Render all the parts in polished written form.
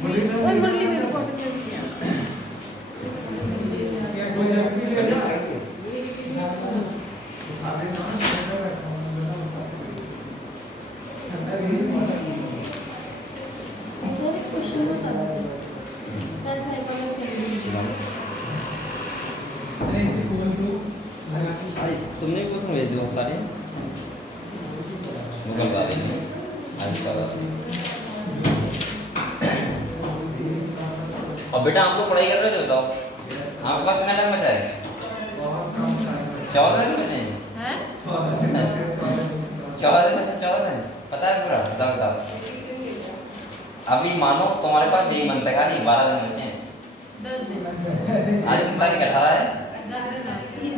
ओए मुरली मेरे को ऑटो कर दिया। इसमें एक क्वेश्चन बता दो सेल साइकिल और सेल तुमने कुछ भेज दिया सारे मुगल वाले ने आज का और बेटा आप लोग पढ़ाई कर रहे थे बताओ आपके पास कितना टाइम बचा है 14 दिन बचे हैं 14 दिन बचे 14 दिन पता है पूरा बताओ अभी मानो तुम्हारे पास 1 मंथ तक नहीं 12 दिन बचे हैं 10 दिन आज की तारीख 18 है 10 दिन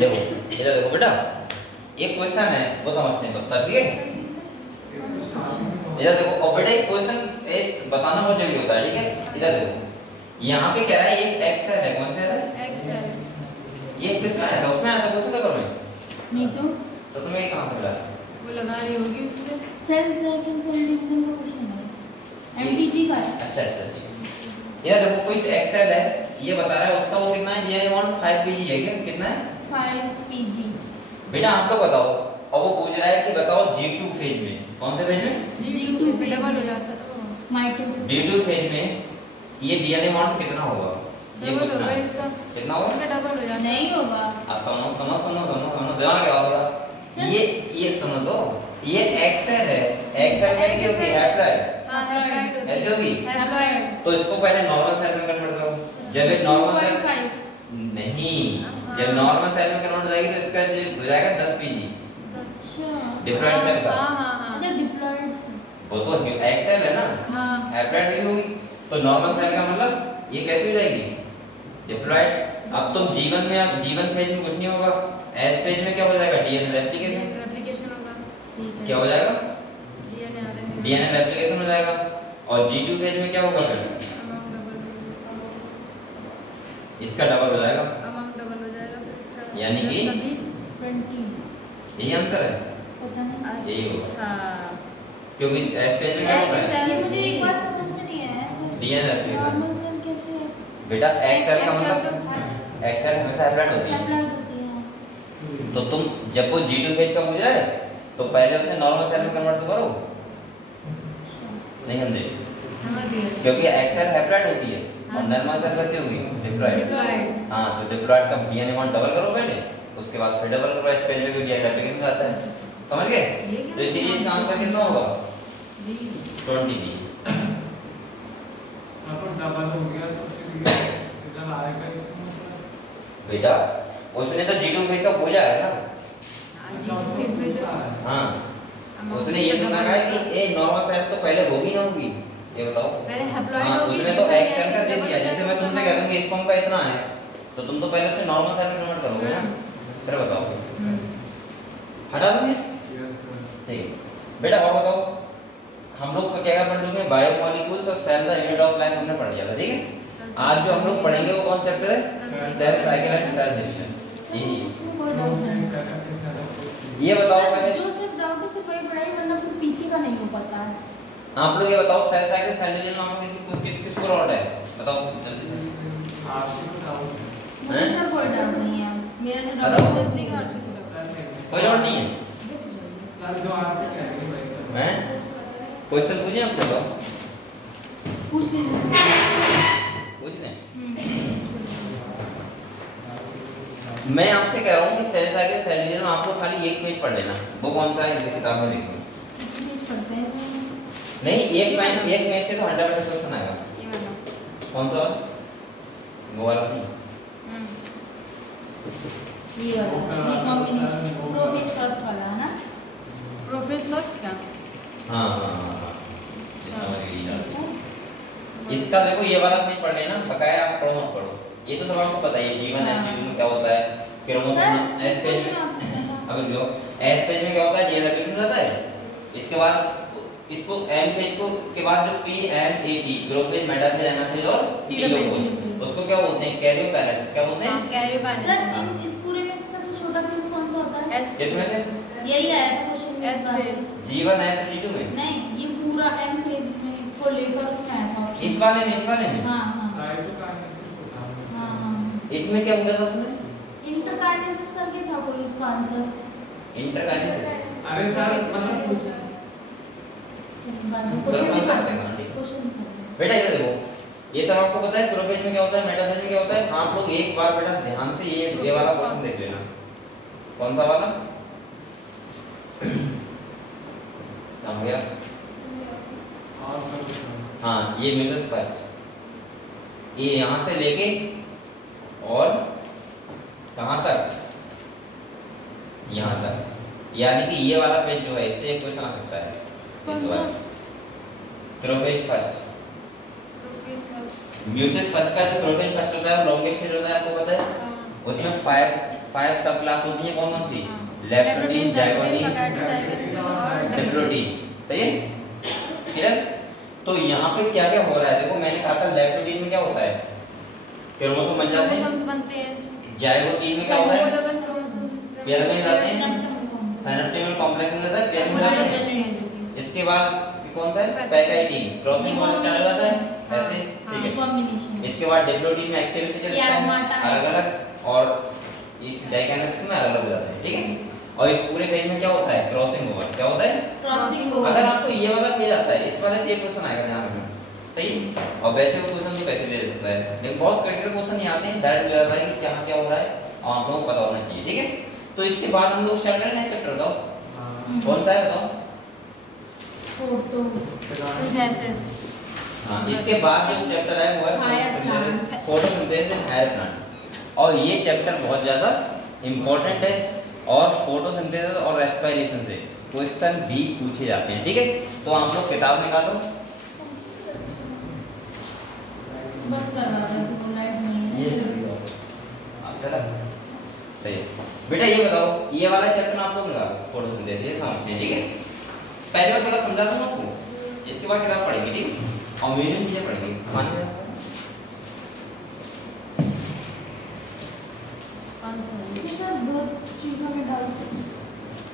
देखो इधर देखो बेटा एक क्वेश्चन है वो समझते हैं बता ठीक है इधर देखो और बेटा एक क्वेश्चन इस बताना बहुत जरूरी होता है ठीक है इधर देखो यहाँ पे कह रहा है ये एक्स है कौन सा है एक्सेल ये किसका है उसमें आया था क्वेश्चन पेपर में नहीं तो तुम्हें ये कहाँ से मिला वो लगा रही होगी उसने। सेल साइकिल सेल डिवीजन का क्वेश्चन है एमडीजी का है। अच्छा ठीक है इधर देखो कोई एक्सेल है ये बता रहा है उसका वो कितना है ये अमाउंट 5 pg है क्या कितना है 5 pg बेटा आप लोग बताओ और वो पूछ रहा है कि बताओ G2 फेज में कौन से फेज में G2 डबल हो जाता तो माइटो D2 फेज में ये डीएनए अमाउंट कितना होगा ये डबल पूछना होगा है इसका कितना होगा इसका डबल हो जाता नहीं होगा सुनो सुनो सुनो सुनो सुनो दिमाग लगाओ थोड़ा ये सुनो तो ये एक्सेल है एक्सेल कैसी होगी हैप्लॉइड हां हैप्लॉइड ऐसी होगी हैप्लॉइड तो इसको पहले नॉर्मल सेल में कन्वर्ट करो जब ये नॉर्मल सेल 2.5 नहीं जब नॉर्मल सेल में कन्वर्ट हो जाएगी तो इसका जो हो जाएगा 10 pg अच्छा डिप्लॉयड सेल का हां अच्छा डिप्लॉयड वो तो एक्सेल है ना हां हैप्लॉइड भी होगी तो नॉर्मल सेल का मतलब ये कैसी हो जाएगी डिप्लॉयड अब तुम जीवन में अब जीवन फेज में कुछ नहीं होगा एस फेज में क्या हो जाएगा डीएनए रेप्लिकेशन रेप्लिकेशन होगा ठीक है क्या हो जाएगा डीएनए आरएनए डीएनए रेप्लिकेशन हो जाएगा और G2 फेज में क्या होगा फिर इसका डबल हो जाएगा अमाउंट डबल हो जाएगा फिर इसका यानी कि 20 यही आंसर है पता नहीं यही होगा हां क्योंकि एस फेज में क्या होता है ये मुझे एक बात समझ में नहीं आया ऐसे डीएनए रेप्लिकेशन नॉर्मल सेल कैसे बेटा एक्सेल का एक्सेल मतलब एक्सेल हमेशा हैप्लॉइड होती है अप्लाई होती है तो तुम जब वो G2 फेज का हो जाए तो पहले उसे नॉर्मल सेल में कन्वर्ट तो करो नहीं समझे समझ गए क्योंकि एक्सेल हैप्लॉइड होती है और नॉर्मल सेल कैसी होगी डिप्लॉयड डिप्लॉयड हां तो डिप्लॉयड का डीएनए अमाउंट डबल करो पहले उसके बाद फिर डबल करो एस पेज में डीएनए रेप्लिकेशन आता है समझ गए तो इस सीरीज का आंसर कितना होगा 20 डी अपन डबल हो गया तो फिर रिजल्ट आएगा बेटा उसने तो G2 फेज का पूछा है ना हां उसने ये तो कहा है कि ए नॉर्मल साइज तो पहले होगी ना होगी ये बताओ पहले हैप्लॉइड हाँ, होगी उसने तो एक्सेल का दे दिया जैसे मैं तुमसे कहता हूं कि इस फॉर्म का इतना है तो तुम तो पहले से नॉर्मल साइज में कन्वर्ट करोगे ना फिर बताओ हटा दोगे ठीक है बेटा और बताओ हम लोग को क्या पढ़ चुके हैं बायोमोलिक्यूल्स और cell the unit of life हमने पढ़ लिया था ठीक है आज जो हम लोग पढ़ेंगे वो कौन चैप्टर है cell cycle and cell division उसमें कोई डाउट नहीं ये बताओ पहले जो सिर्फ डाउट है सिर्फ वही पढ़ाई वरना फिर पीछे का नहीं हो पाता है आप लोग ये बताओ सेल साइकिल सेल डिवीजन में आपको किसको डाउट है बताओ जल्दी से आपसे बताओ मुझे सर कोई डाउट नहीं है मेरा जो बताओ। डबल फेस नहीं काट कोई डाउट नहीं है सर जो आपसे कह रहे हैं भाई हैं क्वेश्चन पूछें आप बताओ पूछ लीजिए पूछ लें मैं आपसे कह रहा हूँ कि सेल साइकिल सेल डिवीजन में आपको खाली एक पेज पढ़ लेना वो कौन सा है इस किताब में देखो पढ़ते हैं नहीं एक पेज से तो 100% क्वेश्चन आएगा ये वाला कौन सा वो वाला नहीं ये वाला ये कॉम्बिनेशन प्रोफेस फर्स्ट वाला है ना प्रोफेस फर्स्ट का हाँ समझ गई यार इसका देखो ये वाला पेज पढ़ लेना बकाया आप पढ़ो मत पढ़ो ये तो सब आपको पता है जीवन है जीवन में क्या होता है क्रोमोसोम एस पेज में अब जो एस पेज में क्या होता है डीएनए रेप्लिकेशन रहता है इसके बाद इसको एम पेज को के बाद जो पी एंड ए टी ग्लोपेज मेटाफेज एनाफेज और टीलोफेज उसको क्या बोलते हैं कैरियोकाइनेसिस क्या बोलते हैं कैरियोकाइनेसिस सर इस पूरे में से सबसे छोटा फेज कौन सा होता है एस किसमें से? यही आया था क्वेश्चन में इस S बार। phase। G1 S G2 में? नहीं, ये पूरा M फेज में को लेकर उसमें आया था option। इस वाले में हाँ हाँ साइटोकाइनेसिस होता है। हाँ हाँ। इसमें क्या पूछा था उसमें? इंटरकाइनेसिस करके था कोई उसका आंसर। इंटरकाइनेसिस। अरे सर मतलब क्वेश्चन बेटा इधर देखो, ये सब आपको पता है प्रोफेज में क्या होता है, मेटाफेज में क्या होता है। आप लोग एक बार बेटा ध्यान से ये वाला क्वेश्चन देख लेना। कौन सा वाला? कहाँ हो गया? और सब हाँ, ये म्यूचुअल फर्स्ट, ये यहाँ से लेके और कहाँ तक? यहाँ तक। यानी कि ये वाला पेज जो है इससे एक क्वेश्चन आ सकता है। इस वाला प्रोफेज फर्स्ट, म्यूचुअल फर्स्ट का जो प्रोफेज फर्स्ट होता है वो लॉन्गेस्ट पेज होता है, आपको पता है। उसमें फाइव सब क्लास होती है। कौन कौन सी? लेप्टोडीन, जाइगोडीन, डिप्लोडीन। सही है? क्लियर? तो यहाँ पे क्या क्या हो रहा है देखो, मैंने कहा था लेप्टोडीन में क्या होता है, क्रोमोसोम बन जाते हैं, बनते हैं। जाइगोडीन में क्या होता है, पेयर में जाते हैं, सिनेप्टिकल कॉम्प्लेक्स में जाता है, पेयर में जाते हैं। इसके बाद कौन सा है? पैकाइटीन, क्रॉसिंग होना स्टार्ट हो जाता है ऐसे, ठीक है। कॉम्बिनेशन। इसके बाद डिप्लोडीन में एक्सेल से चलता है अलग-अलग, और इस डाइकाइनेसिस में अलग हो जाता है, ठीक है। और इस पूरे पेज में क्या होता है? Crossing over. क्या होता है? Crossing over. अगर आपको ये वाला पेज आता है, इस वाले से ये क्वेश्चन आएगा ध्यान रखना, सही। और वैसे वो क्वेश्चन तो कैसे दे सकता है, लेकिन बहुत क्रिटिकल क्वेश्चन नहीं आते हैं, डायरेक्ट हो जाता है कि क्या क्या हो रहा है और आप लोगों को पता होना चाहिए, ठीक है। तो इसके बाद हम लोग चैप्टर नेक्स्ट चैप्टर बताओ कौन सा है, बताओ। सिंथेसिस। हाँ, इसके बाद जो चैप्टर है वो है फोटोसिंथेसिस इन हायर प्लांट। और ये चैप्टर बहुत ज्यादा इंपॉर्टेंट है, और फोटोसिंथेसिस और रेस्पिरेशन से क्वेश्चन भी पूछे जाते हैं, ठीक है। तो आप लोग किताब निकालो। बस करवा रहा है तो लाइट नहीं ये है। आप चला सही है। बेटा ये बताओ, ये वाला चैप्टर आप लोग निकालो, फोटोसिंथेसिस, ये समझते हैं, ठीक है। पहले बार थोड़ा समझा दूं आपको, इसके बाद किताब पढ़ेंगे, ठीक। और मेन चीजें पढ़ेंगे, मान लिया। सर दो चीजों में डाल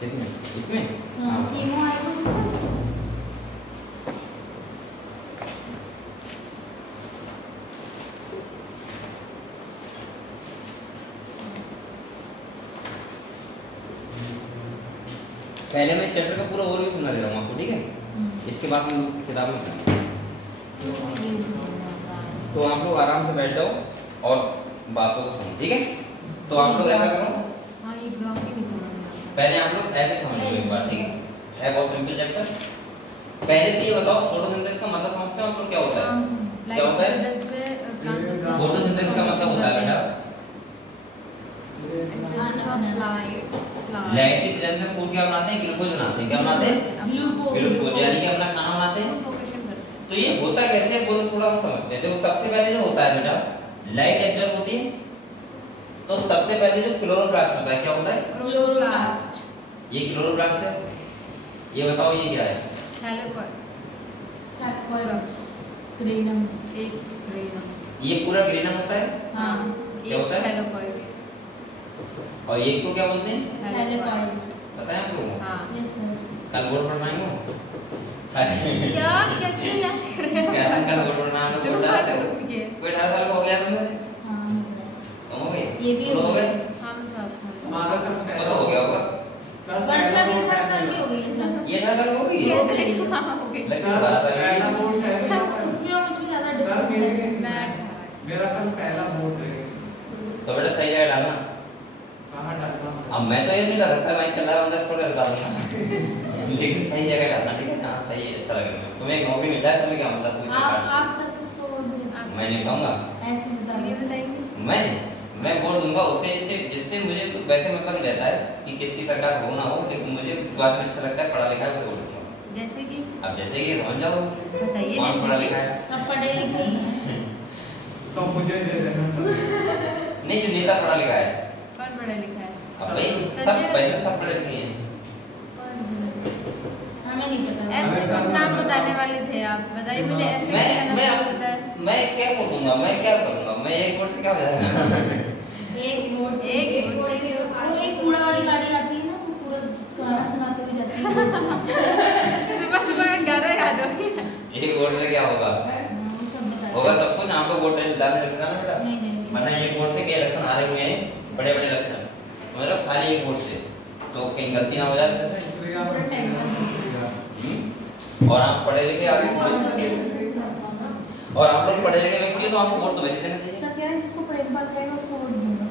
इसमें इसमें हाँ, कीमो हाइपोथेसिस। पहले मैं चैप्टर का पूरा ओवरव्यू सुना दे रहा हूँ आपको, ठीक है। इसके बाद हम लोग किताब में पढ़ेंगे। तो आप लोग आराम से बैठ जाओ और बातों को सुनो, ठीक है। तो आप लोग ऐसा करो, हाँ, ये ब्लॉक ही नहीं समझ में आता। पहले आप लोग ऐसे समझ लो एक बार, ठीक है बहुत सिंपल चैप्टर। पहले तो ये बताओ फोटोसिंथेसिस का मतलब समझते हो आप लोग क्या होता है? क्या होता है फोटोसिंथेसिस का मतलब होता है बेटा, लाइट की प्रेजेंस में फूड क्या बनाते हैं? ग्लूकोज बनाते हैं। क्या बनाते हैं? ग्लूकोज, यानी कि अपना खाना बनाते हैं। तो ये होता कैसे है बोलो, थोड़ा हम समझते हैं। देखो सबसे पहले जो होता है बेटा, लाइट एब्जॉर्ब होती है, तो सबसे पहले जो क्लोरोप्लास्ट होता है, क्या होता है? क्लोरोप्लास्ट। ये क्लोरोप्लास्ट है। ये बताओ ये क्या है? थैलेकॉइड। ग्रेनम। एक ग्रेनम। ये पूरा ग्रेनम होता है। हाँ, क्या होता है? थैलेकॉइड। और ये को क्या बोलते हैं? थैलेकॉइड। पता है आप लोगों को? हाँ। Yes sir. कल बोर्ड पर बनाएंगे क्या क्या क्यों याद कर रहे हो? क्या कल बोर्ड पर नाम तो बोल रहा था। पूछ के। कोई 18 साल का हो गया तुमने? हाँ तुम हो गए? ये भी तुम हो गए? हम सब हमारा तो वो तो हो गया होगा। वर्षा भी 18 साल की हो गई है सर। ये 18 साल हो गई? हो गई। हाँ, हो गई। लगता है 12 साल की। पहला बोर्ड है सर उसमें और मुझे ज्यादा सर डिफरेंस है। मेरा कल पहला बोर्ड है। तो बेटा सही जगह डालना। कहाँ डालना? अब मैं तो ये नहीं कर सकता, मैं चल रहा हूँ 10 फोटो डाल दूंगा। लेकिन सही जगह डालना, ठीक है। हाँ सही है, अच्छा लगेगा। तुम्हें एक नौकरी मिल रहा है, तुम्हें क्या मतलब पूछ आप सर किसको वोट दें? मैं नहीं कहूँगा। ऐसे बताइए। मैं वोट दूंगा उसे जिससे मुझे वैसे मतलब रहता है कि किसकी सरकार हो ना हो, लेकिन मुझे जो आदमी अच्छा लगता है, पढ़ा लिखा है, उसे वोट दूंगा। जैसे कि अब जैसे कि समझ जाओ बताइए। कौन पढ़ा जैसे लिखा कि है। अब पढ़े लिखे ही हैं। तो मुझे दे देना। नहीं, जो नेता पढ़ा लिखा है। कौन पढ़ा लिखा है? अब भाई सब पहले सब पढ़े लिखे हैं। हमें नहीं पता। ऐसे कुछ नाम बताने वाले थे आप, बताइए मुझे। ऐसे क्या नाम पता है? मैं क्या बोलूंगा, मैं क्या करूंगा, मैं एक वोट से क्या हो जाएगा। एक वोट एक वोट से वो एक कूड़ा वाली गाड़ी आती है ना, एक वोट से क्या होगा? वो सब बता होगा सब कुछ। यहाँ पे वोट डालने लगता ना बेटा। नहीं नहीं वरना एक वोट से क्या इलेक्शन आ रहे हुए हैं, बड़े बड़े इलेक्शन, मतलब खाली एक वोट से तो कहीं गलती ना हो जाए जैसे। और आप पढ़े लिखे और आप लोग पढ़े लिखे व्यक्ति तो आपको वोट तो वैसे देना चाहिए। सर कह रहे हैं जिसको प्रेमपाल कहेगा उसको वोट दूंगा।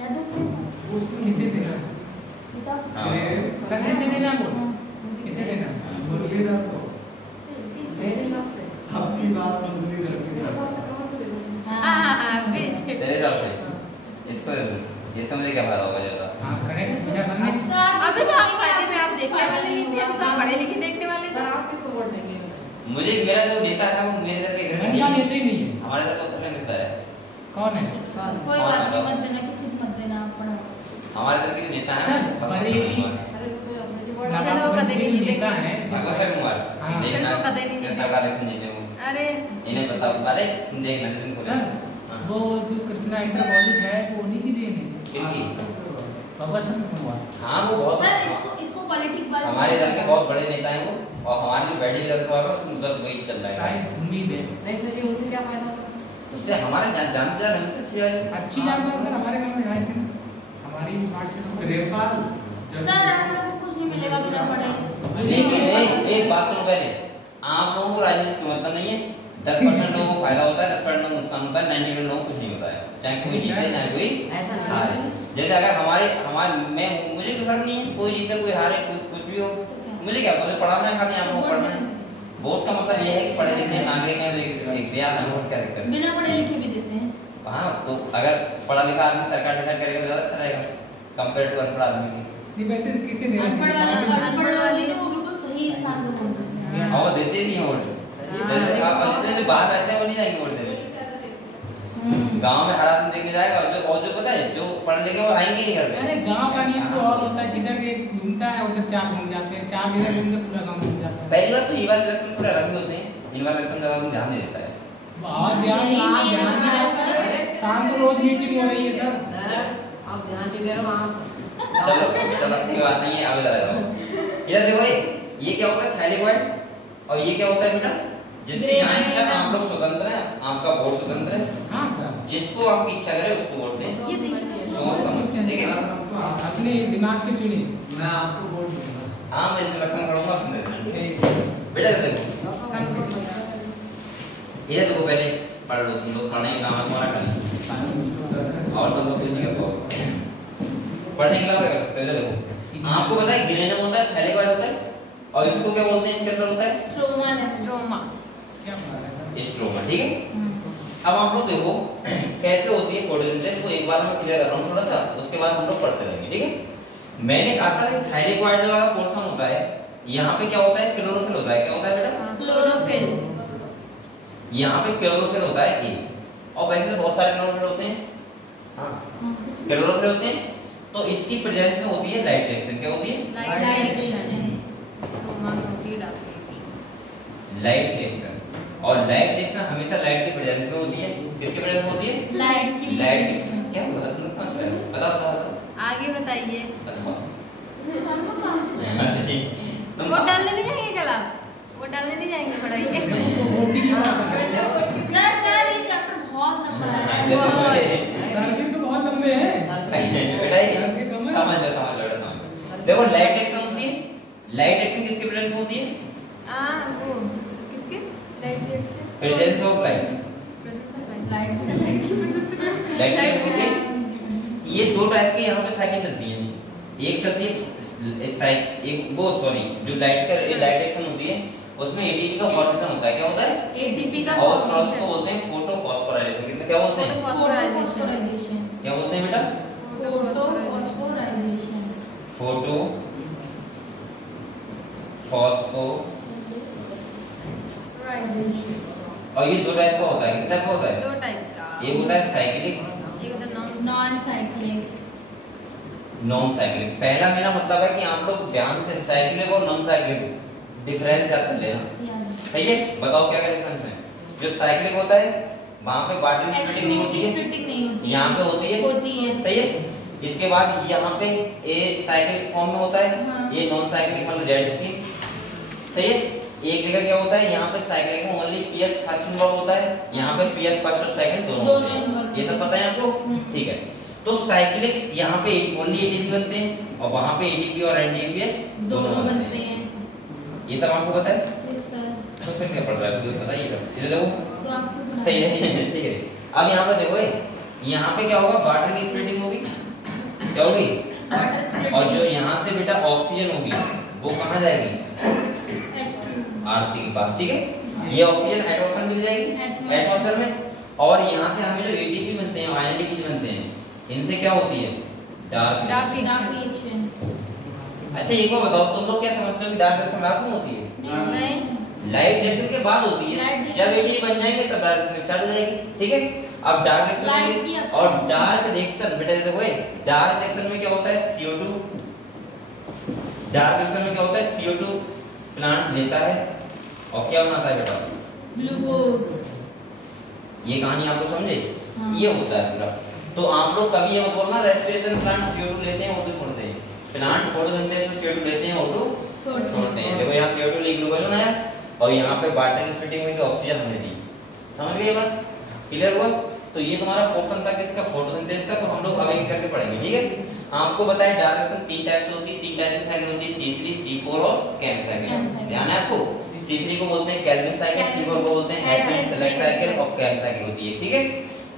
याद है किसे देना? हाँ। सर किसे देना वोट? किसे देना? मुरलीधर को। आपकी बात मुरलीधर बीच तेरे हिसाब से इसको दे दूं, ये समझे क्या फायदा होगा ज्यादा? हाँ करेक्ट मुझे समझ। अभी तो आप फायदे में आप देखने वाले नहीं थे, अभी तो आप पढ़े लिखे देखने वाले थे। आप किसको वोट देंगे? मुझे मेरा जो नेता है वो मेरे इधर के इधर उनका नेता ही नहीं है। हमारे इधर का उत्तर में नेता है। कौन है? कोई बात नहीं, मत देना किसी को मत देना, आप पढ़ो। हमारे इधर के नेता सर, हैं बरेली। अरे कोई अपने जो वोट पहले वो कदे नहीं जीते। नेता है अक्षय कुमार हाँ। देखना फिर वो कदे नहीं जीते। सरकार इलेक्शन जीते वो। अरे इन्हें पता अरे देखना जिनको सर वो जो कृष्णा इंटर कॉलेज है वो उन्हीं की देन है। किनकी? बाबा सर कुमार। हाँ वो बहुत सर इसको पॉलिटिक बारे में हमारे इधर के बहुत बड़े नेता हैं वो, और हमारी जो बैठी विधानसभा है उसमें उधर वही चल रहा है। शायद उम्मीद है। नहीं सर ये उनसे क्या फायदा? उससे हमारे जान हमसे अच्छी है। अच्छी जानकारी सर हमारे गांव में आए थे ना, हमारी पार्ट से तो प्रेमपाल सर हम लोगों को कुछ नहीं मिलेगा बिना पढ़े। नहीं एक बात सुनो पहले, आप लोगों को राजनीति का मतलब नहीं है। 10% लोगों को फायदा होता है, 10% लोगों को नुकसान होता है, 90% लोगों को कुछ नहीं होता है, चाहे कोई जीते चाहे कोई ऐसा हारे। जैसे अगर हमारे मैं मुझे कोई फर्क नहीं है, कोई जीते कोई हारे, कुछ भी हो, मुझे क्या मुझे पढ़ाना है, खाली आप लोग पढ़ना है। वोट का मतलब ये है कि पढ़े लिखे नागरिक हैं तो एक दिया है वोट क्या दिक्कत है? बिना पढ़े लिखे भी देते हैं। हाँ तो अगर पढ़ा लिखा आदमी सरकार डिसाइड करेगा तो ज्यादा अच्छा रहेगा कंपेयर टू अनपढ़ आदमी के। नहीं वैसे किसे देना अनपढ़ वाले को बिल्कुल सही इंसान को वोट देते हैं। और वो देते भी हैं वोट। जैसे आप जितने जो बाहर रहते हैं वो नहीं जाएंगे वोट देने। गांव में हर आदमी देखने जाएगा और जो पता है जो पढ़ लिखे वो आएंगे नहीं घर पे। अरे गांव का नियम तो और होता है, जिधर एक घूमता है उधर 4 घूम जाते हैं, 4 इधर घूमते पूरा गांव घूम जाता है। पहली बात तो ये वाले इलेक्शन थोड़े अलग भी होते हैं, इन वाले इलेक्शन ज्यादा कोई ध्यान नहीं देता है। बहुत ध्यान नहीं, शाम को रोज मीटिंग हो रही है सर। आप ध्यान नहीं दे रहे हो आप। चलो कोई बात नहीं है, आगे जा रहा हूं। इधर देखो ये क्या होता है थाईलैंड, और ये क्या होता है बेटा जिसकी जहाँ इच्छा आप लोग स्वतंत्र हैं, आपका वोट स्वतंत्र है। हाँ सर जिसको आपकी इच्छा करे उसको वोट दें, ये देखिए सोच समझ के, ठीक है ना? अपने दिमाग से चुनिए। मैं आपको वोट दूंगा। हाँ मैं इलेक्शन लड़ूंगा, आप दे देना बेटा। देखो ये देखो पहले पढ़ लो, तुम लोग पढ़ने का काम है तुम्हारा करना, और तुम लोग कुछ नहीं कर पाओगे। पढ़ने के लिए कर सकते हो। देखो आपको पता है ग्रेनम होता है, थाईलैंड होता है, और इसको क्या बोलते हैं? इसके अंदर होता है स्ट्रोमा। क्या बात है? स्ट्रोमा, ठीक है? अब आप लोग देखो कैसे होती है फोटोसिंथेसिस, वो एक बार मैं क्लियर कर रहा हूँ थोड़ा सा, उसके बाद हम लोग पढ़ते रहेंगे, ठीक है? मैंने कहा था कि थायराइड वाला पोर्शन होता है, यहाँ पे क्या होता है? क्लोरोफिल होता है। क्या होता है बेटा? क्लोरोफिल। यहाँ पे क्लोरोफिल होता है ए, और वैसे तो बहुत सारे क्लोरोफिल होते हैं। हाँ क्लोरोफिल होते हैं, तो इसकी प्रेजेंस में होती है लाइट रिएक्शन। क्या होती है? Light reaction. Light reaction. और लाइट रिएक्शन हमेशा लाइट की प्रेजेंस में होती है। किसके प्रेजेंस में होती है? लाइट की। लाइट क्या होता है? बताओ आगे बताइए। हम लोग कहाँ से? वो डालने नहीं जाएंगे कल आप? वो डालने नहीं जाएंगे पढ़ाई के? सर ये चैप्टर बहुत लंबा है। सर भी तो बहुत लंबे हैं। बेटा ये समझ लो देखो लाइट रिएक्शन होती है। लाइट रिएक्शन किसके प्रेजेंस में होती है? वो किसके? Light reaction. Presence of light. Light होती है। ये दो टाइप की यहाँ पे साइकिल चलती है। एक चलती है एक वो सॉरी जो लाइट रिएक्शन होती है उसमें एटीपी का फॉर्मेशन होता है। क्या होता है? एटीपी का और उस प्रोसेस को बोलते हैं फोटोफॉस्फोराइलेशन। कितना क्या बोलते हैं? फोटोफॉस्फोराइलेशन। क्या बोलते हैं बेटा? फोटोफॉस्फोराइलेशन। Photo phospho. और ये दो टाइप का होता है। कितना टाइप का होता है? दो टाइप का। एक होता है साइक्लिक, एक होता है नॉन साइक्लिक। Non cyclic. पहला मेरा मतलब है कि आप लोग ध्यान से साइक्लिक और नॉन साइक्लिक डिफरेंस याद कर लेना। सही है? बताओ क्या क्या डिफरेंस है? जो साइक्लिक होता है वहां पे बाटली स्प्लिटिंग नहीं होती है, यहाँ पे होती है। सही है? इसके बाद यहाँ पे ए साइक्लिक फॉर्म में होता है, हाँ। ये नॉन साइक्लिक मतलब जेड की। सही है? एक जगह क्या होता है, यहाँ पे साइक्लिक में ओनली पीएस फर्स्ट इन्वॉल्व होता है, यहाँ पे पीएस फर्स्ट और सेकंड दोनों होते हैं। ये सब पता है आपको? ठीक है। तो साइक्लिक यहाँ पे ओनली एटीपी बनते हैं और वहाँ पे एटीपी और एनडीपीएस दोनों बनते हैं। ये सब आपको पता है? ठीक सर। तो फिर क्या पढ़ रहा है, मुझे पता ही है सब। इधर देखो, तो आपको सही है। ठीक है। अब यहाँ पे देखो, यहाँ पे क्या होगा, वाटर की स्प्लिटिंग होगी, क्या होगी? Water splitting. और जो यहाँ से बेटा ऑक्सीजन होगी वो कहाँ जाएगी? H2 आरसी के पास, ठीक है। ये ऑक्सीजन एटमॉस्फेयर में चली जाएगी, एटमॉस्फेयर में। और यहाँ से हमें जो एटीपी बनते हैं, आयन बनते हैं, इनसे क्या होती है? Dark reaction. अच्छा एक बार बताओ, तुम लोग क्या समझते हो कि डार्क रिएक्शन रात में होती है? नहीं। लाइट रिएक्शन के बाद होती है। जब एटीपी बन जाएंगे तब डार्क रिएक्शन स्टार्ट हो जाएगी, ठीक है। अब डार्क रिएक्शन और डार्क रिएक्शन बेटा देखो, डार्क रिएक्शन में क्या होता है? CO2। डार्क रिएक्शन में क्या होता है? CO2 प्लांट लेता है और क्या बनाता है बेटा? ग्लूकोज। ये कहानी आप लोग समझे? हाँ। ये होता है पूरा। तो आप लोग कभी ये मत बोलना रेस्पिरेशन प्लांट CO2 लेते हैं O2 छोड़ते हैं। प्लांट फोटोसिंथेसिस में CO2 लेते हैं O2 छोड़ते हैं। देखो यहाँ CO2 ली ग्लूकोज बनाया और यहाँ पे वाटर की स्प्लिटिंग हुई तो ऑक्सीजन हमने दी। समझ गए बात? क्लियर हुआ? तो ये तुम्हारा पोर्शन था किसका? फोटोसिंथेसिस का। तो हम लोग अब एक करके पढ़ेंगे, ठीक है। आपको बताया डार्क रिएक्शन 3 टाइप से होती है, 3 टाइप की साइकिल होती है, C3, C4 और कैल्विन साइकिल। ध्यान है आपको? C3 को बोलते हैं कैल्विन साइकिल, C4 को बोलते हैं एडजन सेलेक्ट साइकिल और कैल्विन साइकिल होती है, ठीक है।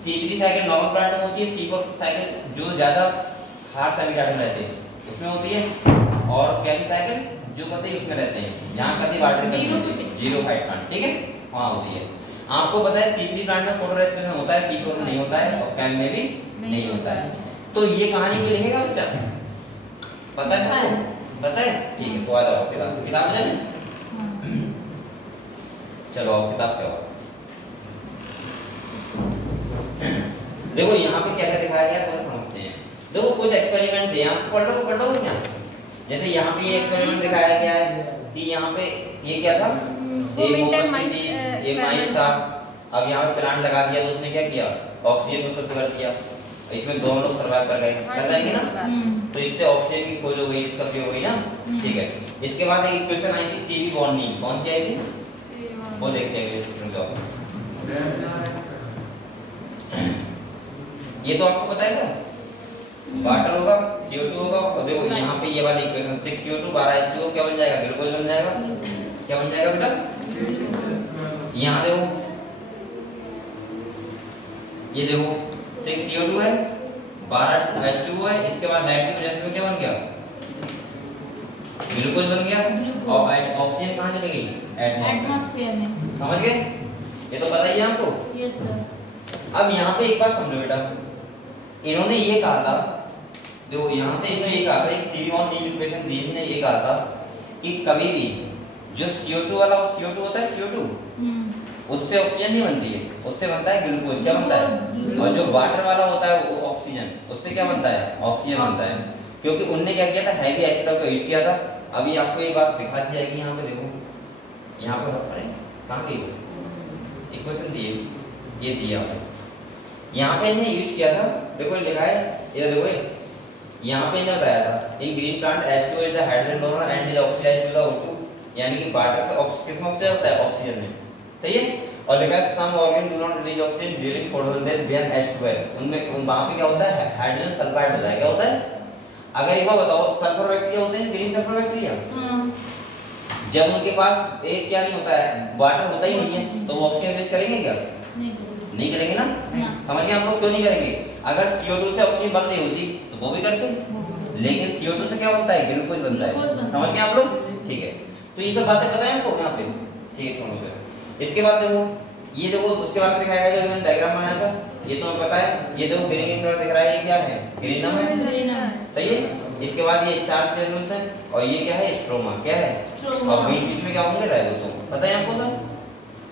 C3 साइकिल नॉर्मल प्लांट में होती है, C4 साइकिल जो ज्यादा हार्ड हैबिटेट में रहते हैं उसमें होती है, और कैल्विन साइकिल जो कहते हैं उसमें रहते हैं जहां कभी वाटर जीरो हाइट प्लांट, ठीक है, वहां होती है। आपको पता है C3 प्लांट में फोटो रेस्पिरेशन होता है, C4 में नहीं होता है और कैल्विन में भी नहीं होता है। तो ये कहानी भी लिखेगा बच्चा, पता है सबको? पता है? ठीक है। तो आ जाओ किताब ले लें। चलो आओ किताब पे आओ। देखो यहाँ पे क्या क्या दिखाया गया है समझते हैं। देखो कुछ एक्सपेरिमेंट दिए, आप पढ़ लो क्या? जैसे यहाँ पे ये एक्सपेरिमेंट दिखाया गया है कि यहाँ पे ये क्या था? ये माइस था। अब यहाँ पे प्लांट लगा दिया तो उसने क्या किया? ऑक्सीजन को शुद्ध कर दिया। इसमें दोनों लोग सर्वाइव कर गए, कर जाएंगे ना? तो इससे ऑक्सीजन की खोज हो गई, डिस्कवरी हो गई ना? ठीक है। इसके बाद एक क्वेश्चन आई थी सीवी बॉन्डिंग, कौन सी आई थी? वो देखते हैं। ये तो आपको पता है क्या? वाटर होगा, CO2 होगा, और देखो यहाँ पे ये वाली इक्वेशन 6CO2 12H2O क्या बन जाएगा? ग्लूकोज बन जाएगा। क्या बन जाएगा बेटा? यहाँ देखो, ये देखो 6CO2 है, 12H2O है, इसके बाद नाइट्रिक एसिड में क्या बन गया? ग्लूकोज बन गया। और ऑक्सीजन कहाँ चली गई? एटमॉस्फेयर में। समझ गए? ये तो पता ही है आपको। Yes sir. अब यहाँ पे एक बात समझो बेटा, इन्होंने ये कहा था, जो यहाँ से इन्होंने ये कहा था, एक सीवी बॉन्ड इक्वेशन दी ने ये कहा था कि कभी भी जो CO2 वाला CO2 होता है, CO2 उससे ऑक्सीजन नहीं बनती है, उससे बनता है ग्लूकोज। क्या बनता है? और जो वाटर वाला होता है वो ऑक्सीजन, उससे क्या बनता है? ऑक्सीजन बनता है। क्योंकि उनने क्या किया था? हैवी एसिड का यूज किया था। अभी आपको एक बात दिखा दी जाएगी, यहाँ पे देखो, यहाँ पे कहाँ गई इक्वेशन दी है, ये दी है यहाँ पे इन्हें यूज किया था। देखो लिखा है, ये देखो यहाँ पे इन्हें बताया था in green plant H2O is the hydrogen donor and is oxidised to the O2, यानी कि वाटर से किस में ऑक्सीजन होता है? ऑक्सीजन में, सही है। और लिखा है some organ do not release oxygen during photosynthesis when H2S, उनमें वहां पे क्या होता है? हाइड्रोजन सल्फाइड होता है। क्या होता है? अगर एक बार बताओ, सल्फर बैक्टीरिया होते हैं, ग्रीन सल्फर बैक्टीरिया, जब उनके पास एक क्या नहीं होता है, वाटर होता ही नहीं है, तो वो ऑक्सीजन रिलीज करेंगे क्या? नहीं करेंगे ना? समझ गए आप लोग? क्यों नहीं करेंगे? अगर CO2 से ऑक्सीजन बन रही होती तो वो भी करते, लेकिन CO2 से क्या बनता है? ग्लूकोज बनता है। समझ गए आप लोग? ठीक है। तो ये सब बातें पता है आपको यहाँ पे? ठीक है, छोड़ो। इसके बाद देखो, ये देखो उसके बाद दिखाया गया जो मैंने डायग्राम बनाया था, ये तो पता है। ये देखो ग्रीन कलर दिख रहा है, ये क्या है? ग्रीनम है, सही है। इसके बाद ये स्टार्च ग्रेन्यूल्स है, और ये क्या है? स्ट्रोमा। क्या है? और बीच में क्या होंगे? राइबोसोम। पता है आपको सर?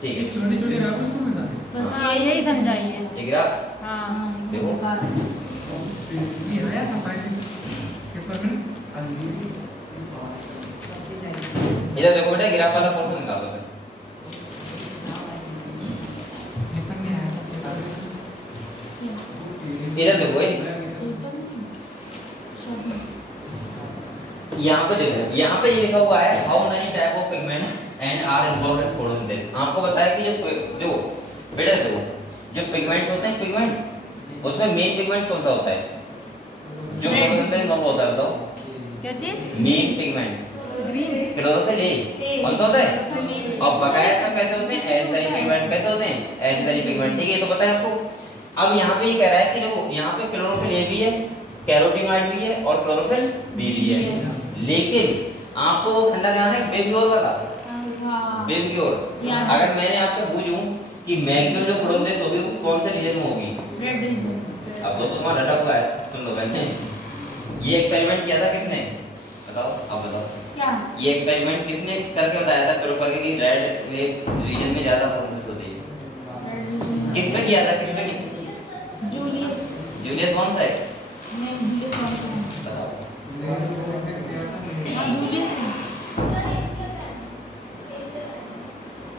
ठीक है। छोटी-छोटी राइबोसोम में था। बस यही समझाइए। ये ग्राफ हाँ देखो, ये आया था साइंस पेपर में। इधर देखो बेटा, ग्राफ वाला पोर्शन निकाल दो। इधर देखो, यहाँ पे देखो, यहाँ पे ये लिखा हुआ है how many type of pigment and are involved in photosynthesis. आपको बताया कि जो बेटा देखो जो पिगमेंट्स होते हैं पिगमेंट्स उसमें मेन पिगमेंट्स कौन सा होता है जो फोटोसिंथेसिस में होता है बताओ क्या चीज? Main pigment green chlorophyll A कौन सा होता है और बकाया सब कैसे होते हैं एसिडरी पिगमेंट कैसे होते हैं एसिडरी पिगमेंट ठीक है तो पता है आपको। अब यहाँ पे ये कह रहा है कि देखो यहाँ पे क्लोरोफिल ए भी है कैरोटीनॉइड भी है और क्लोरोफिल बी भी है लेकिन आपको वो फंडा ध्यान है बेबियोर वाला बेबियोर। अगर मैंने आपसे पूछूं कि मैक्सिमम जो फोटोसिंथेसिस होगी वो कौन से रीजन में होगी रेड रीजन। अब वो तो तुम्हारा रटा हुआ है सुन लो पहले ये एक्सपेरिमेंट किया था किसने बताओ आप बताओ क्या ये एक्सपेरिमेंट किसने करके बताया था प्रूव करके कि रेड रीजन में ज्यादा फोटोसिंथेसिस होती है रेड रीजन किसमें किया था किसमें जूलियस जूलियस कौन सा है नेम जूलियस कौन सा है? बताओ हाँ जूलियस है।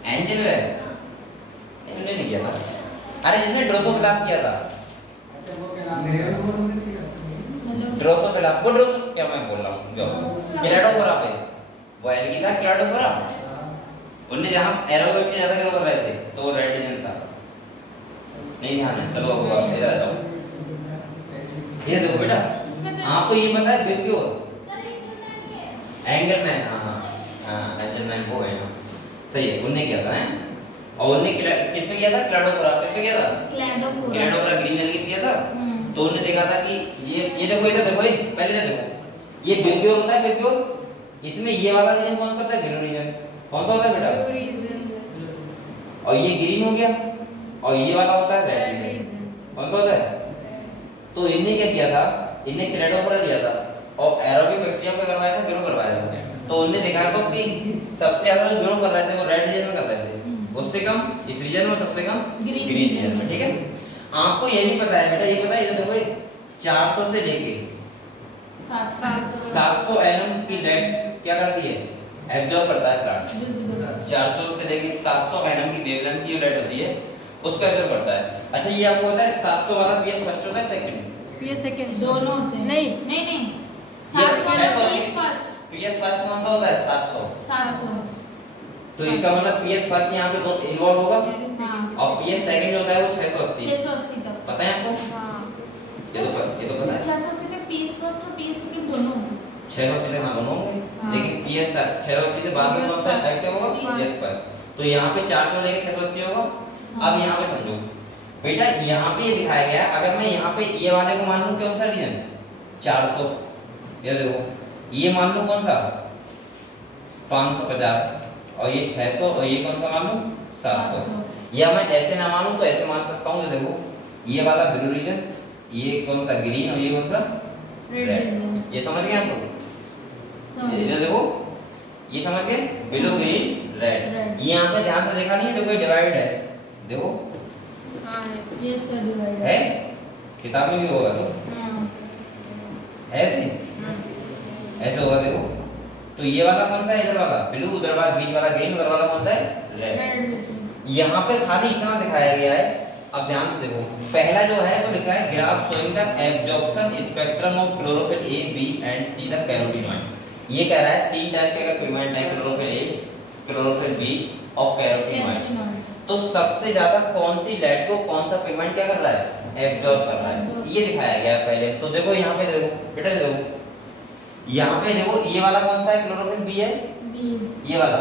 एंजल है इन्होंने नहीं किया था अरे जिसने ड्रोसोफिला किया था मतलब ड्रोसोफिला वो ड्रोसो क्या मैं बोल रहा हूँ जो क्लेडोफोरा पे वो एल्गी था क्लेडोफोरा उनने जहाँ एरोबिक के ज्यादा कर रहे थे तो वो रेड रीजन था नहीं ध्यान है चलो अब इधर आ जाओ ये देखो बेटा आपको ये पता है बिल्कुल एंगल मैन हाँ एंगल मैन वो है ना सही है उनने किया था हैं और उनने किस पे किया था क्लेडोफोरा किस पे किया था क्लेडोफोरा ग्रीन एल्गी किया था तो उन्होंने देखा था कि ये देखो इधर देखो पहले इधर देखो ये बिल्कुल होता है बिल्कुल इसमें ये वाला रीजन कौन सा होता है ब्लू रीजन कौन सा होता है बेटा और ये ग्रीन हो गया और ये वाला होता है रेड रीजन कौन सा होता है तो इनने क्या किया था इनने क्लेडोफोरा लिया था और एरोबिक बैक्टीरिया पे करवाया था ग्रो करवाया था तो उन्होंने देखा था कि सबसे ज्यादा जो ग्रो कर रहे थे वो रेड रीजन में कर रहे थे उससे कम इस रीजन में सबसे कम ग्रीन रीजन में ठीक है। आपको ये भी पता है बेटा ये पता है इधर देखो 400 से लेके 700 एनएम की लाइट क्या करती है एब्जॉर्ब करता है प्लांट 400 से लेके 700 एनएम की वेवलेंथ की जो लाइट होती है उसको एब्जॉर्ब करता है। अच्छा ये आपको पता है 700 वाला पीएस फर्स्ट होता है सेकंड पीएस सेकंड दोनों होते हैं नहीं नहीं नहीं ये 700 वाला छह सौ। पीएस फर्स्ट पीएस फर्स्ट कौन सा होता है 700 700 तो इसका मतलब पीएस फर्स्ट यहाँ पे दोनों इन्वॉल्व होगा हाँ और पीएस सेकंड जो होता है वो 680 680 तक पता है आपको हाँ ये तो पता है 680 तक पीएस फर्स्ट और पीएस सेकंड दोनों 680 से हाँ दोनों होंगे हाँ। लेकिन पीएस 680 से बाद में कौन सा एक्टिव होगा पीएस फर्स्ट तो यहाँ पे 400 लेके 680 होगा। अब यहाँ पे समझो बेटा यहाँ पे ये दिखाया गया है अगर मैं यहाँ पे ये वाले को मान लूं कौन सा रीजन 400 ये देखो ये मान लूं कौन सा 550 और ये 600 और ये कौन सा मान लूं 700 या मैं ऐसे ना मानूं तो ऐसे मान सकता हूँ देखो ये वाला ब्लू रीजन ये कौन सा ग्रीन और ये कौन सा रेड ये समझ गए आपको ये देखो ये समझ गए ब्लू ग्रीन रेड ये यहाँ पे ध्यान से देखा नहीं है देखो ये डिवाइड है देखो हाँ है ये सर डिवाइड है किताब में भी होगा तो है ऐसे ऐसे होगा देखो तो ये वाला कौन सा है इधर वाला ब्लू उधर वाला बीच वाला ग्रीन उधर वाला कौन सा है रेड। यहाँ पे खाली इतना दिखाया गया है अब ध्यान से देखो पहला जो है वो लिखा है graph showing the absorption spectrum of chlorophyll A B and C the carotenoid. ये कह रहा है तीन टाइप के अगर पिगमेंट है क्लोरोफिल ए क्लोरोफिल बी और कैरोटीनॉइड तो सबसे ज्यादा कौन सी लाइट को कौन सा पिगमेंट क्या कर रहा है एब्जॉर्ब कर रहा है ये दिखाया गया है पहले। तो देखो यहाँ पे देखो बेटा देखो यहाँ पे देखो ये वाला कौन सा है क्लोरोफिल बी है ये वाला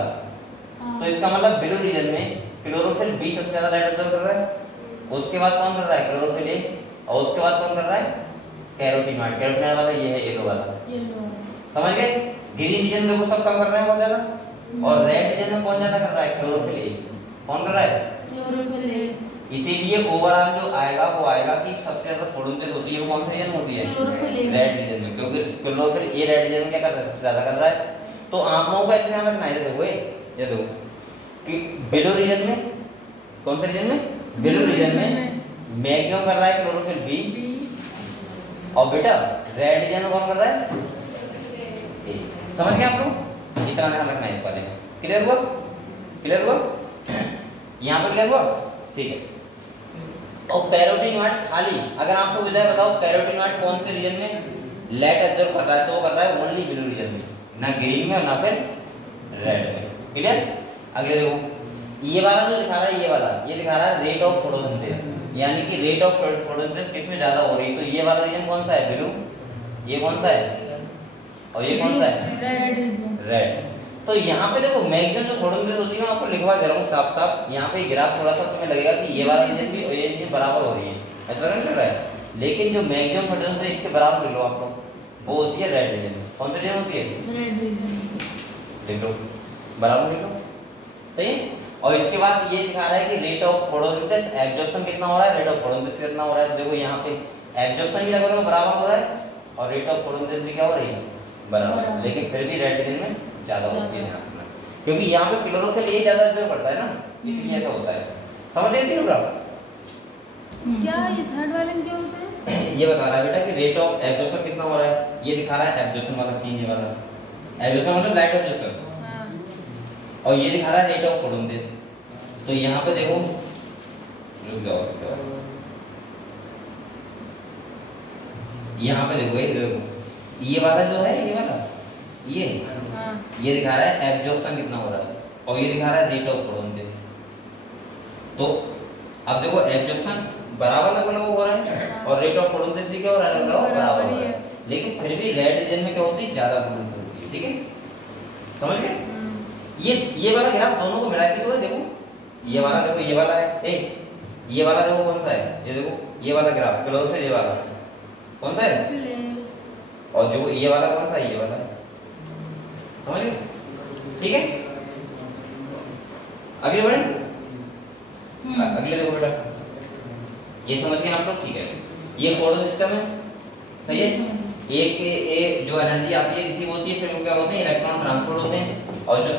तो इसका मतलब ब्लू रीजन में क्लोरोफिल बी सबसे ज्यादा लाइट एब्जॉर्ब कर रहा है उसके बाद कौन कर रहा है क्लोरोफिल ए और उसके बाद कौन कर रहा है कैरोटीनॉइड। कैरोटीनॉइड वाला ये है येलो वाला समझ गए। ग्रीन रीजन में वो सब कम कर रहे हैं बहुत ज्यादा और रेड रीजन में कौन ज्यादा कर रहा है क्लोरोफिल ए कौन कर रहा है क्लोरोफिल ए। इसीलिए ओवरऑल जो आएगा वो आएगा कि सबसे ज्यादा फोटोसिंथेसिस होती है वो कौन से रीजन में होती है क्लोरोफिल ए रेड रीजन में क्योंकि क्लोरोफिल ए रेड रीजन में क्या कर रहा है सबसे ज्यादा कर रहा है। तो आप लोगों को ऐसे ध्यान रखना है देखो ये देखो कि ब्लू रीजन में कौन से रीजन में ब्लू रीजन में मैक्सिमम कर रहा है क्लोरोफिल बी और बेटा रेड रीजन में कौन कर रहा है ए। समझ गए आप लोग इतना ध्यान रखना है इस वाले में। क्लियर हुआ यहाँ पर क्लियर हुआ ठीक है। और कैरोटीनॉइड खाली अगर आपको पूछा है बताओ कैरोटीनॉइड कौन से रीजन में लाइट एब्जॉर्ब कर रहा है तो वो कर रहा है ओनली ब्लू रीजन में ना ग्रीन में और ना फिर रेड में। क्लियर अगले देखो ये वाला जो दिखा रहा है, ये दिखा रहा है रेट ऑफ फोटोसिंथेसिस, यानी कि रेट ऑफ फोटोसिंथेसिस किसमें ज्यादा हो रही है। तो ये वाला रीजन कौन सा है ब्लू, ये कौन सा है, और ये कौन सा है रेड रीजन, रेड। तो यहाँ पे देखो मैक्सिमम जो फोटोसिंथेसिस होती है मैं आपको लिखवा दे रहा हूँ साफ साफ। यहाँ पे ग्राफ थोड़ा सा तुम्हें लगेगा कि ये वाला रीजन भी और ये रीजन बराबर हो रही है, ऐसा नहीं लग रहा है, लेकिन जो मैक्सिमम फोटोसिंथेसिस इसके बराबर लिख लो आप लोग, वो होती है रेड रीजन। कौन सी रीजन होती है, रेड रीजन, लिख लो बराबर लिख लो, सही है। और इसके बाद ये दिखा रहा है कि रेट ऑफ फोटोसिंथेसिस एब्जॉर्प्शन कितना हो रहा है, रेट ऑफ फोटोसिंथेसिस कितना हो रहा है। तो देखो यहाँ पे एब्जॉर्प्शन भी लगभग बराबर हो रहा है और रेट ऑफ फोटोसिंथेसिस भी क्या हो रही है, बराबर, लेकिन फिर भी रेड रीजन में ज्यादा होती है यहाँ पे, क्योंकि यहाँ पे क्लोरोफिल ये ज्यादा इधर पड़ता है ना, इसलिए ऐसा होता है। समझ रहे थे ग्राफ? क्या ये थर्ड वाले में क्या होता है? ये बता रहा है बेटा कि रेट ऑफ एब्जॉर्प्शन कितना हो रहा है, ये दिखा रहा है एब्जॉर्प्शन वाला सीन, ये वाला एब्जॉर्प्शन मतलब लाइट एब्जॉर्प्शन, हाँ, और ये दिखा रहा है रेट ऑफ फोटोसिंथेसिस। तो यहाँ पे देखो, रुक जाओ, यहाँ पे देखो ये वाला जो है, ये वाला हाँ, ये दिखा रहा है एब्जॉर्प्शन कितना हो रहा है और ये दिखा रहा है रेट ऑफ फोटोसिंथेसिस। तो अब देखो एब्जॉर्प्शन बराबर लगभग हो रहा है और रेट ऑफ फोटोसिंथेसिस भी क्या हो रहा है, बराबर हो रहा है, लेकिन फिर भी रेड रीजन में क्या होती है, ज्यादा फोटोसिंथेसिस होती है। ठीक है, समझ गए? ये वाला ग्राफ दोनों को मिला के तो देखो, ये वाला देखो, ये वाला है, ये वाला देखो कौन सा है, ये देखो ये वाला ग्राफ क्लोरोफिल, ये वाला कौन सा है, और जो ये वाला कौन सा है, ये वाला है। समझ गए? ठीक है, आगे बढ़े। अगले देखो बेटा, ये समझ गए आप लोग? ठीक है, ये फोटो सिस्टम है, सही है। एक जो एनर्जी आती है रिसीव होती है, फिर वो क्या होते हैं, इलेक्ट्रॉन ट्रांसपोर्ट होते हैं, और जो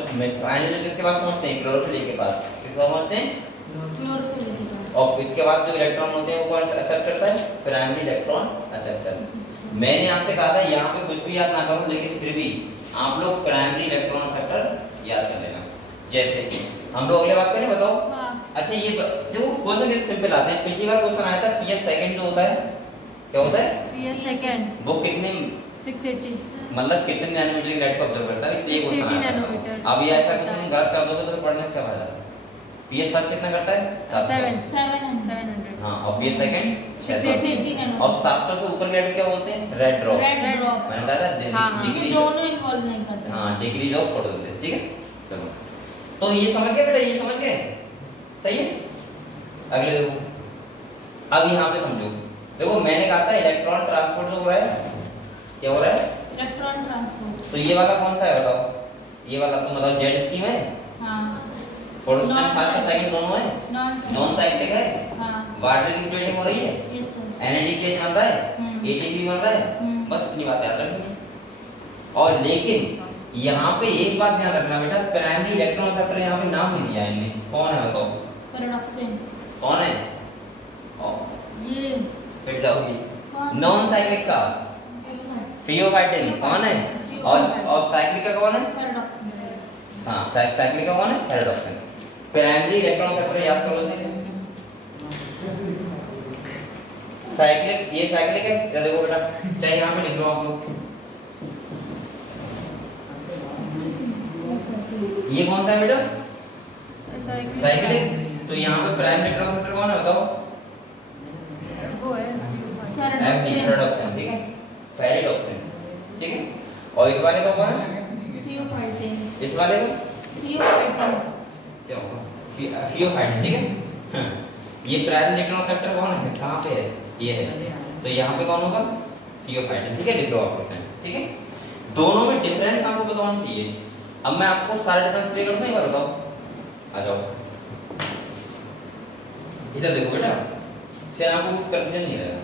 फाइनली किसके पास पहुंचते हैं, क्लोरोफिल के पास, किसके पास पहुंचते हैं, क्लोरोफिल के पास, और इसके बाद जो इलेक्ट्रॉन होते हैं वो कौन एक्सेप्ट करता है, प्राइमरी इलेक्ट्रॉन एक्सेप्ट करता है। मैंने आपसे कहा था यहाँ पे कुछ भी याद ना करो, लेकिन फिर भी आप लोग प्राइमरी इलेक्ट्रॉन एक्सेप्टर याद कर लेना। जैसे कि हम लोग अगले बात करें, बताओ। अच्छा, ये जो क्वेश्चन कितने सिंपल आते हैं, पिछली बार क्वेश्चन आया था पीएस सेकंड जो होता है, क्या होता है पीएस सेकंड, वो कितने 680, मतलब कितने नैनोमीटर की लाइट को ऑब्जर्व करता है, ये क्वेश्चन 680 आया था। नैनोमीटर। अब ये ऐसा क्वेश्चन गलत कर दोगे तो पढ़ने से क्या फायदा। पीएस फर्स्ट कितना करता है, 700, हाँ, और पीएस सेकंड 680 और 700 से ऊपर की क्या बोलते हैं, रेड ड्रॉप। रेड ड्रॉप, मैंने बताया था हाँ, डिग्री, दोनों इन्वॉल्व नहीं करते, हाँ, डिग्री ऑफ फोटोसिंथेसिस। ठीक है, चलो, तो ये समझ गए बेटा, ये समझ गए, सही है। अगले देखो, अब यहाँ पे समझो, देखो मैंने कहा था इलेक्ट्रॉन ट्रांसपोर्ट जो हो रहा है, क्या हो रहा है, इलेक्ट्रॉन ट्रांसपोर्ट। तो ये वाला कौन सा है बताओ, ये वाला तो बताओ जेड स्कीम है, हाँ, फोटोसिंथेसिस फर्स्ट और सेकंड दोनों है, नॉन साइक्लिक है, हाँ, वाटर की स्प्लिटिंग हो रही है, यस सर, एनएडीएच बन रहा है, एटीपी बन रहा है, बस इतनी बात याद रखनी है। और लेकिन यहाँ पे एक बात ध्यान रखना बेटा, प्राइमरी इलेक्ट्रॉन एक्सेप्टर यहाँ पे नाम नहीं दिया है इन्हें, कौन है बताओ, पैराडॉक्सिन, कौन है, ये फिर जाओगी नॉन साइक्लिक का फियोफाइटिन कौन है, और साइक्लिक का कौन है, पैराडॉक्सिन, हाँ, साइक्लिक का कौन है, पैराडॉक्सिन। प्राइमरी इलेक्ट्रॉन एक्सेप्टर याद करो जल्दी से, साइक्लिक, ये साइक्लिक है, क्या देखो बेटा, चाहे यहाँ पे लिख लो आप लोग, ये कौन सा है बेटा, साइक्लिक। तो यहाँ पे प्राइमरी इलेक्ट्रॉन एक्सेप्टर कौन है बताओ, वो है पैराडॉक्सिन, ठीक है, पैराडॉक्सिन, ठीक है। और इस वाले का कौन है, फियोफाइटिन, इस वाले का फियोफाइटिन, क्या होगा, फियोफाइटिन, ठीक है। ये प्राइमरी इलेक्ट्रॉन एक्सेप्टर कौन है, कहाँ पे है, ये है, तो यहाँ पे कौन होगा, फियोफाइटिन, ठीक है, लिख लो आप लोग, ठीक है। दोनों में डिफरेंस आपको बताना चाहिए। अब मैं आपको सारे डिफरेंस क्लियर करूँ, एक बार बताओ, आ जाओ इधर देखो बेटा, फिर आपको कुछ कंफ्यूजन नहीं रहेगा।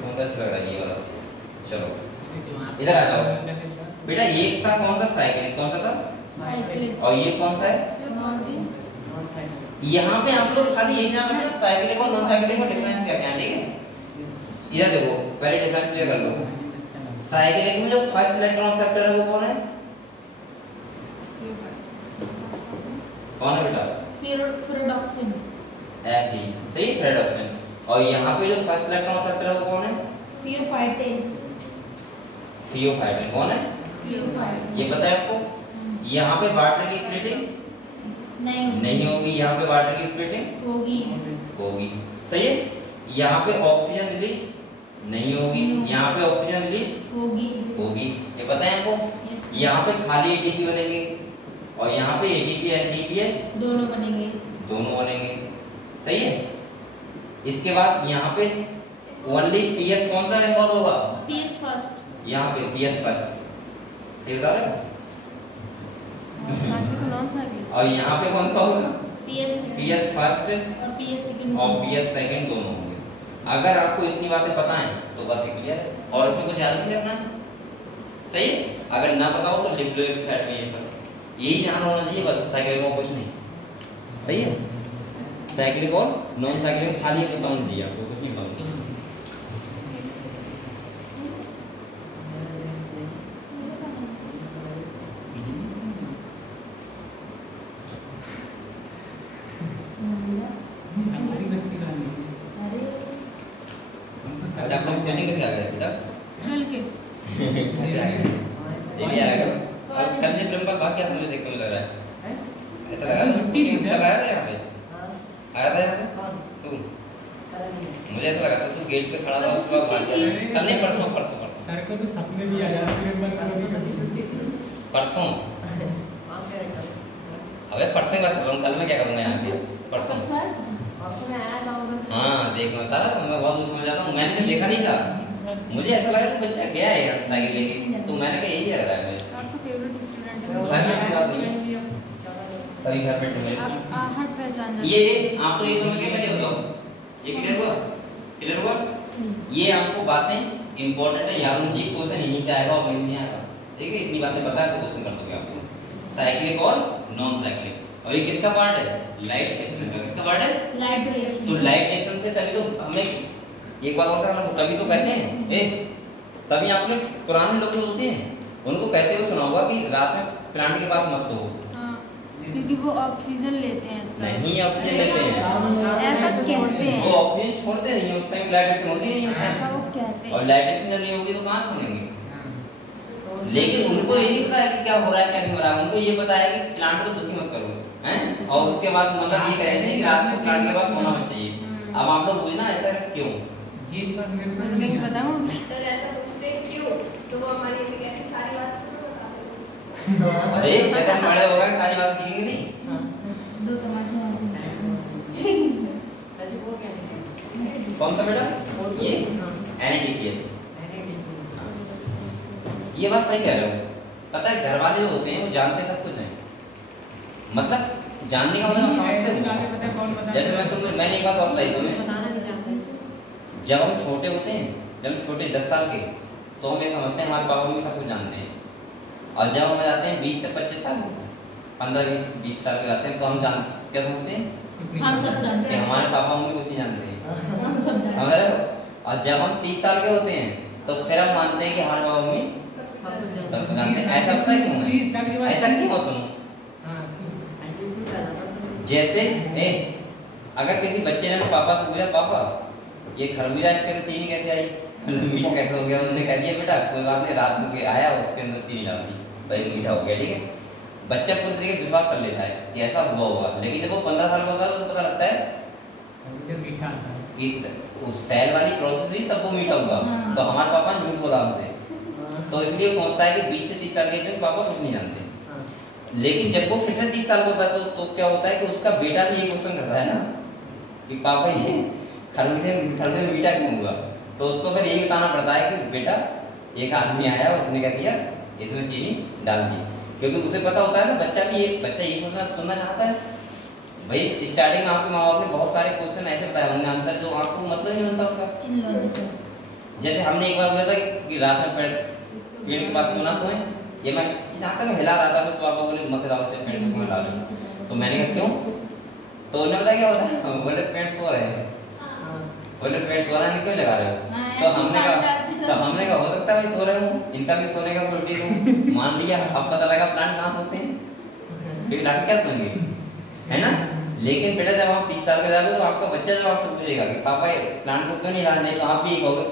कौन सा अच्छा लग रहा है, ये वाला, चलो इधर आ जाओ बेटा। एक था कौन सा, साइक्लिक, कौन सा था, साइक्लिक, और ये कौन सा है, यहाँ पे आप लोग खाली यही ध्यान रखना, साइक्लिक और नॉन साइक्लिक में डिफरेंस क्या है, ठीक है। इधर देखो, पहले डिफरेंस क्लियर कर लो। साइक्लिक में जो फर्स्ट इलेक्ट्रॉन एक्सेप्टर है वो कौन है, कौन है बेटा, पैराडॉक्सिन, Fe, सही, पैराडॉक्सिन। और यहाँ पे जो फर्स्ट इलेक्ट्रॉन एक्सेप्टर है वो कौन है, फियोफाइटिन, थियोफाइटिन। कौन है? ये पता है आपको? यहाँ पे वाटर की स्प्लिटिंग नहीं होगी, यहाँ पे वाटर की स्प्लिटिंग होगी। सही है। यहाँ पे ऑक्सीजन रिलीज नहीं होगी, यहाँ पे ऑक्सीजन रिलीज होगी। ये पता है आपको? यहाँ पे खाली एटीपी बनेंगे और यहाँ पे एटीपी एनडीपीएच दोनों बनेंगे। सही है। इसके बाद यहाँ पे ओनली पीएस कौन सा इन्वॉल्व होगा? PS first. यहाँ पे पीएस फर्स्ट सही बता रहे हो? और यहाँ पे कौन सा होगा? पीएस फर्स्ट और पीएस सेकंड दोनों होंगे। अगर आपको इतनी बातें पता है तो बस क्लियर है, और इसमें कुछ याद नहीं रखना। सही है। अगर ना पता हो तो लिख लो एक साइड में, ये सब यही ध्यान होना चाहिए बस, साइक्लिक और कुछ नहीं। सही है। साइक्लिक और नॉन साइक्लिक खाली पता होना चाहिए आपको, कुछ नहीं पता। आप लोग ट्रेनिंग कैसे आ गए बेटा? कैसे आ गए? ये भी आएगा। अब करने प्रेम का क्या समझ देखने में लग रहा है? ऐसा लगा छुट्टी कल आया था यहाँ पे? आया था यहाँ पे? तू? मुझे ऐसा लगा था तू गेट पे खड़ा था, उसके बाद भाग गया। कल नहीं, परसों सर को तो सपने भी आ जाते हैं। परसों? अबे परसों बात कर रहा हूँ, कल मैं क्या करूँगा यहाँ पे? परसों हाँ देख मैं बहुत दूर समझ जाता हूँ। मैंने तो देखा नहीं था, मुझे ऐसा लगा कि बच्चा गया है यार साइकिल लेके, तो मैंने कहा यही लग रहा है मुझे। आपका फेवरेट स्टूडेंट है? घर में बात नहीं है, सभी घर पे मेरे आप हर पहचान जाते ये आप तो ये समझ के मैंने बताओ, ये क्लियर हुआ? ये आपको बातें इंपॉर्टेंट है यार, मुझे क्वेश्चन यहीं से आएगा और नहीं आएगा। ठीक है, इतनी बातें पता है तो क्वेश्चन कर दोगे आपको। साइक्लिक और नॉन साइक्लिक, और ये किसका पार्ट है? लाइट रिएक्शन का। किसका पार्ट है? Light reaction. तो लाइट रिएक्शन से तभी तो हमें एक बात और करना, तभी तो कहते हैं तभी आपने पुराने लोग जो होते हैं उनको कहते हुए सुना होगा कि रात में प्लांट के पास मत सो। हाँ, क्योंकि वो ऑक्सीजन लेते हैं। नहीं ऑक्सीजन लेते हैं, ऐसा कहते हैं। वो ऑक्सीजन छोड़ते नहीं, उस टाइम लाइट रिएक्शन होती नहीं है। ऐसा वो कहते हैं। और लाइट रिएक्शन जब नहीं होगी तो कहाँ छोड़ेंगे? लेकिन उनको ये नहीं पता है कि क्या हो रहा है क्या नहीं हो रहा है, उनको ये पता है कि प्लांट को दुखी मत करो हैं, और उसके बाद मतलब ये कहते हैं कि रात में प्लांट के पास सोना मत चाहिए। अब आप लोग पूछना ऐसा क्यों? ये बात मेरे से उनको नहीं पता है। तो ऐसा पूछते हैं क्यों, तो वो हमारी ये कहते हैं सारी बात तो बता दो। अरे कहते हैं बड़े हो गए सारी बात सीखेंगे नहीं। दो तमाचे मारते वो क्या है? कौन सा बेटा? ये एनएडीपीएस। ये बात सही कह रहे हो। पता है घर वाले जो होते हैं वो जानते सब कुछ हैं, मतलब जानने का मतलब समझते हो। जैसे मैंने एक बात और बताई तुम्हें, बताना नहीं चाहते। जब हम छोटे होते हैं, जब हम छोटे 10 साल के, तो हम ये समझते हैं हमारे पापा भी सब कुछ जानते हैं। और जब हम जाते हैं 20 से 25 साल, 15-20 साल के जाते हैं, तो हम क्या समझते हैं? हम सब जानते कि हैं। हमारे पापा मम्मी कुछ नहीं जानते हैं। हम सब जानते समझ रहे हो? और जब हम 30 साल के होते हैं तो फिर हम मानते हैं कि हमारे पापा मम्मी सब कुछ जानते हैं। ऐसा पता है क्यों है? ऐसा क्यों? सुनो, जैसे अगर किसी बच्चे ने पापा से पूछा, पापा ये खरबूजा इसके अंदर चीनी कैसे आई, मीठा कैसे हो गया? उन्होंने कह दिया बेटा कोई बात नहीं, रात को आया उसके अंदर चीनी डाल दी, भाई मीठा हो गया। ठीक है, बच्चा पूरी तरीके से विश्वास कर लेता है कि ऐसा हुआ होगा। लेकिन जब वो 15 साल का होता है तो पता लगता है मीठा कि उस सेल वाली प्रोसेस हुई तब वो मीठा हुआ। तो हमारे पापा झूठ बोला हमसे, तो इसलिए वो सोचता है कि 20 से 30 साल के थे पापा कुछ नहीं जानते। लेकिन जब वो फिर से 30 साल का होता है तो क्या होता है कि उसका बेटा भी ये क्वेश्चन करता है ना कि पापा ये खरबूजे मीठा क्यों हुआ? तो उसको फिर यही बताना पड़ता है कि बेटा एक आदमी आया उसने क्या किया, इसमें चीनी डाल दी। क्योंकि उसे पता होता है ना, बच्चा ये सुनना चाहता है। भाई स्टार्टिंग में आपके माँ बाप ने बहुत सारे क्वेश्चन ऐसे बताए होंगे आंसर जो आपको मतलब नहीं बनता होगा। जैसे हमने एक बार बोला था कि रात में पेड़ के पास क्यों ना सोए, ये मैं जहाँ तक हिला रहा था तो पापा बोले मत हिलाओ से पेड़ को हिला दो। तो मैंने कहा क्यों? तो उन्होंने बताया क्या होता है, बोले पेड़ सो रहे हैं। बोले पेड़ सो रहे हैं क्यों लगा रहे हो? तो हमने कहा हो सकता है सो रहे हो, इनका भी सोने का प्रोटीन हो। मान लिया, अब पता लगा प्लांट कहाँ सोते हैं, क्योंकि प्लांट क्या सोएंगे, है ना? लेकिन बेटा जब आप 30 साल के जाओगे तो आपका बच्चा जब आपसे पूछेगा कि पापा प्लांट को क्यों नहीं हिलाना चाहिए, तो आप भी कहोगे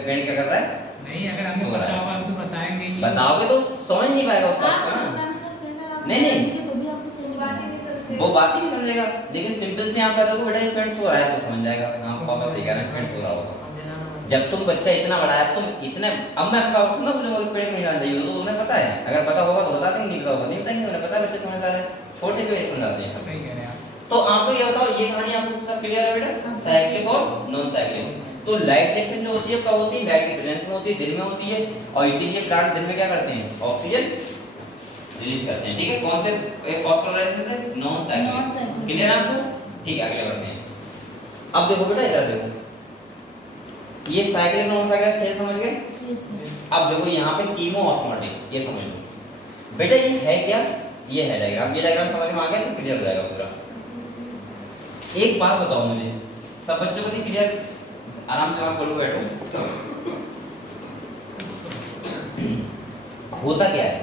पेड़ क्या कर रहा है, नहीं, अगर हमें पता होगा हम तो बताएंगे ही। बताओगे तो समझ नहीं पाएगा उसका हाँ, ना। बताना सर, कहना आप नहीं, नहीं। समझिए तो भी आपको सही बात ही लगेगा। नहीं करते। वो बात ही नहीं समझेगा। लेकिन सिंपल से आप कह दोगे बेटा ये पेड़ सो रहा है तो समझ जाएगा। हाँ पापा सही कह रहे हैं, पेड़ सो रहा होगा। जब तुम बच्चा इतना बड़ा है, तुम इतने, अब मैं आपका सुना बोलूंगा कि पेड़ नहीं डालना चाहिए, तो उन्हें पता है। अगर पता होगा तो बता देंगे, नहीं पता होगा नहीं बताएंगे। उन्हें पता है बच्चे समझदार है, छोटे पे ये समझाते हैं। सही कह रहे हैं आप। तो आपको ये बताओ, ये कहानी आपको सब क्लियर है बेटा? साइक्लिक और नॉन साइक्लिक। तो लाइट रिएक्शन जो होती है कब होती है? लाइट की प्रेजेंस में होती है, दिन में होती है। और इसीलिए प्लांट दिन में क्या करते हैं? ऑक्सीजन रिलीज करते हैं। ठीक है, कौन से फॉस्फोराइलेसिस है? Non cyclic. क्लियर है आपको? ठीक है, आगे बढ़ते हैं। अब देखो बेटा, इधर देखो, ये साइक्लिक नॉन साइक्लिक खेल समझ गए? Yes, sir. अब देखो यहाँ पे कीमो ऑस्मोटिक, ये समझ लो बेटा। ये है क्या? ये है डायग्राम। ये डायग्राम समझ में आ गया तो क्लियर हो जाएगा पूरा। एक बात बताओ मुझे, सब बच्चों को क्लियर? आराम से आप बोलो, बैठो। होता क्या है?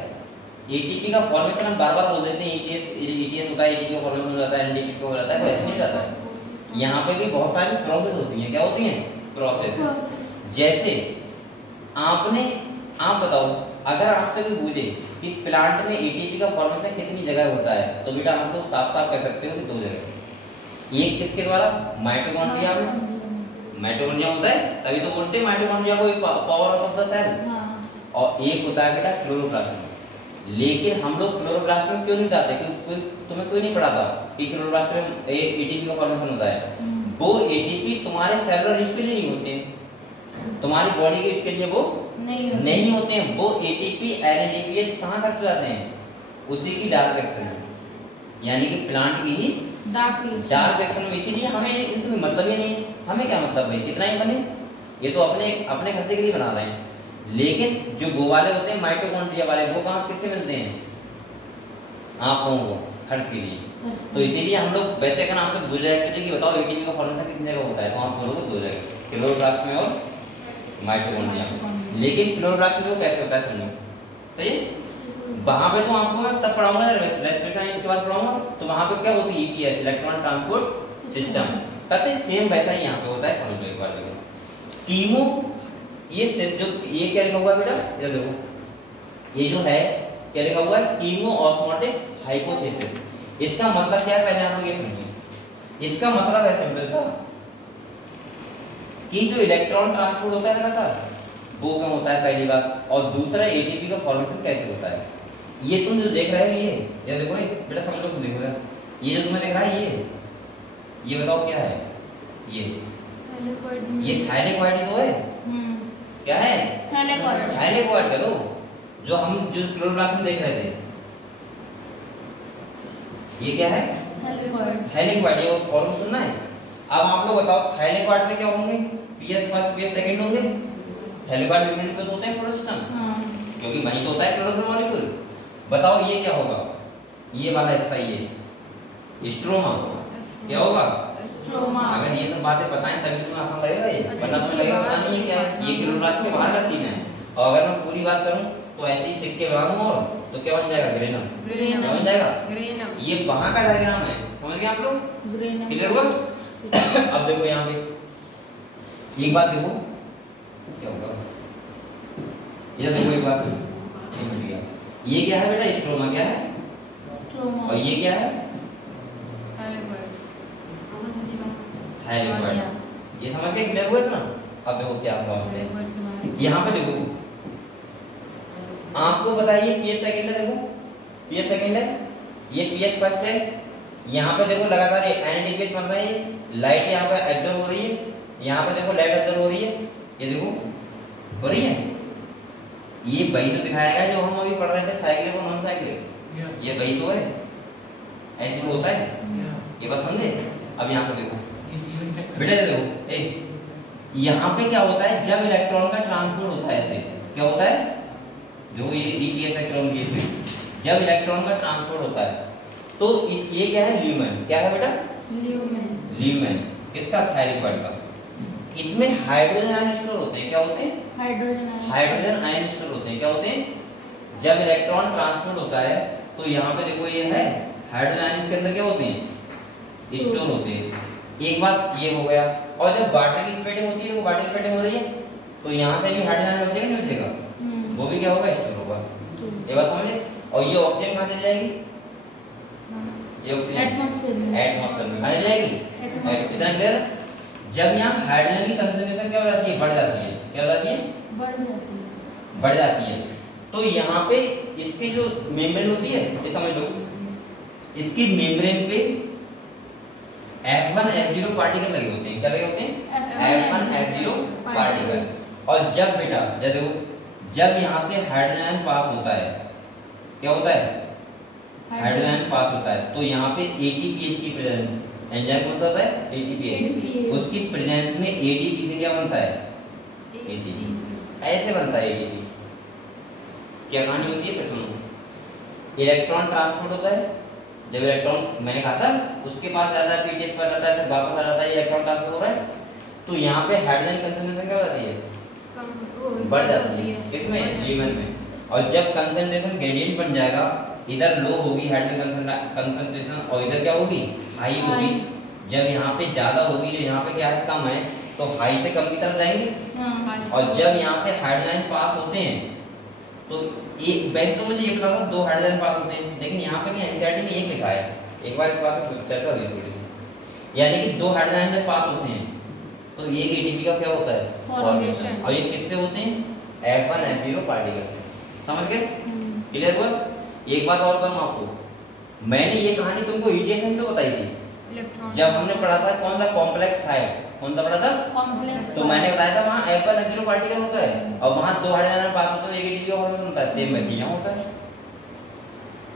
एटीपी का फॉर्मेशन हम बार-बार बोल देते हैं, ईटीएस होता है, एटीपी का फॉर्मेशन हो जाता है, एनडीपी का हो जाता है, वैसे नहीं रहता है। यहाँ पे भी बहुत सारी प्रोसेस होती हैं। क्या होती हैं? प्रोसेस। जैसे आप बताओ, अगर आपसे कोई पूछे कि प्लांट में एटीपी का फॉर्मेशन कितनी जगह होता है, तो बेटा हम तो साफ-साफ कह सकते हो कि 2 जगह। एक किसके द्वारा? माइटोकॉन्ड्रिया में। माइटोकॉन्ड्रिया होता है, तभी तो बोलते हैं माइटोकॉन्ड्रिया को पावर ऑफ द सेल। और एक होता है बेटा क्लोरोप्लास्ट में। लेकिन हम लोग क्लोरोप्लास्ट में क्यों नहीं बताते? क्योंकि तुम्हें कोई नहीं पढ़ाता कि क्लोरोप्लास्ट में एटीपी का फॉर्मेशन होता है। वो एटीपी तुम्हारे सेलुलर यूज के लिए नहीं होते हैं, तुम्हारी बॉडी के यूज के लिए वो नहीं होते हैं। वो एटीपी एनएडीपीएस कहाँ खर्च हो जाते हैं? उसी की डार्क रिएक्शन में, यानी कि प्लांट की ही डार्क रिएक्शन में। इसीलिए हमें इसमें मतलब ही नहीं है। हमें क्या मतलब है? कितना ही बने, ये तो अपने खर्चे के लिए बना रहे हैं। लेकिन जो वो वाले होते हैं माइटोकॉन्ड्रिया वाले, वो कहाँ किससे मिलते हैं? आप लोगों को खर्च के लिए। तो इसीलिए हम लोग वैसे अगर आपसे पूछ रहे हैं कि बताओ एटीपी का फॉर्मेशन कितनी जगह होता है, तो आप बोलोगे 2 जगह, क्लोरोप्लास्ट में और माइटोकॉन्ड्रिया में। लेकिन क्लोरोप्लास्ट में वो कैसे होता है समझो, सही है? वहां पे तो आपको मैं तब पढ़ाऊंगा, रेस्पिरेशन इसके बाद पढ़ाऊंगा, तो वहां पे क्या होती है? ETS, electron transport system. तब सेम वैसा ही यहाँ पे होता है, समझ लो एक बार। देखो कीमो, ये क्या लिखा हुआ है बेटा? इधर देखो, ये जो है क्या लिखा हुआ है? Chemo osmotic hypothesis. इसका मतलब क्या है? पहले हम लोग ये समझो। इसका मतलब है सिंपल सा कि जो इलेक्ट्रॉन ट्रांसपोर्ट होता है लगातार, वो कम होता है, पहली बात। और दूसरा, एटीपी का फॉर्मेशन कैसे होता है? ये तुम जो देख रहे हो, ये देखो बेटा, समझ लो, तुम देखो ना, ये जो तुम्हें दिख रहा है, ये बताओ क्या है? ये थायलेकॉइड तो है। क्या है? थायलेकॉइड करो, जो क्लोरोप्लास्ट में देख रहे थे। ये क्या है? थायलेकॉइड। ये फॉर्म सुनना है। अब आप लोग बताओ, थायलेकॉइड में क्या होंगे? पीएस फर्स्ट, पीएस सेकंड होंगे। थायलेकॉइड विभिन्न पे तो होते हैं फ्लोरोसिस्टम, क्योंकि वहीं तो होता है क्लोरोफिल मॉलिक्यूल। बताओ ये क्या होगा? ये वाला हिस्सा, ये स्ट्रोमा। क्या होगा? स्ट्रोमा। अगर ये सब बातें बताएं तभी तुम्हें आसान लगेगा ये, वरना तुम्हें लगेगा पता नहीं है क्या है। ये क्लोरोप्लास्ट के बाहर का सीन है। और अगर मैं पूरी बात करूं तो ऐसे ही सिक्के लगाऊं और तो क्या बन जाएगा? ग्रेनम। क्या बन जाएगा? ग्रेनम। ये वहां का डायग्राम है, समझ गए आप लोग? क्लियर हुआ? अब देखो यहाँ पे एक बात देखो, क्या होगा? ये देखो एक बात, ये मिल गया। ये क्या है बेटा? स्ट्रोमा। क्या है? स्ट्रोमा। और ये क्या है? थायलेकॉइड। ये समझ के क्लियर हुआ ना? अब देखो क्या होगा। यहाँ पे देखो, आपको बताइए पीएस सेकंड है। देखो पीएस सेकंड है, ये पीएस फर्स्ट है। यहाँ पे देखो लगातार एनएडीपीएस बन रहा है, लाइट यहाँ पे एब्जॉर्ब हो रही है, यहाँ पे देखो लाइट एब्जॉर्ब हो रही है, ये देखो हो रही है। ये वही तो दिखाएगा जो हम अभी पढ़ रहे थे, साइक्लिक और नॉन साइक्लिक। ये वही तो है, ऐसे तो होता है। ये बात समझे? अब यहाँ पे देखो बेटा, देखो यहाँ पे क्या होता है? जब इलेक्ट्रॉन का ट्रांसपोर्ट होता है, ऐसे क्या होता है? जो ये ईटीएस इलेक्ट्रॉन की, जब इलेक्ट्रॉन का ट्रांसपोर्ट होता है तो इस ये क्या है? ल्यूमेन। क्या है बेटा? ल्यूमेन। किसका? थायलेकॉइड का। इसमें हाइड्रोजन आयन स्टोर होते हैं। क्या होते हैं? हाइड्रोजन आयन स्टोर होते हैं। क्या होते हैं? जब इलेक्ट्रॉन ट्रांसपोर्ट होता है तो यहाँ पे देखो ये है हाइड्रोजन आयन, इसके अंदर क्या होते हैं? स्टोर होते हैं। एक बात ये हो गया। और जब वाटर की स्प्रेडिंग होती है, तो वाटर स्प्रेडिंग हो रही है, तो यहाँ से भी हाइड्रोजन बचेगा नहीं बचेगा, वो भी क्या होगा स्टोर होगा। ये बात समझे। और ये ऑक्सीजन कहाँ चली जाएगी, ये ऑक्सीजन एटमॉस्फेयर में कहाँ चली जाएगी, इतना क्लियर। जब यहाँ हाइड्रोजन की कंसंट्रेशन क्या हो जाती है, बढ़ जाती है, क्या हो जाती है, बढ़ जाती है। तो यहाँ पे इसकी जो मेम्ब्रेन होती है, ये समझ लो, इसकी मेम्ब्रेन पे F1 F0 पार्टिकल लगे होते हैं। क्या लगे होते हैं, F1 F0 पार्टिकल। और जब बेटा देखो, जब यहाँ से हाइड्रोजन पास होता है, क्या होता है, हाइड्रोजन पास होता है, तो यहाँ पे ATPH की प्रेजेंस, एंजाइम कौन सा होता है, ATPH, उसकी प्रेजेंस में ADP से क्या बनता है, ATP, ऐसे बनता है ATP। क्या कहानी होती है, फिर सुनो। इलेक्ट्रॉन ट्रांसपोर्ट होता है, जब इलेक्ट्रॉन, मैंने कहा था उसके पास जाता है, पीटीएस पर जाता है, फिर वापस आ जाता है, इलेक्ट्रॉन ट्रांसपोर्ट हो रहा है, तो यहाँ पे हाइड्रोजन कंसंट्रेशन क्या हो जाती है, बढ़ जाती है, किसमें, लीवन में। और जब कंसंट्रेशन ग्रेडियंट बन जाएगा, इधर लो होगी हाइड्रोजन कंसंट्रेशन और इधर क्या होगी, हाई होगी। जब यहाँ पे ज्यादा होगी, जो यहाँ पे क्या है, कम है, तो हाई से कम की तरफ जाएंगे। और जब यहाँ से हाइड्रोजन पास होते हैं, तो एक वैसे तो मुझे ये पता था 2 हाइड्रोजन पास होते हैं, लेकिन यहाँ पे क्या एनसीईआरटी ने 1 लिखा है। एक बार इस बात पर चर्चा हुई थोड़ी सी, यानी कि 2 हाइड्रोजन जब पास होते हैं तो एक एटीपी का क्या होता है, फॉर्मेशन। और ये किससे होते हैं, F1 F0 पार्टिकल से। समझ गए, क्लियर हुआ। एक बात और कहूँ आपको, मैंने ये कहानी तुमको ईजीएसएम तो बताई थी, जब हमने पढ़ा था कौन सा कॉम्प्लेक्स 5, कौन सा पढ़ा था, कॉम्प्लेक्स, तो मैंने बताया था वहाँ F1 F0 पार्टिकल होता है और वहाँ 2 हाइड्रोजन पास होते हैं, एक एटीपी का फॉर्मेशन होता है, सेम वैसे यहाँ होता है।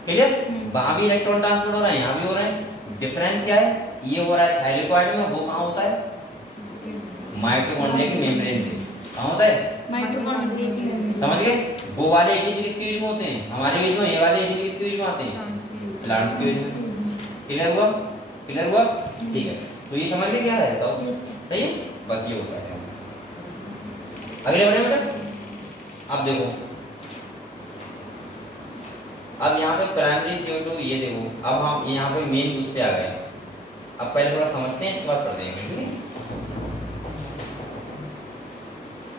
क्लियर, वहाँ भी इलेक्ट्रॉन ट्रांसपोर्ट हो रहा है, यहाँ भी हो रहा है। डिफरेंस क्या है, ये हो रहा है थाइलेकोइड में, वो कहाँ होता है, माइटोकॉन्ड्रिया की मेम्ब्रेन से। कहाँ होता है, माइटोकॉन्ड्रिया की मेम्ब्रेन। समझ गए। वो वाले एटीपी किसके बीच में होते हैं, हमारे बीच में, ये वाले एटीपी किसके बीच में आते हैं, प्लांट्स के बीच में। क्लियर हुआ, क्लियर हुआ, ठीक है। तो ये समझ गए क्या है, तो सही है, बस ये होता है। अगले बढ़े बेटा, अब देखो, अब यहाँ पे प्राइमरी CO2 ये देखो, अब हम यहाँ पे मेन उस पे आ गए। अब पहले थोड़ा समझते हैं, इसके बाद पढ़ते हैं, ठीक है।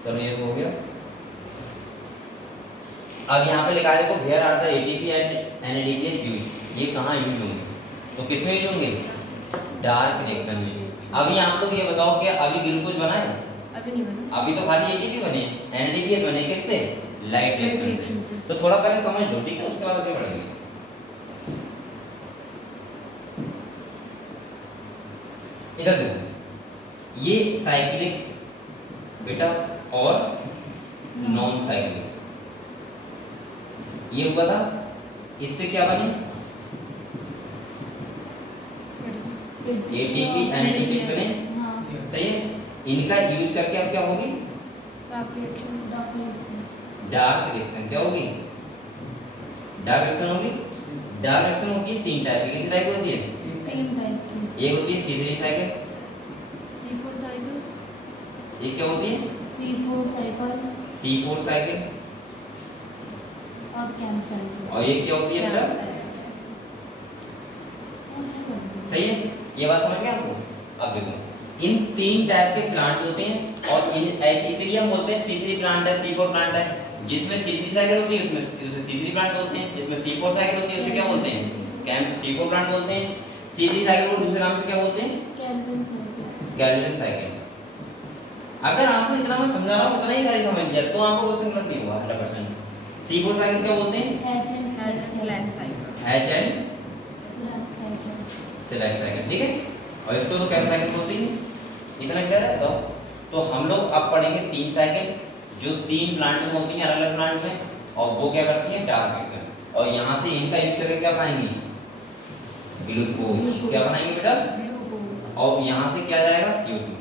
चलो ये हो गया। अब यहाँ पे लिखा है देखो, here are the ATP and NADPH use. ये कहाँ यूज होंगे, तो किसमें यूज होंगे, डार्क रिएक्शन में। अभी आप लोग ये बताओ कि अभी ग्लूकोज बना है, अभी नहीं बना, अभी तो खाली ATP बने, NADPH बने किससे, लाइट रिएक्शन से। तो थोड़ा पहले समझ लो, ठीक है, उसके बाद आगे बढ़ेंगे। इधर देखो, ये साइक्लिक बेटा और नॉन साइक्लिक, ये हुआ था, इससे क्या बने, ATP NADPH बने, सही है। इनका यूज करके अब क्या होगी, डार्क रिएक्शन। क्या होगी, डार्क रिएक्शन होगी। डार्क रिएक्शन होती है 3 टाइप की। कितनी टाइप होती है, 3 टाइप की। एक होती है C3 साइकिल, C4 साइकिल, एक क्या होती है, C4 साइकिल C4 साइकिल, और कैम साइकिल। और एक क्या होती है बेटा, सही है। ये बात समझ गए आपको। अब देखो, इन 3 टाइप के प्लांट होते हैं और इन ऐसे, इसीलिए हम बोलते हैं C3 प्लांट है, C4 प्लांट है। जिसमें C3 साइकिल होती है उसमें C3 प्लांट बोलते हैं, इसमें C4 साइकिल होती है उसे क्या बोलते हैं, कैम C4 प्लांट बोलते हैं। C3 साइकिल को दूसरे नाम से क्या बोलते हैं, कैल्विन साइकिल। Calvin cycle. अगर आपने इतना मैं समझा रहा हूं उतना ही गाड़ी समझ लिया तो आपको क्वेश्चन गलत नहीं हुआ 100%। C4 साइकिल क्या बोलते हैं, hatch and slag cycle, hatch and cycle. Slag cycle, ठीक है। और इसको तो कैम साइकिल बोलते हैं। इतना क्लियर है। तो हम लोग अब पढ़ेंगे 3 साइकिल जो 3 प्लांट में होती हैं, अलग अलग प्लांट में, और वो क्या करती है, डार्क रिएक्शन। और यहाँ से इनका यूज करके क्या बनाएंगे, ग्लूकोज। क्या बनाएंगे बेटा, और यहाँ से क्या जाएगा, CO2।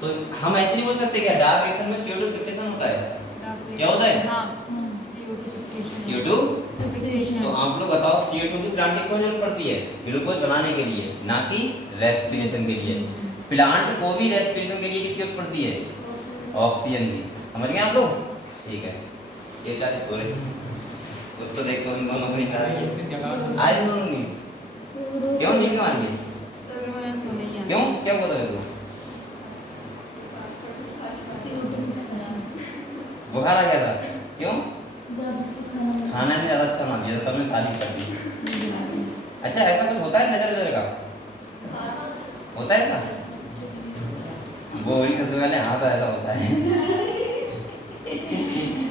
तो हम ऐसे नहीं बोल सकते क्या डार्क रिएक्शन में CO2 फिक्सेशन होता है, क्या होता है, हाँ, CO2 फिक्सेशन। तो आप लोग बताओ CO2 की प्लांट की कौन जरूरत पड़ती है, ग्लूकोज बनाने के लिए, ना कि रेस्पिरेशन के लिए। प्लांट को भी रेस्पिरेशन के लिए किसकी जरूरत पड़ती है, ऑक्सीजन की। समझ गए आप लोग, ठीक है। ये 40 हो रहे उसको देखो, उन दोनों को निकाल आज दोनों नहीं, क्यों नहीं मानेंगे, क्यों, क्या बोल रहे हो, CO2 फिक्सेशन। बुखार आ गया था, क्यों? खाना खाना नहीं ज्यादा अच्छा बना दिया, सबने तारीफ कर दी। अच्छा ऐसा कुछ होता है नजर नजर का? होता है ऐसा? बोली सबसे पहले हाँ तो ऐसा होता है।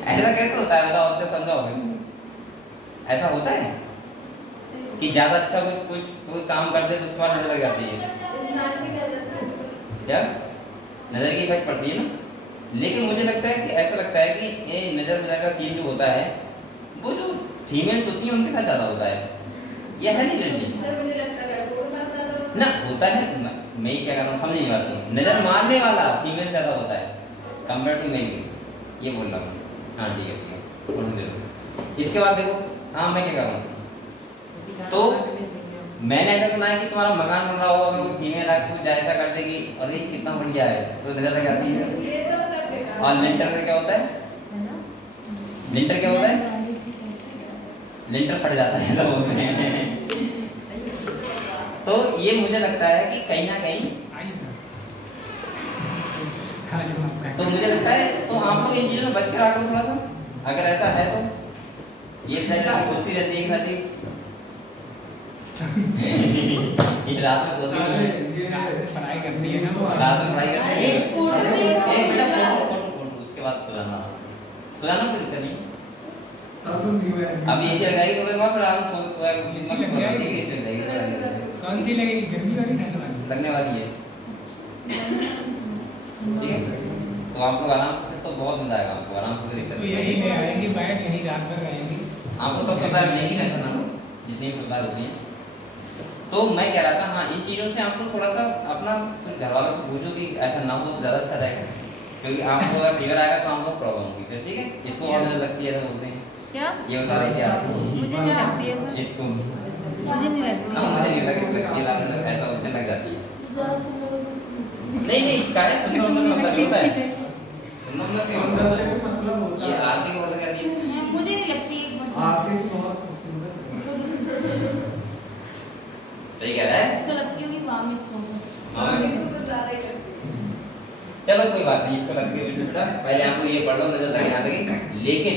ऐसा कैसे होता है बताओ, अच्छा समझाओ। ऐसा होता है कि ज्यादा अच्छा कुछ कोई काम कर दे तो उसके बाद नजर लग जाती है, क्या नजर की इफेक्ट पड़ती है ना। लेकिन मुझे लगता है कि ऐसा लगता है कि ये नजर वजर का सीन जो होता है वो जो फीमेल्स होती हैं उनके साथ ज्यादा होता है, ये है नहीं ना होता है। मैं क्या कर रहा हूँ समझ नहीं बात को, नजर मारने वाला फीमेल ज्यादा होता है कंपेयर टू मेल, ये बोल रहा हूँ। हाँ ठीक है ठीक है। इसके बाद देखो, हाँ मैं क्या कर रहा हूँ, तो मैंने ऐसा सुना है कि तुम्हारा मकान बन रहा होगा, अगर कोई फीमेल आके कुछ ऐसा कर देगी अरे कितना बढ़िया है तो नजर लग जाती है। और लिंटर में क्या होता है, लिंटर क्या होता है, लिंटर फट जाता है सब बोलते हैं। तो ये मुझे लगता है कि कहीं ना कहीं, तो मुझे लगता है तो आप लोग इन चीजों से बच कर रखो थोड़ा सा, अगर ऐसा है तो। ये सोचती रहती है खाती ये रात में सोती है, पढ़ाई करती है ना, रात में पढ़ाई करती है। फोटो बेटा फोटो उसके बाद सुलाना कोई दिक्कत नहीं। अब एसी लगाएगी थोड़ी देर बाद, फिर आराम से सोएगा। एसी लग जाएगी? एसी लगाएगी। कौन सी लगेगी, गर्मी वाली ठंड वाली? लगने वाली है, ठीक है। तो आप लोग आराम से, तो बहुत मजा आएगा आपको, आराम से, कोई दिक्कत तो यही ले आएंगे बैग, यही रात भर रहेंगे। आपको सब सुविधा मिलेगी ना इतना, जितनी सुविधा होती है। तो मैं कह रहा था हाँ इन चीज़ों से आप लोग थोड़ा सा अपना घर वालों से पूछो कि ऐसा ना हो तो ज़्यादा अच्छा रहेगा, क्योंकि आपको अगर फीवर आएगा तो आपको प्रॉब्लम होगी फिर, ठीक है। इसको और नजर लगती है ऐसा बोलते हैं, क्या ये बता रहे क्या मुझे नहीं लगती है सर, इसको मुझे नहीं लगती हाँ है। मुझे नहीं लगती है, ऐसा होते लग जाती है। ज़्यादा सुंदर हो तो उसको नहीं काहे सुंदर मतलब होता है, सुंदर से मतलब ये आरती को बोल जाती है, मुझे नहीं लगती सही कह रहा है। उसको लगती होगी वामिट को। चलो कोई बात नहीं, इसको लगती है बेटा, पहले आपको ये पढ़ लो नजर लग जाएगी। लेकिन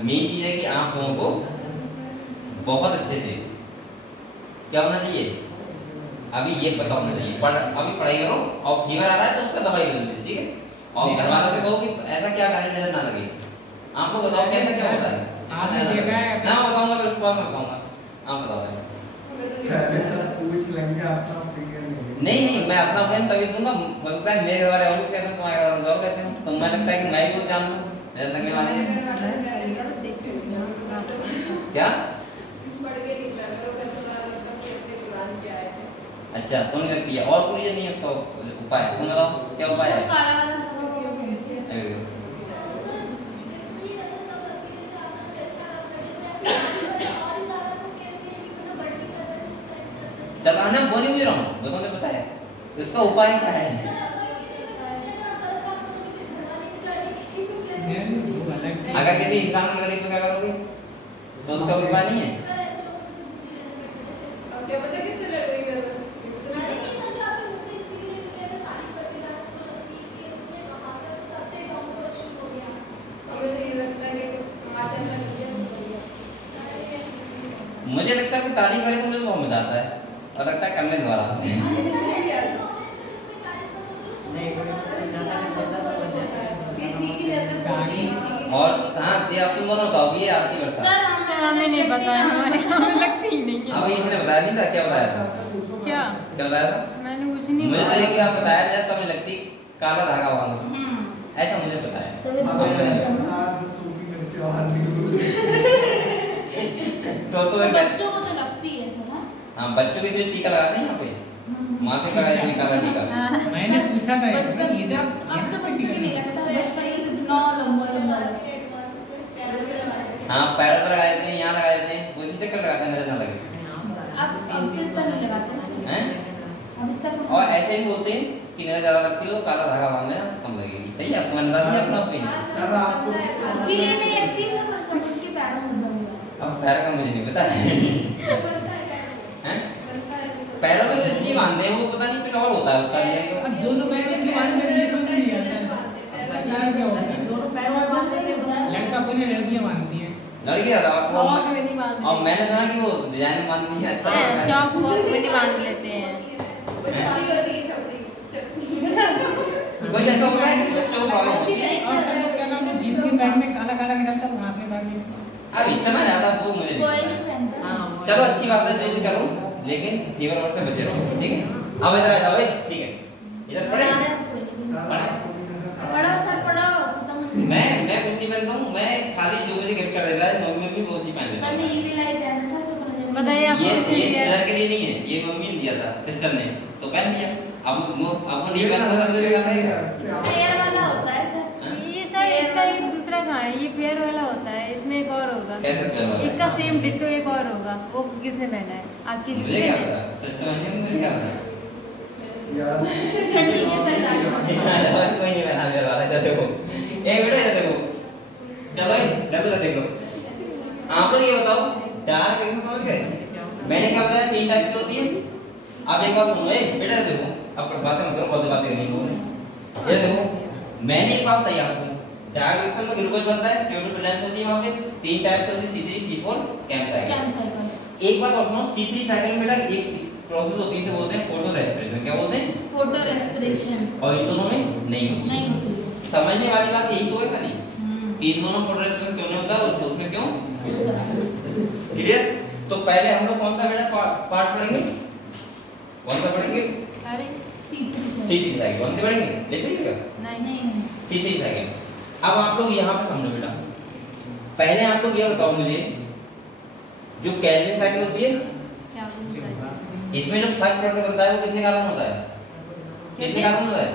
मेन चीज है कि आप लोगों को बहुत अच्छे से क्या होना चाहिए, अभी ये पता होना चाहिए, अभी पढ़ाई करो और फीवर आ रहा है तो उसका दवाई ले लीजिए, ठीक है। और घर वालों से कहो कि ऐसा क्या कारण नजर ना लगे। आप लोग बताओ कैसा क्या होता है, आपने देखा है? ना बताऊंगा फिर उसके बाद मैं बताऊंगा, आप बताओ। नहीं मैं अपना ऑप्शन तभी दूंगा, बोलता है मेरे घर वाले और कहते हैं तुम्हारे घर वाले और कहते हैं, तो मैं लगता है कि मैं भी जान लूं नजर लगने वाले क्या। अच्छा तो नहीं लगती है, और कोई नहीं है उसका उपाय, तुम बताओ क्या उपाय है। काला वाला धागा वो बोलते हैं। चलो ना बोल ही रहा हूँ, लोगों ने बताया इसका उपाय क्या है। अगर किसी इंसान को करी तो क्या करोगे, तो उसका उपाय नहीं है। मुझे लगता है कि तारीफ करे तो मुझे बहुत मजा आता है, और लगता है करने द्वारा और हाँ ये आप तुम दोनों बताओ ये आपकी वर्षा। सर हमें नहीं पता है, हमें लगती ही नहीं है। अब इसने बताया नहीं था, क्या बताया था, क्या क्या बताया था? मैंने कुछ नहीं मुझे तो बताया। ये कि आप बताया था तब मुझे लगती काला धागा बांधो, ऐसा मुझे पता है। तो बच्चों को तो लगती है सर। हाँ बच्चों के लिए टीका लगाते हैं यहाँ पे, माथे का लगाते हैं काला टीका। मैंने पूछा था बचपन इधर अब तो बच्चों के नहीं लगता है, इतना लंबा लंबा। हाँ पैरों पर लगा देते हैं, यहाँ लगा देते हैं, उसी चक्कर लगाते हैं नजर ना लगे। अब इतना नहीं लगाते हैं अभी तक। और ऐसे भी बोलते हैं कि नजर ज्यादा लगती हो काला धागा बांध देना कम लगेगी। सही है, आपको मैंने बता दिया अपना ओपिनियन। इसीलिए नहीं लगती सर, पर सब उसके पैरों में दम हुआ। अब पैरों का मुझे नहीं पता है, पैरों में तो इसलिए बांधते हैं, वो पता नहीं कुछ और होता है उसका लिए। दोनों पैर में क्यों बांध, मेरे ये समझ नहीं आता है। सरकार क्या होता है, दोनों पैरों में बांधते अपने लड़कियां मानती हैं। लड़की ज्यादा शौक में नहीं बांध और मैंने सुना कि वो डिजाइन बांधनी है अच्छा लगता है। शौक बहुत में नहीं बांध लेते हैं। वो छोटी होती है, छोटी कुछ ऐसा होता है कि बच्चों को प्रॉब्लम होती है। और सब लोग क्या नाम है जींस की पैंट में काला काला निकलता है वहां पे बाकी। अब इस समय ज्यादा वो मुझे नहीं कोई पता। नहीं पहनता। हाँ, चलो अच्छी बात है जो भी करो, लेकिन फीवर और से बचे रहो, ठीक है। अब इधर आ जाओ भाई, ठीक है। इधर पढ़े पढ़ो सर पढ़ो, खत्म मत करो। मैं कुछ नहीं पहनता हूँ, मैं खाली जो मुझे गिफ्ट कर देता है मम्मी भी वो चीज पहन लेता सर ने है। ये भी लाइट पहना था, सब बोला जब बताइए आपको ये किसने दिया? सिस्टर के लिए नहीं है, ये मम्मी ने दिया था, सिस्टर ने तो पहन लिया। अब वो नहीं पहनता था मुझे भी करना ही है। ये तो पेयर वाला होता है सर। ये सर इसका एक दूसरा कहाँ है? ये पेयर वाला होता है, इसमें एक और होगा। कैसे पहनवा है? इसका सेम डिट्टो एक और होगा। वो किसने पहना है? आपकी मुझे सिस्टर क्या ने? पता, सिस्टर ने मुझे क्या पता। ठंडी के सर डाल। कोई नहीं पहना मेरे वाला, इधर देखो ए बेटा इधर देखो, चलो लगो देख लो। आप लोग ये बताओ डार्क रिंग समझ गए? मैंने क्या बताया 3 टाइप की होती है। आप एक बात सुनो, ए बेटा देखो, अब बातें मत करो, बहुत बातें करनी है। ये देखो मैंने एक बात बताई आपको, डार्क रिंग में ग्लूकोज बनता है, CO2 बैलेंस होती है वहां पे 3 टाइप से होती है, C3 C4 camp cycle. Camp cycle. एक बात और सुनो, C3 साइकिल में बेटा एक प्रोसेस होती है, इसे बोलते हैं फोटो रेस्पिरेशन। क्या बोलते हैं? Photo respiration. और इन दोनों में नहीं होती। नहीं होती। समझने वाली बात यही तो है ना, नहीं हम्म। इन दोनों फोटो रेस्पिरेशन क्यों नहीं होता और उसमें क्यों? क्लियर? तो पहले हम लोग कौन सा बेटा पार्ट पढ़ेंगे? कौन सा पढ़ेंगे? अरे C3 साइकिल। कौन सी पढ़ेंगे? लिख लीजिएगा, नहीं C3 साइकिल। अब आप लोग यहाँ पे समझो बेटा, पहले आप लोग ये बताओ मुझे, जो केल्विन साइकिल होती है क्या बोल रहा है? इसमें जो फर्स्ट प्रोडक्ट बनता है वो कितने कार्बन होता है? कितने कार्बन होता है?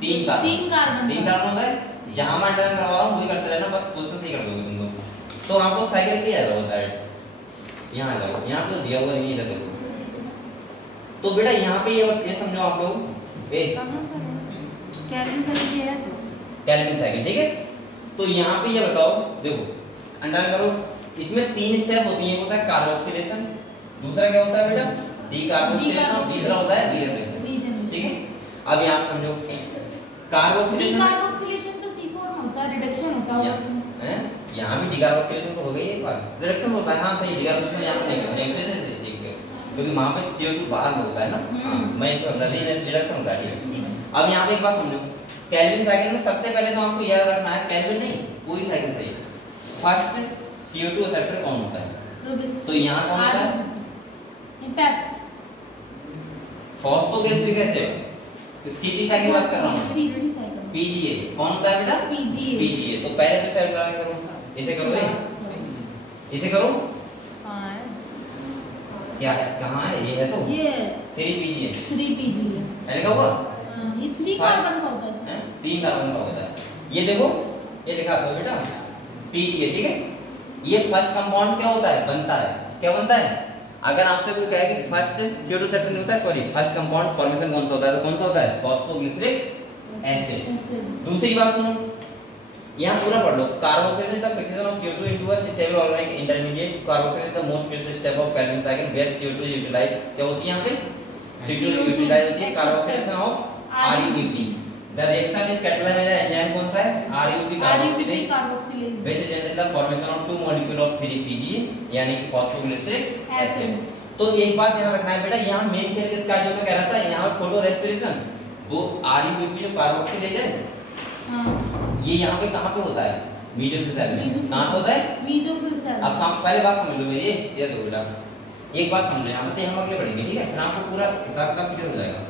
3 कार्बन। 3 कार्बन। 3 कार्बन होता है। जहां मैं अंडरलाइन करवा रहा हूं वही करते रहना, बस क्वेश्चन सही कर दोगे तुम लोग। तो आपको साइकिल पे आ जाओ डायरेक्ट, यहां आ जाओ, यहां पे दिया हुआ नहीं है देखो। तो बेटा यहां पे ये समझो आप लोग, ए कहाँ पर है? केल्विन का ये है तो केल्विन साइकिल, ठीक है। तो यहां पे ये बताओ, देखो अंडरलाइन करो, इसमें 3 स्टेप होती है। होता है कार्बोक्सिलेशन, दूसरा क्या होता है बेटा? डीकार्बोक्सिलेशन, और तीसरा होता है रीजनरेशन, ठीक है। अब यहां समझो कार्बोक्सिलेशन, डीकार्बोक्सिलेशन तो C4 में होता है, रिडक्शन होता है उसमें। हैं यहां भी डीकार्बोक्सिलेशन तो हो गई एक बार, रिडक्शन होता है। हां सही, डीकार्बोक्सिलेशन यहां पे नहीं है, नेक्स्ट से सीख गए क्योंकि वहां पे CO2 बाहर होता है ना। हां मैं इसको समझा दी, रिडक्शन होता है, ठीक है। अब यहां पे एक बात समझो, केल्विन साइकिल में सबसे पहले तो आपको याद रखना है, केल्विन नहीं पूरी साइकिल सही, फर्स्ट CO2 एक्सेप्टर कौन होता है? तो यहां कौन होता है? Impact phosphoglyceric acid. तो C3 साइकिल की बात कर रहा हूं, C3 साइकिल। PGA कौन होता है बेटा? PGA। तो पहले तो सेल प्लान करो, इसे करो, इसे करो, कहाँ है? क्या है, कहां है? ये है तो ये 3PGA 3PGA। लिखा हुआ ये 3 कार्बन का होता है। 3 कार्बन का होता है। ये देखो ये लिखा था बेटा PGA, ठीक है। ये फर्स्ट कंपाउंड क्या होता है? बनता है, क्या बनता है? अगर आपसे कोई कहे कि फर्स्ट CO2 सेट नहीं होता है, सॉरी फर्स्ट कंपाउंड फॉर्मेशन कौन सा होता है, तो कौन सा होता है? Phosphoglyceric acid. दूसरी बात सुनो, यहां पूरा पढ़ लो, carboxylation is the succession of CO2 into a stable organic intermediate. Carboxylation is the most crucial step of Calvin cycle where CO2 is utilized. क्या होती है यहां पे? CO2 यूटिलाइज होती है carboxylation of RUBP. The reaction is catalyzed by the enzyme कौन सा है? RUBP carboxylase, which results in the formation of 2 molecule of 3PGA यानी कि फॉस्फोग्लिसरिक एसिड। तो एक बात ध्यान रखना है बेटा, यहाँ मेन केयर किसका जो मैं कह रहा था, यहाँ फोटो रेस्पिरेशन, वो RUBP जो कार्बोक्सिलेज है, ये यहाँ पे कहाँ पे होता है? मेसोफिल सेल में। कहाँ पे होता है? Mesophyll cell. अब पहले बात समझ लो मेरी, ये देखो बेटा, एक बात समझ लो, यहाँ पे हम अगले पढ़ेंगे, ठीक है, फिर आपको पूरा हिसाब किताब क्लियर हो जाएगा।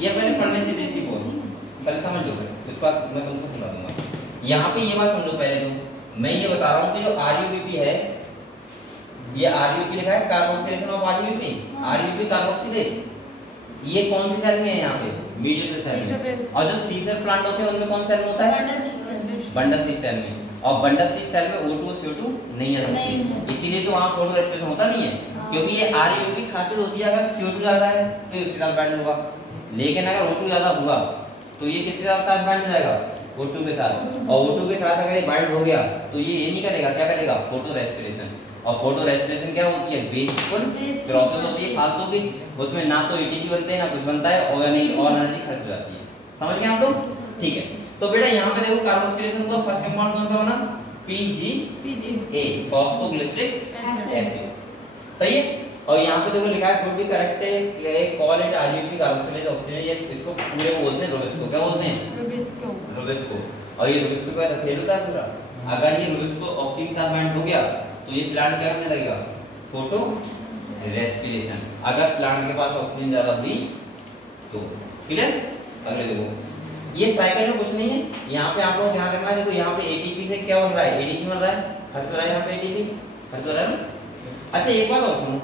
ये पहले पढ़ने से जैसी बोल, पहले समझ लो, इसके बाद मैं तुमको समझा दूंगा। यहाँ पे ये बात समझ लो पहले, तो मैं ये बता रहा हूँ कि जो RUBP है, ये RUBP लिखा है कार्बोक्सिलेशन ऑफ RUBP कार्बोक्सिलेज, ये कौन सी सेल में है? यहाँ पे मेसोफिल सेल में। और जो सीजनल प्लांट होते हैं उनमें कौन सेल में होता है? बंडल सीड सेल में। और बंडल सीड सेल में O2 और CO2 नहीं आ सकती, इसीलिए तो वहाँ फोटो रेस्पिरेशन होता नहीं है, क्योंकि ये RUBP खासियत होती है, अगर CO2 ज्यादा है तो इसके साथ बाइंड होगा, लेकिन अगर O2 ज्यादा हुआ तो ये किसके साथ बाइंड हो जाएगा? O2 के साथ। और O2 के साथ अगर ये बाइंड हो गया तो ये नहीं करेगा, क्या करेगा? Photo respiration. और फोटो रेस्पिरेशन क्या होती है? वेस्टफुल प्रोसेस होती है फालतू की, उसमें ना तो ATP बनते हैं ना कुछ बनता है, और एनर्जी खर्च हो जाती है। समझ गए आप लोग? ठीक है, तो बेटा यहाँ पे देखो कार्बोक्सिलेशन का फर्स्ट कंपाउंड कौन सा बना? PGA phosphoglyceric acid. सही है। और यहाँ पे देखो लिखा है could be corrected call it RUP carboxylase oxygen, ये इसको पूरे को बोलते हैं रोबिस्को। क्या बोलते हैं? रोबिस्को। और ये रोबिस्को का खेल होता है पूरा। अगर ये रोबिस्को ऑक्सीजन के साथ बाइंड हो गया तो ये प्लांट क्या करने लगेगा? Photo respiration. अगर प्लांट के पास ऑक्सीजन ज्यादा हुई तो क्लियर। अगले देखो ये साइकिल में कुछ नहीं है, यहाँ पे आप लोग ध्यान रखना है। देखो यहाँ पे एटीपी से क्या बन रहा है? एडीपी बन रहा है, खर्च हो रहा है यहाँ पे एटीपी, खर्च हो रहा है। अच्छा एक बात और सुनो,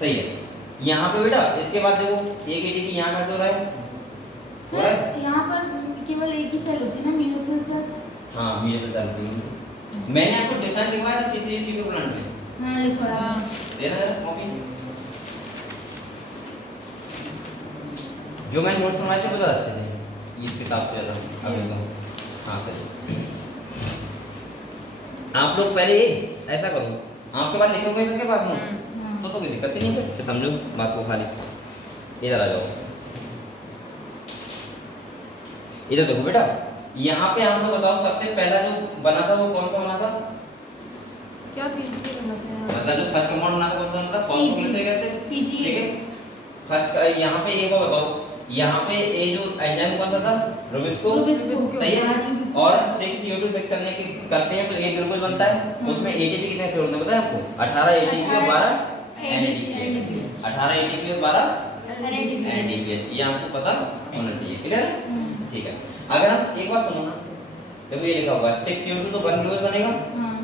सही है। यहाँ पे बेटा इसके बाद देखो एक एटीपी यहाँ खर्च हो रहा है। सर यहाँ पर केवल एक ही सेल होती है ना, म्यूकोल सेल्स। हाँ म्यूकोल सेल होती है। मैंने आपको डिफरेंस लिखवाया था C3H6 प्लांट में। हाँ लिखवाया। देना जरा कॉपी। जो मैंने नोट्स बनाए थे बहुत अच्छे थे इस किताब से ज्यादा। अभी तो हाँ सही। आप लोग पहले ऐसा करो, आपके पास लिखे हुए सबके पास नोट्स तो कोई दिक्कत ही नहीं है। तो समझो बात को खाली। इधर आ जाओ, इधर देखो बेटा। यहाँ पे हम लोग बताओ सबसे पहला जो बना था वो कौन सा बना था? क्या PGA बना था? मतलब जो फर्स्ट कंपाउंड बना था कौन सा बना था? Phosphoglyceric acid. PGA। ठीक है। फर्स्ट यहाँ पे एक और बताओ, यहाँ पे ये जो एंजाइम कौन सा था? रोबिस्को। सही है। और 6CO2 फिक्स करने की करते हैं तो एक ग्लूकोज बनता है। उसमें एटीपी कितने छोड़ होते हैं पता है आपको? 18 एटीपी और 12 NADPH। 18 एटीपी और 12 NADPH। ये आपको पता होना चाहिए। क्लियर? ठीक है। अगर हम एक बात सुनो ना, देखो ये लिखा होगा 6CO2 तो 1 ग्लूकोज बनेगा।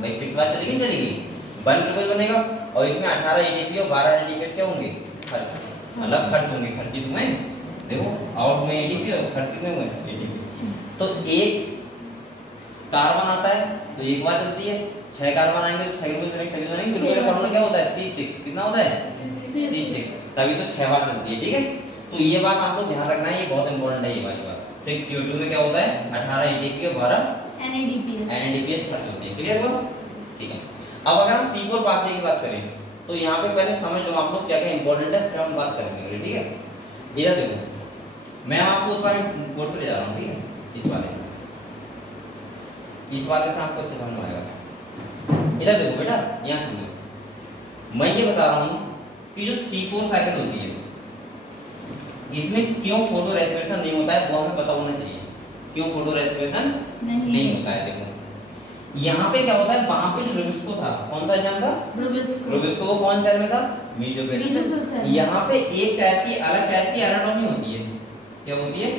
भाई 6 बार चलेगी चलेगी 1 ग्लूकोज बनेगा। और इसमें 18 एटीपी और 12 NADPH क्या होंगे? खर्च, मतलब खर्च होंगे। खर्चित हुए देखो, आउट में एटीपी और खर्च कितने हुए? एटीपी। तो एक कार्बन आता है तो एक बार चलती है। 6 कार्बन आएंगे तो 6 ग्लूकोज कनेक्ट बनेंगे। ग्लूकोज का फॉर्मूला क्या होता है? C6। कितना होता है? C6। तभी तो 6 बार चलती है। ठीक है। तो ये बात आपको ध्यान रखना है, ये बहुत इंपॉर्टेंट है ये वाली बात। 6CO2 में क्या होता है? 18 एटीपी और 12 NADPH खर्च होती है। क्लियर हुआ? ठीक है। अब अगर हम C4 पाथवे की बात करें तो यहाँ पे पहले समझ लो आप लोग क्या क्या इंपॉर्टेंट है, फिर हम बात करेंगे। ठीक है। इधर देखो, मैं आपको उस वाले बोर्ड पे ले जा रहा हूँ। ठीक है। इस वाले से आपको अच्छे समझ में आएगा। इधर देखो बेटा, यहाँ समझो। मैं ये बता रहा हूँ कि जो C4 साइकिल होती है इसमें क्यों फोटो रेस्पिरेशन नहीं होता है वो हमें पता होना चाहिए। क्यों फोटो रेस्पिरेशन नहीं होता है? देखो यहाँ पे क्या होता है, वहां पे जो रोबिस्को था, कौन सा एंजाइम था? रोबिस्को। वो कौन सेल में था? मेसोफिल। यहाँ पे एक टाइप की अलग टाइप की एनाटॉमी होती है। क्या होती है?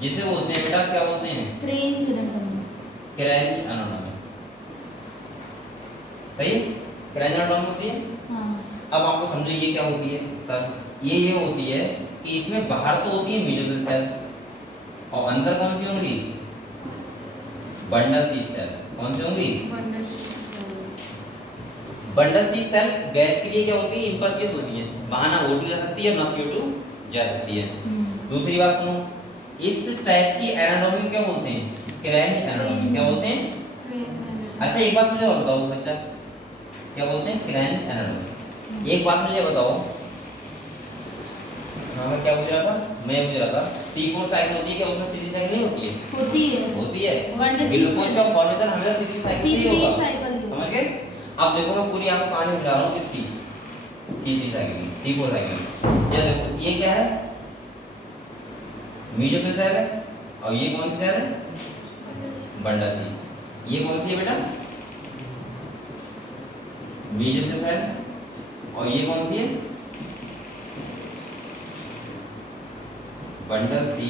जिसे बोलते हैं बेटा, क्या बोलते हैं? क्रेंज एनाटॉमी। सही है। क्रेंज एनाटॉमी होती है। अब आपको समझो ये क्या होती है सर? ये होती है कि इसमें बाहर तो होती है मेसोफिल सेल और अंदर कौन सी होंगी? Bundle sheath cell. कौन सी होंगी? बंडल सी सेल गैस के लिए क्या होती है? इम्परवियस होती है। वहां ना O2 जा सकती है ना CO2 जा सकती है। दूसरी बात सुनो, इस टाइप की एनाटॉमी क्या बोलते हैं? क्रेंज एनाटॉमी। क्या बोलते हैं? अच्छा एक बात मुझे और बताओ बच्चा, क्या बोलते हैं? क्रेंज एनाटॉमी। एक बात मुझे बताओ, हाँ मैं क्या पूछ रहा था? मैं पूछ रहा था C4 साइकिल होती है क्या? उसमें सीधी साइकिल नहीं होती है? होती है। ग्लूकोज का फॉर्मेशन हमेशा सीधी साइकिल ही होगा। समझ गए? अब देखो मैं पूरी आपको कहानी बता रहा हूँ किसकी? C3 cycle, C4 cycle. ये देखो ये क्या है? मेसोफिल सेल है। और ये कौन सी सेल है? बंडल सी। ये कौन सी है बेटा? Mesophyll cell. और ये कौन सी है? Bundle sheath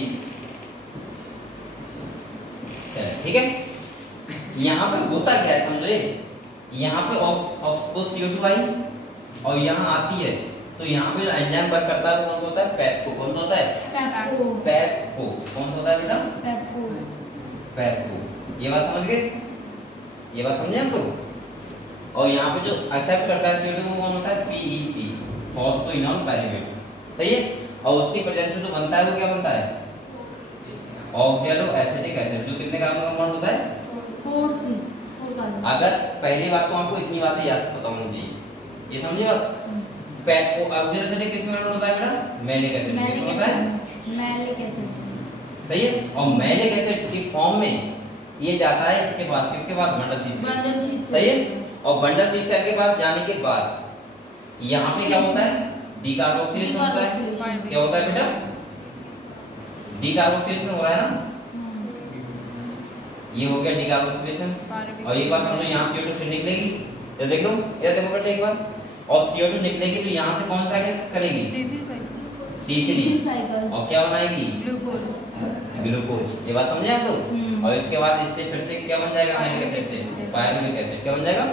cell. ठीक है। यहाँ पे होता क्या है समझे? यहाँ पे ऑक्सो CO2 आई और यहाँ आती है तो यहाँ पे जो एंजाइम वर्क करता है कौन सा होता है? पेप्को। कौन सा होता है? पेप्को। कौन सा होता है बेटा? पेप्को। ये बात समझ गए? ये बात समझे आप लोग? और यहाँ पे जो एक्सेप्ट करता है CO2 वो कौन होता है? PEP, phosphoenol paraffin. सही है। और उसकी प्रेजेंस में जो बनता है वो क्या बनता है? Oxalo acetic acid. जो कितने कार्बन का बॉन्ड होता है? 4 अगर पहली बात तो आपको इतनी बातें याद पता होनी चाहिए। ये समझे बात? ऑक्सैलो एसिटिक किसमें होता है बेटा? Malic acid. किसमें होता है? सही है। और मैलिक एसिड की फॉर्म में ये जाता है इसके पास, किसके पास? बंडल सी से। सही है। और बंडल सी सेल के पास जाने के बाद यहाँ पे क्या होता है? डीकार्बोक्सिलेशन होता है। क्या होता है बेटा? डीकार्बोक्सिलेशन हो रहा है ना, ये हो गया डीकार्बोक्सिलेशन। और एक बार समझो, यहाँ CO2 फिर निकलेगी, ये देख लो, ये देखो बेटा एक बार, और CO2 निकलेगी तो यहाँ से कौन सा करेगी? C3 और क्या बनाएगी? ग्लूकोज। ये बात समझे आप लोग? और इसके बाद इससे फिर से क्या बन जाएगा? मैलिक एसिड से पायरुविक एसिड। क्या बन जाएगा?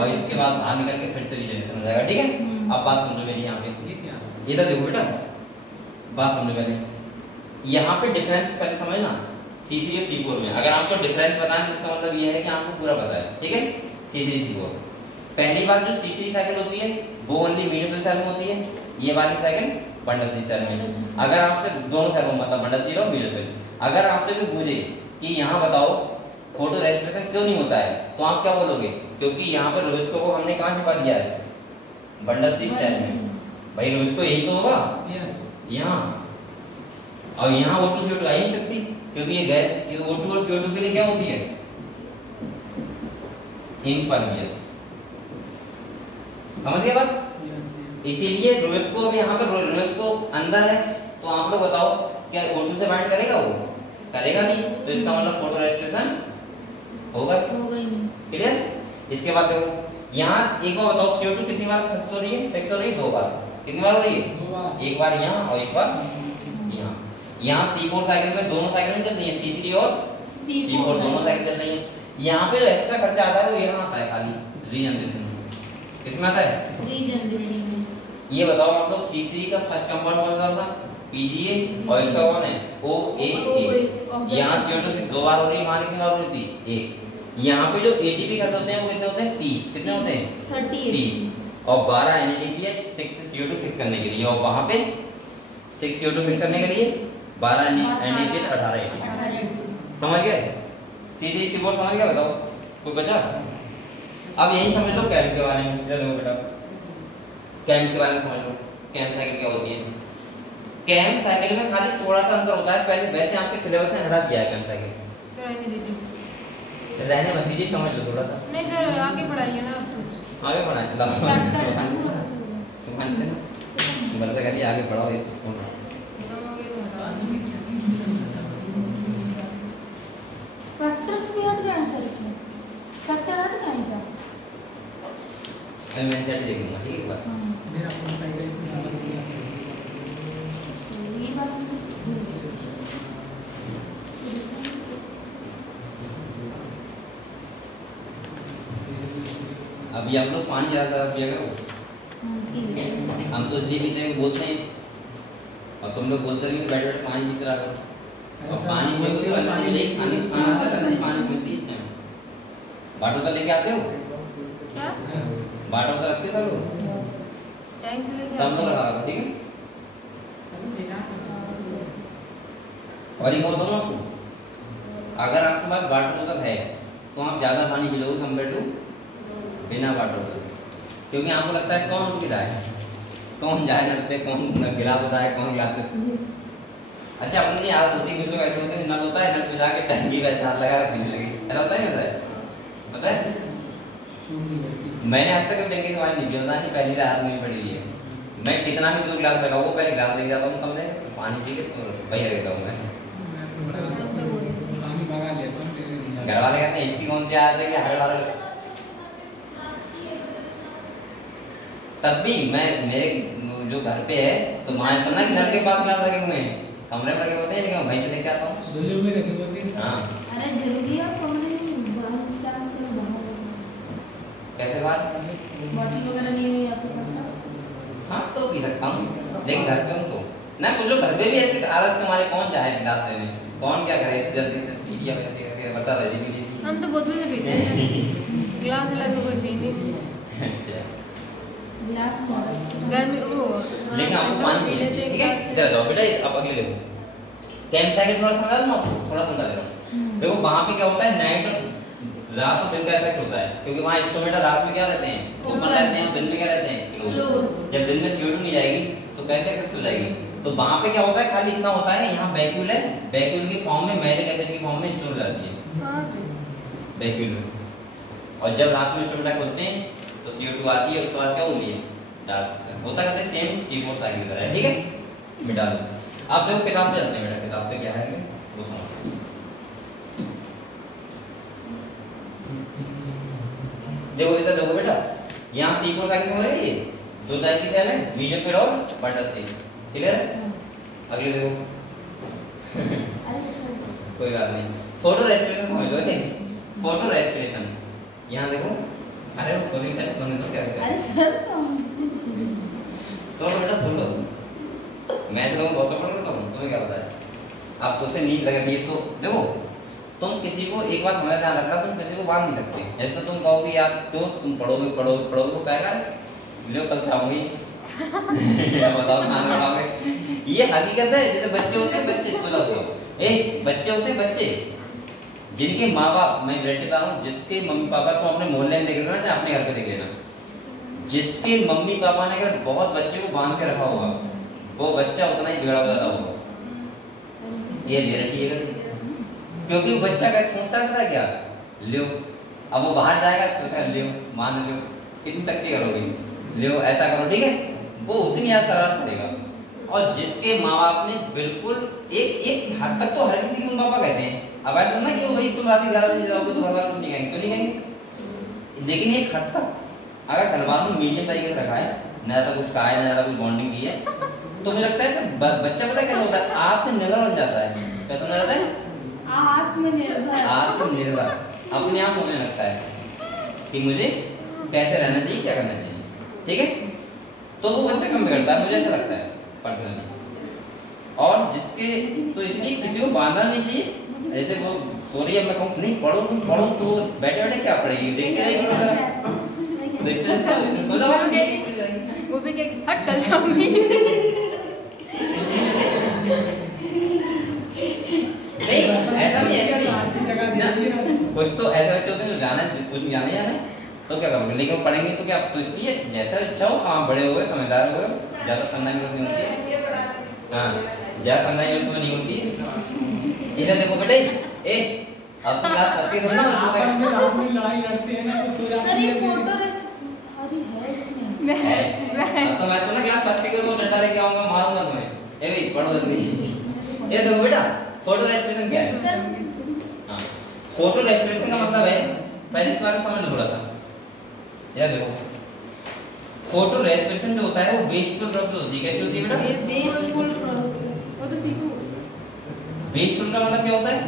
और इसके बाद बाहर निकल के फिर से रीजनरेशन हो जाएगा। ठीक है। अब बात समझो मेरी यहाँ पे, इधर देखो बेटा, बात समझो पहले। यहाँ पे डिफरेंस पहले समझना C3 और C4 में। अगर आपको डिफरेंस बताना तो इसका मतलब ये है कि आपको पूरा पता है। ठीक है। C3 C4, पहली बार जो C3 साइकिल होती है वो ओनली मीडियम सेल में होती है, ये वाली साइकिल बंडल सी सेल में। अगर आपसे दोनों सेल में, मतलब बंडल सी और मीडियम सेल, अगर आपसे कोई पूछे कि यहाँ बताओ फोटो रेस्पिरेशन क्यों नहीं होता है, तो आप क्या बोलोगे? क्योंकि यहाँ पर रुबिस्को को हमने कहाँ छुपा दिया है? बंडल सी सेल में। भाई रुबिस्को यही तो होगा यहाँ, और यहाँ O2 CO2 आ ही नहीं सकती, क्योंकि ये गैस O2 और CO2 के लिए क्या होती है? इनपरवियस। समझ गए बात? इसीलिए रुबिस्को अब यहाँ पे रुबिस्को अंदर है, तो आप लोग बताओ क्या O2 से बाइंड करेगा? वो करेगा नहीं, तो इसका मतलब फोटो रेस्पिरेशन होगा ही नहीं। क्लियर? इसके बाद देखो यहाँ एक बार बताओ, CO2 कितनी बार फिक्स हो रही है? फिक्स हो रही है 2 बार। कितनी बार हो रही है? 1 बार यहाँ और 1 बार यहाँ। यहाँ C4 साइकिल में दोनों साइकिल चल रही है, C3 और C4 दोनों साइकिल चल रही है। यहाँ पे जो एक्स्ट्रा खर्चा आता है वो यहाँ आता है खाली रीजनरेशन में। किसमें आता है? रीजनरेशन में। ये बताओ आप लोग, C3 का फर्स्ट कंपाउंड कौन सा था? PGA, और इसका कौन है? OAA। यहाँ CO2 से 2 बार हो रही है, वहाँ कितनी बार हो रही थी? 1। यहाँ पे जो ATP खर्च होते हैं वो कितने होते हैं? 30। कितने होते हैं? 30। और 12 NADPH 6 CO2 फिक्स करने के लिए, और वहाँ पे 6 CO2 फिक्स करने के लिए 12 NADPH 18 ATP। समझ गए? C3 C4 समझ गया? बताओ कोई बचा? अब यही समझ लो कैम के बारे में। चलो बेटा कैम के बारे में समझ लो। कैम साइकिल क्या होती है? कैम साइकिल में खाली थोड़ा सा अंतर होता है, पहले वैसे आपके सिलेबस में हटा दिया है कैम साइकिल। रहने मत दीजिए, समझ लो थोड़ा सा। नहीं सर आगे पढ़ाइए ना, आगे पढ़ाएं। बल्कि करिए आगे पढ़ाओ इसको। फैक्टर्स भी हट गए हैं सर इसमें, फैक्टर हट गए हैं क्या? एलिमेंट सेट देखनी है, ठीक है बात। मेरा कौन सा है इसमें बदल दिया? ये बात अभी आप लोग पानी ज्यादा पिया करो। हम तो इसलिए पीते हैं, बोलते हैं, और तुम लोग बोलते नहीं बैठ बैठ पानी पीते रहो। और पानी पियोगे तो पानी मिलेगी, खाना से नहीं पानी मिलती इस टाइम। बाटो तो लेके आते हो? क्या? बाटो तो रखते सब लोग? टैंक लेके सब लोग रखा करो, ठीक है? और एक बताऊँ आपको, अगर आपके पास वाटर बोतल है तो आप ज्यादा पानी पी लोगे कंपेयर टू बिना वाटर बोतल, क्योंकि आपको लगता है कौन पीता है, कौन जाए नल पे, कौन गिलास होता है, कौन गिलास से। अच्छा अपनी आदत होती है, कुछ लोग ऐसे होते हैं, नल होता है, नल पे जाके टंकी का हाथ लगा पीने लगे, ऐसा होता है? पता है? मैंने आज तक टंकी से पानी नहीं पिया, नहीं पहली रात में पड़ी है। मैं कितना भी 2 गिलास लगाऊँ, वो पहले गिलास लेके जाता हूँ कमरे से, पानी पी के तो वही रहता हूँ मैं। घर वाले कहते हैं इसकी कौन सी आदत है कि हर बार, तब भी मैं मेरे जो घर पे है तो वहाँ सुनना कि घर के पास गिलास रखे हुए हैं, कमरे में रखे होते हैं, लेकिन वहीं से लेके आता हूँ। धुले हुए रखे होते हैं। हाँ अरे जरूरी है कमरे में बाहर चांस करो बाहर। कैसे बात? बॉटल वगैरह नहीं है आपके पास? हाँ तो पी सकता हूँ, लेकिन घर पे हूँ तो ना। कुछ लोग घर पे भी ऐसे आलस के मारे कौन जाए गिलास लेने, कौन क्या करे, इससे जल्दी से पी लिया कैसे करके बचा रह जी। हम तो बोतल से पीते हैं, गिलास में लगा कोई सीन नहीं। अच्छा गिलास घर में वो लेकिन आपको पानी पी लेते हैं, ठीक है? इधर जाओ बेटा, अब अगले देखो कैम साइकिल थोड़ा समझा दूँ आपको, थोड़ा समझा दे रहा हूँ। देखो वहाँ पे क्या होता है, नाइट और रात और दिन का इफेक्ट होता है, क्योंकि वहाँ इंस्ट्रूमेंट रात में क्या रहते हैं, ओपन रहते हैं, दिन में क्या रहते हैं, क्लोज। जब दिन में CO2 नहीं जाएगी तो कैसे फिक्स हो जाएगी? तो वहां पे क्या होता है, खाली इतना होता है, यहाँ वैक्यूल है, वैक्यूल की फॉर्म में मैलिक एसिड की फॉर्म में स्टोर हो जाती है वैक्यूल में। और जब रात में स्टोर खोलते हैं तो CO2 आती है, उसके बाद क्या होगी, डार्क होता कहते हैं सेम C4 साइकिल की तरह। ठीक है, मिटा लो। आप देखो किताब पे चलते हैं बेटा, किताब पे क्या है वो समझो। देखो इधर देखो बेटा, यहाँ C4 साइकिल हो रही है, दो टाइप की सेल है, मीडियम और बटर सेल। क्लियर है? अगले देखो कोई बात नहीं, फोटो रेस्पिरेशन समझ लो। नहीं फोटो रेस्पिरेशन, यहाँ देखो, अरे वो सोने चले, सोने तो क्या करते हैं? अरे सर सो बेटा सुन लो, मैं तो बहुत सपोर्ट करता हूँ, तुम्हें क्या पता है? आप तो से नींद लग रही है, तो देखो तुम किसी को एक बात हमारा ध्यान रखना, तुम किसी को बांध नहीं सकते। ऐसा तुम कहोगे यार क्यों तुम पढ़ोगे पढ़ोगे पढ़ोगे, तो कहेगा लो कल से आऊंगी बताओ खाना बनाओगे। ये हकीकत है, जैसे बच्चे होते हैं, बच्चे बच्चे होते हैं, बच्चे जिनके माँ बाप, मैं गारंटी देता हूँ, जिसके मम्मी पापा को अपने मोहल्ले में देख लेना चाहे अपने घर पे देख लेना, जिसके मम्मी पापा ने अगर बहुत बच्चे को बांध के रखा होगा, वो बच्चा उतना ही बिगड़ा ज्यादा होगा। ये गारंटी है, क्योंकि वो बच्चा क्या सोचता है क्या, लियो, अब वो बाहर जाएगा तो क्या लियो, मान लियो, कितनी शक्ति करोगे, लियो ऐसा करो, ठीक है, वो उतनी ज्यादा शरारत करेगा। और जिसके माँ बाप ने बिल्कुल एक हद तक तो हर किसी के मम्मी पापा कहते हैं, अब ऐसा ना कि वो भाई तुम रात 11 बजे जाओगे तो घर वाले कुछ नहीं कहेंगे, क्यों नहीं कहेंगे, लेकिन एक हद तक अगर कलवार में मीडियम तरीके से रखा है, ना ज्यादा कुछ कहा है, ना ज्यादा कुछ बॉन्डिंग की है, तो मुझे लगता है कि बच्चा पता क्या होता है, आत्मनिर्भर बन जाता है। कैसा बन जाता है? आत्मनिर्भर, अपने आप होने लगता है कि मुझे कैसे रहना चाहिए, क्या करना चाहिए। ठीक है, तो वो बच्चा कम बिगड़ता है, मुझे ऐसा लगता है पर्सनली। और जिसके तो इसलिए किसी को बांधना नहीं चाहिए, ऐसे वो सो रही है, मैं कहूँ नहीं पढ़ो तुम पढ़ो, तो बैठे बैठे क्या पढ़ेगी, देखते रहेगी इस तरह, सो जाओ, वो भी क्या हट कल जाऊंगी। नहीं ऐसा नहीं, कुछ तो ऐसे बच्चे होते हैं जो जाना कुछ जाने जाना है तो क्या करोगे, लेकिन वो पढ़ेंगे तो क्या, तो इसलिए जैसा इच्छा हो, आप बड़े हो गए, समझदार हो गए, ज्यादा समझने की जरूरत नहीं होती। हाँ, ज्यादा समझने की जरूरत नहीं होती। इधर देखो बेटे, ए अब क्लास फर्स्ट की थोड़ी ना, आपस में लड़ाई लड़ते हैं ना, तो सो जाते हैं। सर ये फोटो हरी है इसमें, अब तो मैं तो ना क्लास फर्स्ट की तो डंडा लेके आऊंगा, मारूंगा तुम्हें। ए भाई पढ़ो जल्दी। ये देखो बेटा, फोटो रेस्पिरेशन क्या है? सर हाँ, फोटो रेस्पिरेशन का मतलब है, पहले इस बारे में समझ लो थोड़ा सा। यार देखो, फोटो रेस्पिरेशन जो होता है वो वेस्टफुल प्रोसेस होती है। कैसी होती है बेटा? वेस्टफुल प्रोसेस, वो तो सीखो। वेस्टफुल का मतलब क्या होता है?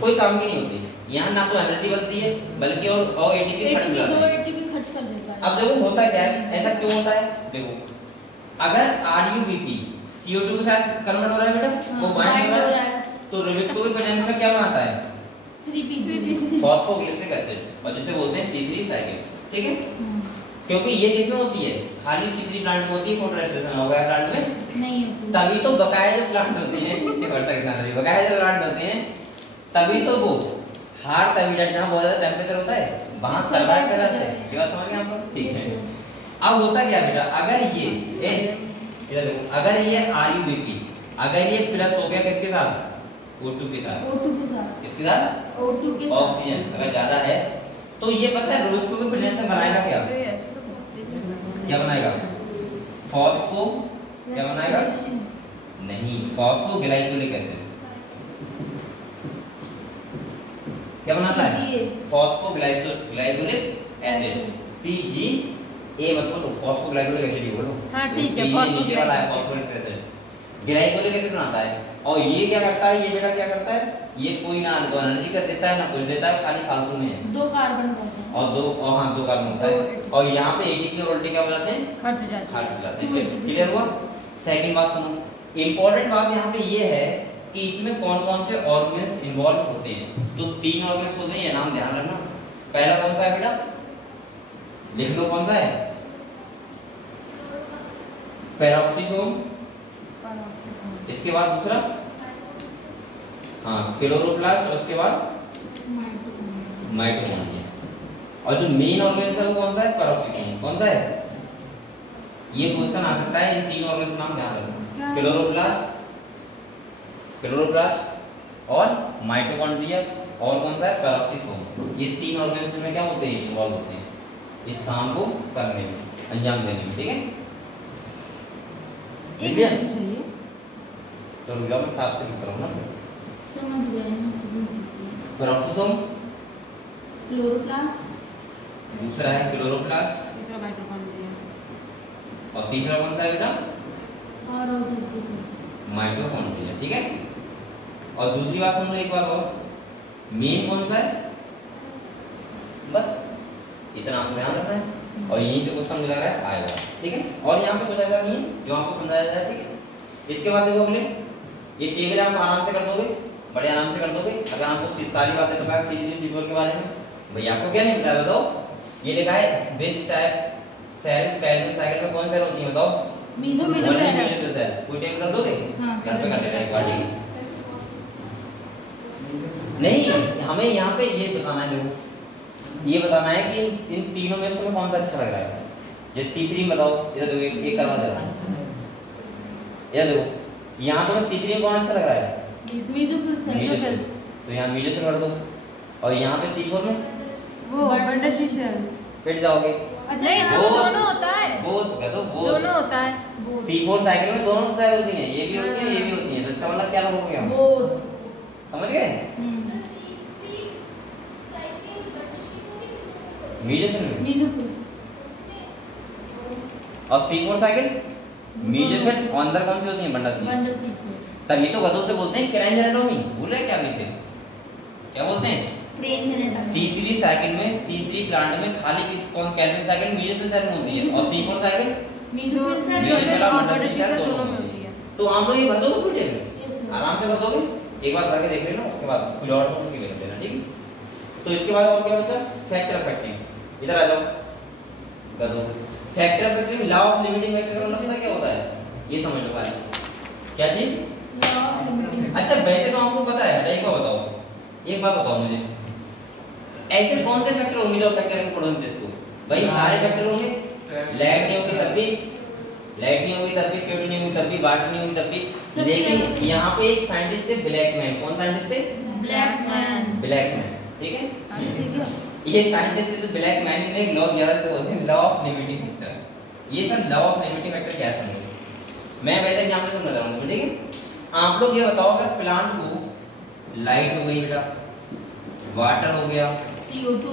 कोई काम की नहीं होती, यहाँ ना तो एनर्जी बनती है बल्कि और एटीपी खर्च एटीपी जाता है। एटीपी खर्च कर देता है। अब देखो होता क्या है, ऐसा क्यों होता है? देखो अगर RuBP CO2 के साथ कन्वर्ट हो रहा है बेटा, वो बाइंड हो रहा है, तो रिबेस्को के प्रेजेंस में क्या बनाता है? 3P फॉस्फोग्लिसरिक एसिड, और जिसे बोलते हैं C3 साइकिल। ठीक है, क्योंकि ये किसमें होती है? खाली C3 प्लांट में होती है, फोटो रेस्पिरेशन हो गया प्लांट में नहीं होती। तभी तो बकाया जो प्लांट होते हैं, ये वर्षा कितना नहीं, बकाया जो प्लांट होते हैं तभी तो वो हार्श हैबिटेट जहाँ बहुत ज्यादा टेम्परेचर होता है वहां सर्वाइव कर जाते हैं। क्या समझ गए आप लोग? ठीक है, अब होता क्या बेटा, अगर ये इधर देखो, अगर ये RuBP अगर ये प्लस हो गया किसके साथ? O2 के साथ। O2 के साथ, किसके साथ? O2 के साथ। ऑक्सीजन अगर ज्यादा है तो ये पता है रोस्को के प्रेजेंस में बनाएगा क्या? क्या बनाएगा? फॉस्फो, क्या बनाएगा? नहीं, फॉस्फोग्लाइकोलिक एसिड। क्या बनाता है? फॉस्फोग्लाइकोलिक एसिड, PGA मत बोलो, फॉस्फोग्लाइकोलिक एसिड ही बोलो। हाँ ठीक है, नीचे वाला है फॉस्फोरिक एसिड, ग्लाइकोलिक एसिड बनाता है। और ये क्या करता है, ये बेटा क्या करता है, ये कोई ना तो एनर्जी कर देता है ना कुछ देता है, खाली फालतू में है। 2 कार्बन होता है और दो कार्बन होता है, और यहाँ पे एटीपी और उल्टे क्या हो जाते हैं? खर्च जाता है। खर्च हो जाते हैं। क्लियर हुआ? सेकंड बात सुनो, इंपॉर्टेंट बात यहाँ पे ये है कि इसमें कौन कौन से ऑर्गेन्स इन्वॉल्व होते हैं। तो 3 ऑर्गेन्स होते हैं, ये नाम ध्यान रखना। पहला कौन सा है बेटा? लिख लो कौन सा है? पेरोक्सिसोम, इसके बाद दूसरा हाँ क्लोरोप्लास्ट, और उसके बाद माइटोकॉन्ड्रिया। और जो मेन ऑर्गेन्स है वो कौन सा है? पेरोक्सिसोम। कौन सा है? ये क्वेश्चन आ सकता है, इन तीन ऑर्गेन्स नाम ध्यान रखना, क्लोरोप्लास्ट और माइटोकॉन्ड्रिया और कौन सा है, पेरोक्सिसोम। ये तीन ऑर्गेन्स में क्या होते हैं, इन्वॉल्व होते हैं इस काम को करने में, अंजाम देने में। ठीक है, तो रुक जाओ, मैं साफ से लिख रहा हूँ ना, समझ गए हैं। पेरोक्सिसोम, क्लोरोप्लास्ट, दूसरा है क्लोरोप्लास्ट, और तीसरा कौन सा है बेटा, और माइटोकॉन्ड्रिया। ठीक है, और दूसरी बात सुन लो एक बात और, मेन कौन सा है, बस इतना आपको ध्यान रखना है, और यहीं से कुछ समझ लग रहा है आएगा। ठीक है, और यहाँ से कुछ ऐसा नहीं जो आपको समझाया जाए। ठीक है, इसके बाद देखो अगले, ये टेबल आप आराम से कर दोगे, बड़े आराम से कर दोगे। अगर आपको सारी बातें पता है C3 C4 के बारे में, भैया आपको क्या नहीं पता है बताओ। ये लिखा है base type cell Calvin cycle में कौन सेल होती है बताओ, मेसोफिल सेल। कोई टेबल कर दोगे, हाँ, घर पे कर लेना एक बार। ठीक है, नहीं हमें यहाँ पे ये बताना है, देखो ये बताना है कि इन तीनों में से तुम्हें कौन सा अच्छा लग रहा है। जैसे C3 बताओ, इधर देखो एक करवा देता हूं, इधर देखो यहाँ तुम्हें C3 में कौन अच्छा लग रहा है, मेसोफिल, तो यहाँ मेसोफिल कर दो, और यहाँ पे C4 में वो बंडल सेल। बैठ जाओगे। अच्छा इसमें तो दोनों होता है, बोथ कह दो, बोथ दोनों होता है। C4 साइकिल में दोनों साइकिल होती हैं, ये भी होती है ये भी होती है, तो इसका मतलब क्या हो गया, बोथ, समझ गए। मेसोफिल में मेसोफिल, और C4 साइकिल मेसोफिल, और अंदर कौन सी होती है, बंडल सेल। बंडल सीक्वेंस, तभी तो गधों से बोलते हैं क्रेन एनाटॉमी, भूले क्या इसे, क्या बोलते हैं। Crane anatomy. C3 साइकिल में, C3 प्लांट में खाली किस कौन कैल्विन साइकिल मेसोफिल सेल में होती है, और C4 cycle mesophyll cell mesophyll और बंडल बंडल सेल सेल दोनों में होती है। तो आप लोग ये भर दोगे पूरे में, Yes, sir. आराम से भर दोगे, एक बार भर के देख लेना, उसके बाद कुछ और तो लिख देना। ठीक है, तो इसके बाद और क्या बचा, फैक्टर ऑफ फैक्टिंग। इधर आ जाओ गधों, factor affecting, law of limiting factor का मतलब क्या होता है, ये समझ लो पहले क्या चीज। अच्छा वैसे तो आपको पता है, एक बार बताओ, एक बात बताओ मुझे, ऐसे कौन से फैक्टर होंगे जो फैक्टर में फोटोसिंथेसिस को, भाई सारे फैक्टर होंगे, लाइट नहीं होगी तब भी, लाइट नहीं होगी तब भी, CO2 नहीं होगी तब भी, वाटर नहीं होगी तब भी। लेकिन यहाँ पे एक साइंटिस्ट थे ब्लैकमैन, कौन साइंटिस्ट थे, ब्लैकमैन। ठीक है, ये साइंटिस्ट जो ब्लैकमैन ने लॉ दिया था, बोलते हैं लॉ ऑफ लिमिटिंग फैक्टर। ये सब लॉ ऑफ लिमिटिंग फैक्टर क्या समझो, मैं वैसे एग्जांपल समझा रहा हूँ। ठीक है, आप लोग ये बताओ अगर प्लांट को लाइट हो गई बेटा, वाटर हो गया, CO2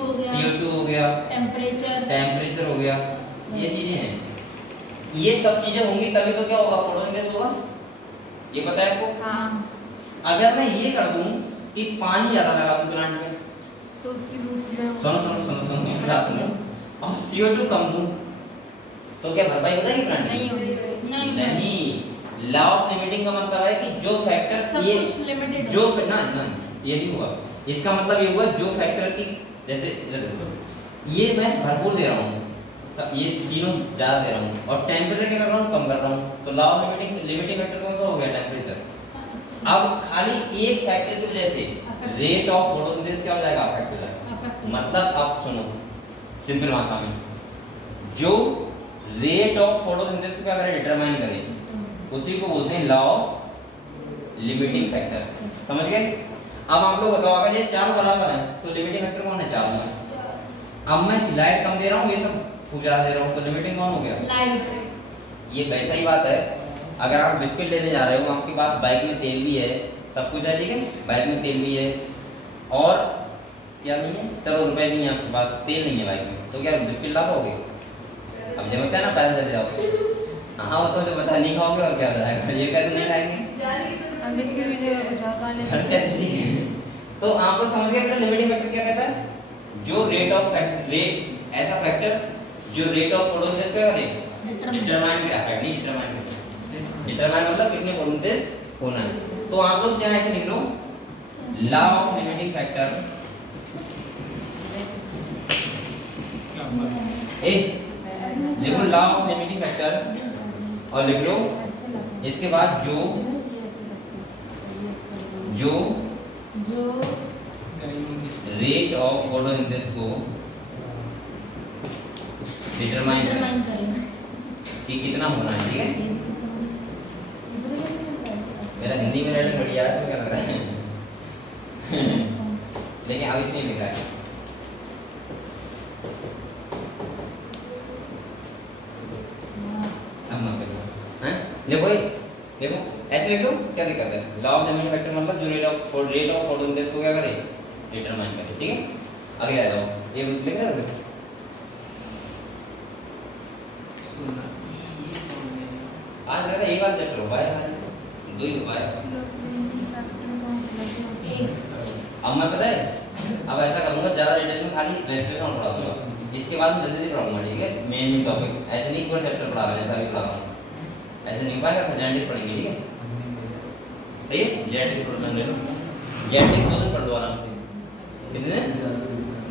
हो गया, टेम्परेचर हो गया, ये चीजें हैं, ये सब चीजें होंगी तभी तो क्या होगा, फोटोसिंथेसिस होगा। ये पता है आपको। हाँ। अगर मैं ये कर दूं कि पानी ज्यादा लगा दूं प्लांट में, तो उसकी रूट्स जो है सुनो, और CO2 कम दूं, तो क्या भरपाई हो जाएगी प्लांट नहीं की? होगी। नहीं, लॉ ऑफ लिमिटिंग का मतलब है कि जो फैक्टर ये लिमिटेड जो ना ये भी हुआ, इसका मतलब ये हुआ जो फैक्टर की, जैसे ये मैं भरपूर दे रहा हूँ, ये तीनों ज्यादा दे रहा हूँ, और टेम्परेचर क्या कर रहा हूँ, कम कर रहा हूँ, तो लॉ ऑफ लिमिटिंग फैक्टर कौन सा हो गया, टेम्परेचर। अब खाली एक फैक्टर की वजह से रेट ऑफ फोटोसिंथेसिस क्या हो जाएगा, अफेक्ट हो जाएगा। मतलब अब सुनो सिंपल भाषा में, जो रेट ऑफ फोटोसिंथेसिस का अगर डिटरमाइन करें उसी को बोलते हैं लॉ ऑफ लिमिटिंग फैक्टर। समझ गए। अब आप लोग बताओ अगर ये चारों बराबर हैं तो लिमिटिंग फैक्टर कौन है, चारों में। अब मैं लाइट कम दे रहा हूँ, ये सब खूब ज्यादा दे रहा हूँ, तो लिमिटिंग कौन हो गया, लाइट। ये वैसा ही बात है, अगर आप बिस्किट लेने जा रहे हो, आपके पास बाइक में तेल भी है, सब कुछ है, ठीक है, बाइक में तेल भी है, और क्या नहीं है, चलो रुपए भी है आपके पास, तेल नहीं है बाइक में, तो क्या बिस्किट ला पाओगे, अब जब क्या ना पैसे चले जाओगे। हाँ वो तो जो बता नहीं खाओगे और क्या बताएगा, ये क्या नहीं खाएंगे। तो आप लोग समझ गए अपना लिमिटिंग फैक्टर क्या कहता है, जो रेट ऑफ रेट, ऐसा फैक्टर जो रेट ऑफ फोटोसिंथेसिस का रेट डिटरमाइन किया है, नहीं डिटरमाइन मतलब कितने फोटोसिंथेसिस होना है। तो आप लोग चाहे ऐसे लिख लो, लॉ ऑफ लिमिटिंग फैक्टर, लिखो लॉ ऑफ लिमिटिंग फैक्टर, और लिख लो इसके बाद जो रेट ऑफ फोटोसिंथेसिस को डिटरमाइन करें, कि कितना होना है, ठीक है। मेरा हिंदी में राइटिंग बढ़िया है, तो क्या लग रहा है लेकिन अब इसमें लिखा है अब मत करो, हैं देखो ऐसे लिख लो, क्या दिक्कत है। लॉ ऑफ डिटरमिनेंट वेक्टर मतलब जो रेट ऑफ फोटोसिंथेसिस को क्या करे, डिटरमाइन करे, ठीक है। आगे आ जाओ, ये लिख रहे हो आज लग रहा है एक बार चैप्टर हुआ है, दो ही हुआ है। अब मैं पता है अब ऐसा करूंगा, ज्यादा डिटेल में खाली रेस्पिरेशन पढ़ा दूंगा, इसके बाद मैं जल्दी पढ़ाऊंगा, ठीक है। मेन टॉपिक ऐसे नहीं पूरा चैप्टर पढ़ा रहे, ऐसा भी पढ़ा रहा हूं, ऐसे नहीं पाएगा तो जेनेटिक्स पढ़ेंगे, ठीक है। सही है, जेनेटिक्स पढ़ना ले लो, जेनेटिक्स 2 दिन पढ़ लो आराम से। कितने दिन?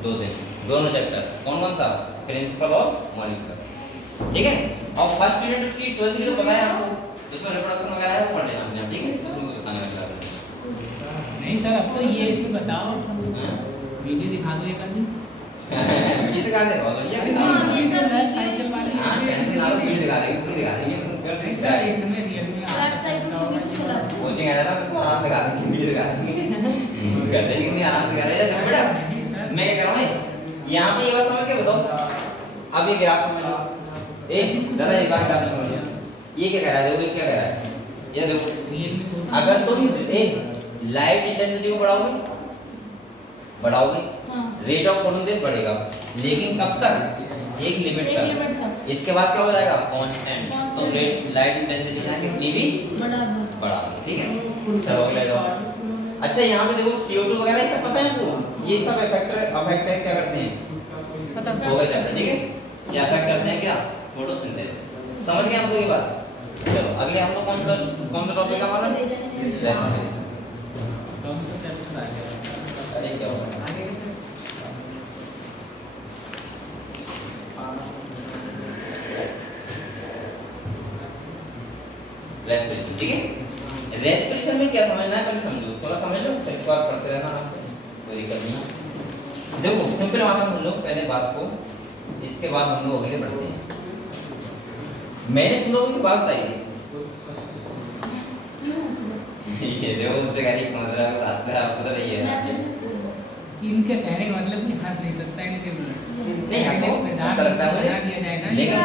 2 दिन, दोनों चैप्टर। कौन कौन सा? प्रिंसिपल और मॉलिक्यूलर, ठीक है। और फर्स्ट यूनिट उसकी 12th की तो पता है आपको, उसमें रिप्रोडक्शन वगैरह है वो पढ़ लेना आपने, ठीक है। उसमें कुछ बताने वाला नहीं सर, अब तो ये भी बताओ, वीडियो दिखा दो एक आदमी। वीडियो दिखा दे, बहुत बढ़िया दिखा दे। साइकिल वाली हां टेंशन ना लो, वीडियो दिखा देंगे, पूरी दिखा देंगे। नहीं सर, इसमें रियल में कोचिंग आया ना तो आराम से दिखा देंगे, वीडियो दिखा देंगे। करने कितनी आराम से कर रहे हैं बेटा। मैं क्या कर रहा हूं, यहां पे ये बात समझ के बताओ। अब ये ग्राफ समझ लो, एक दादा ये बात समझ लो, ये क्या कह रहा है, देखो ये क्या कह रहा है, ये देखो अगर तुम लाइट इंटेंसिटी को बढ़ाओगे रेट ऑफ फोटोसिंथेसिस बढ़ेगा, लेकिन कब तक? एक लिमिट तक। इसके बाद क्या हो जाएगा? कांस्टेंट। तो रेट लाइट इंटेंसिटी यहाँ कितनी भी बढ़ा दो, ठीक है। चलो अगला जाओ। अच्छा यहाँ पे देखो CO2 वगैरह ये सब पता है आपको, ये सब इफेक्टर क्या करते हैं, पता हो गया चैप्टर, ठीक है। क्या इफेक्ट करते हैं, क्या? फोटोसिंथेसिस। समझ गए आपको ये बात? चलो अगले हम लोग कौन सा टॉपिक हमारा? अरे क्या हुआ? रेस्पिरेशन, ठीक है। रेस्पिरेशन में क्या समझना है पहले समझो, थोड़ा समझ लो, फिर इसके बाद पढ़ते रहना आपसे, कोई दिक्कत नहीं। देखो सिंपल बात समझ लो पहले बात को, इसके बाद हम लोग अगले बढ़ते हैं। मैंने तुम लोगों की बात बताई ये देखो उससे गाड़ी पहुंच रहा है, रास्ते आप सुधर रही है। इनके कहने का मतलब कि हंस नहीं सकता इनके नहीं हंसो, अच्छा लगता है मुझे, दिया जाए ना, लेकिन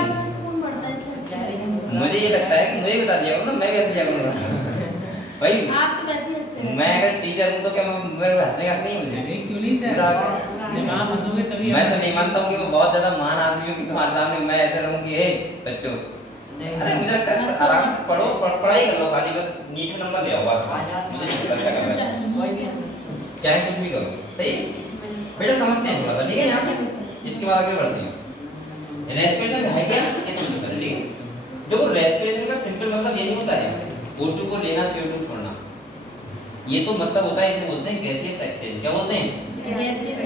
मुझे ये लगता है कि मुझे बता दिया करो ना, मैं वैसे क्या करूंगा भाई। आप तो वैसे ही हंसते हैं। मैं अगर टीचर हूं तो क्या मेरे हंसने का नहीं मुझे? अरे क्यों नहीं सर, जब आप हंसोगे तभी मैं तो नहीं मानता हूं कि मैं बहुत ज्यादा महान आदमी हूं कि तुम्हारे सामने मैं ऐसे रहूं कि हे बच्चों, अरे मुझे लगता है आराम से पढ़ो, पढ़ाई कर लो, खाली बस नीट में नंबर ले आओ, बात मुझे नहीं लगता करना, चाहे कुछ भी करो, सही बेटा। समझते हैं थोड़ा सा, ठीक है। यहाँ इसके बाद आगे बढ़ते हैं। रेस्पिरेशन है क्या, ये समझो पहले, ठीक है। देखो रेस्पिरेशन का सिंपल मतलब ये नहीं होता है O2 को लेना, CO2 छोड़ना, ये तो मतलब होता है, इसे बोलते हैं गैसियस एक्सचेंज। क्या बोलते हैं?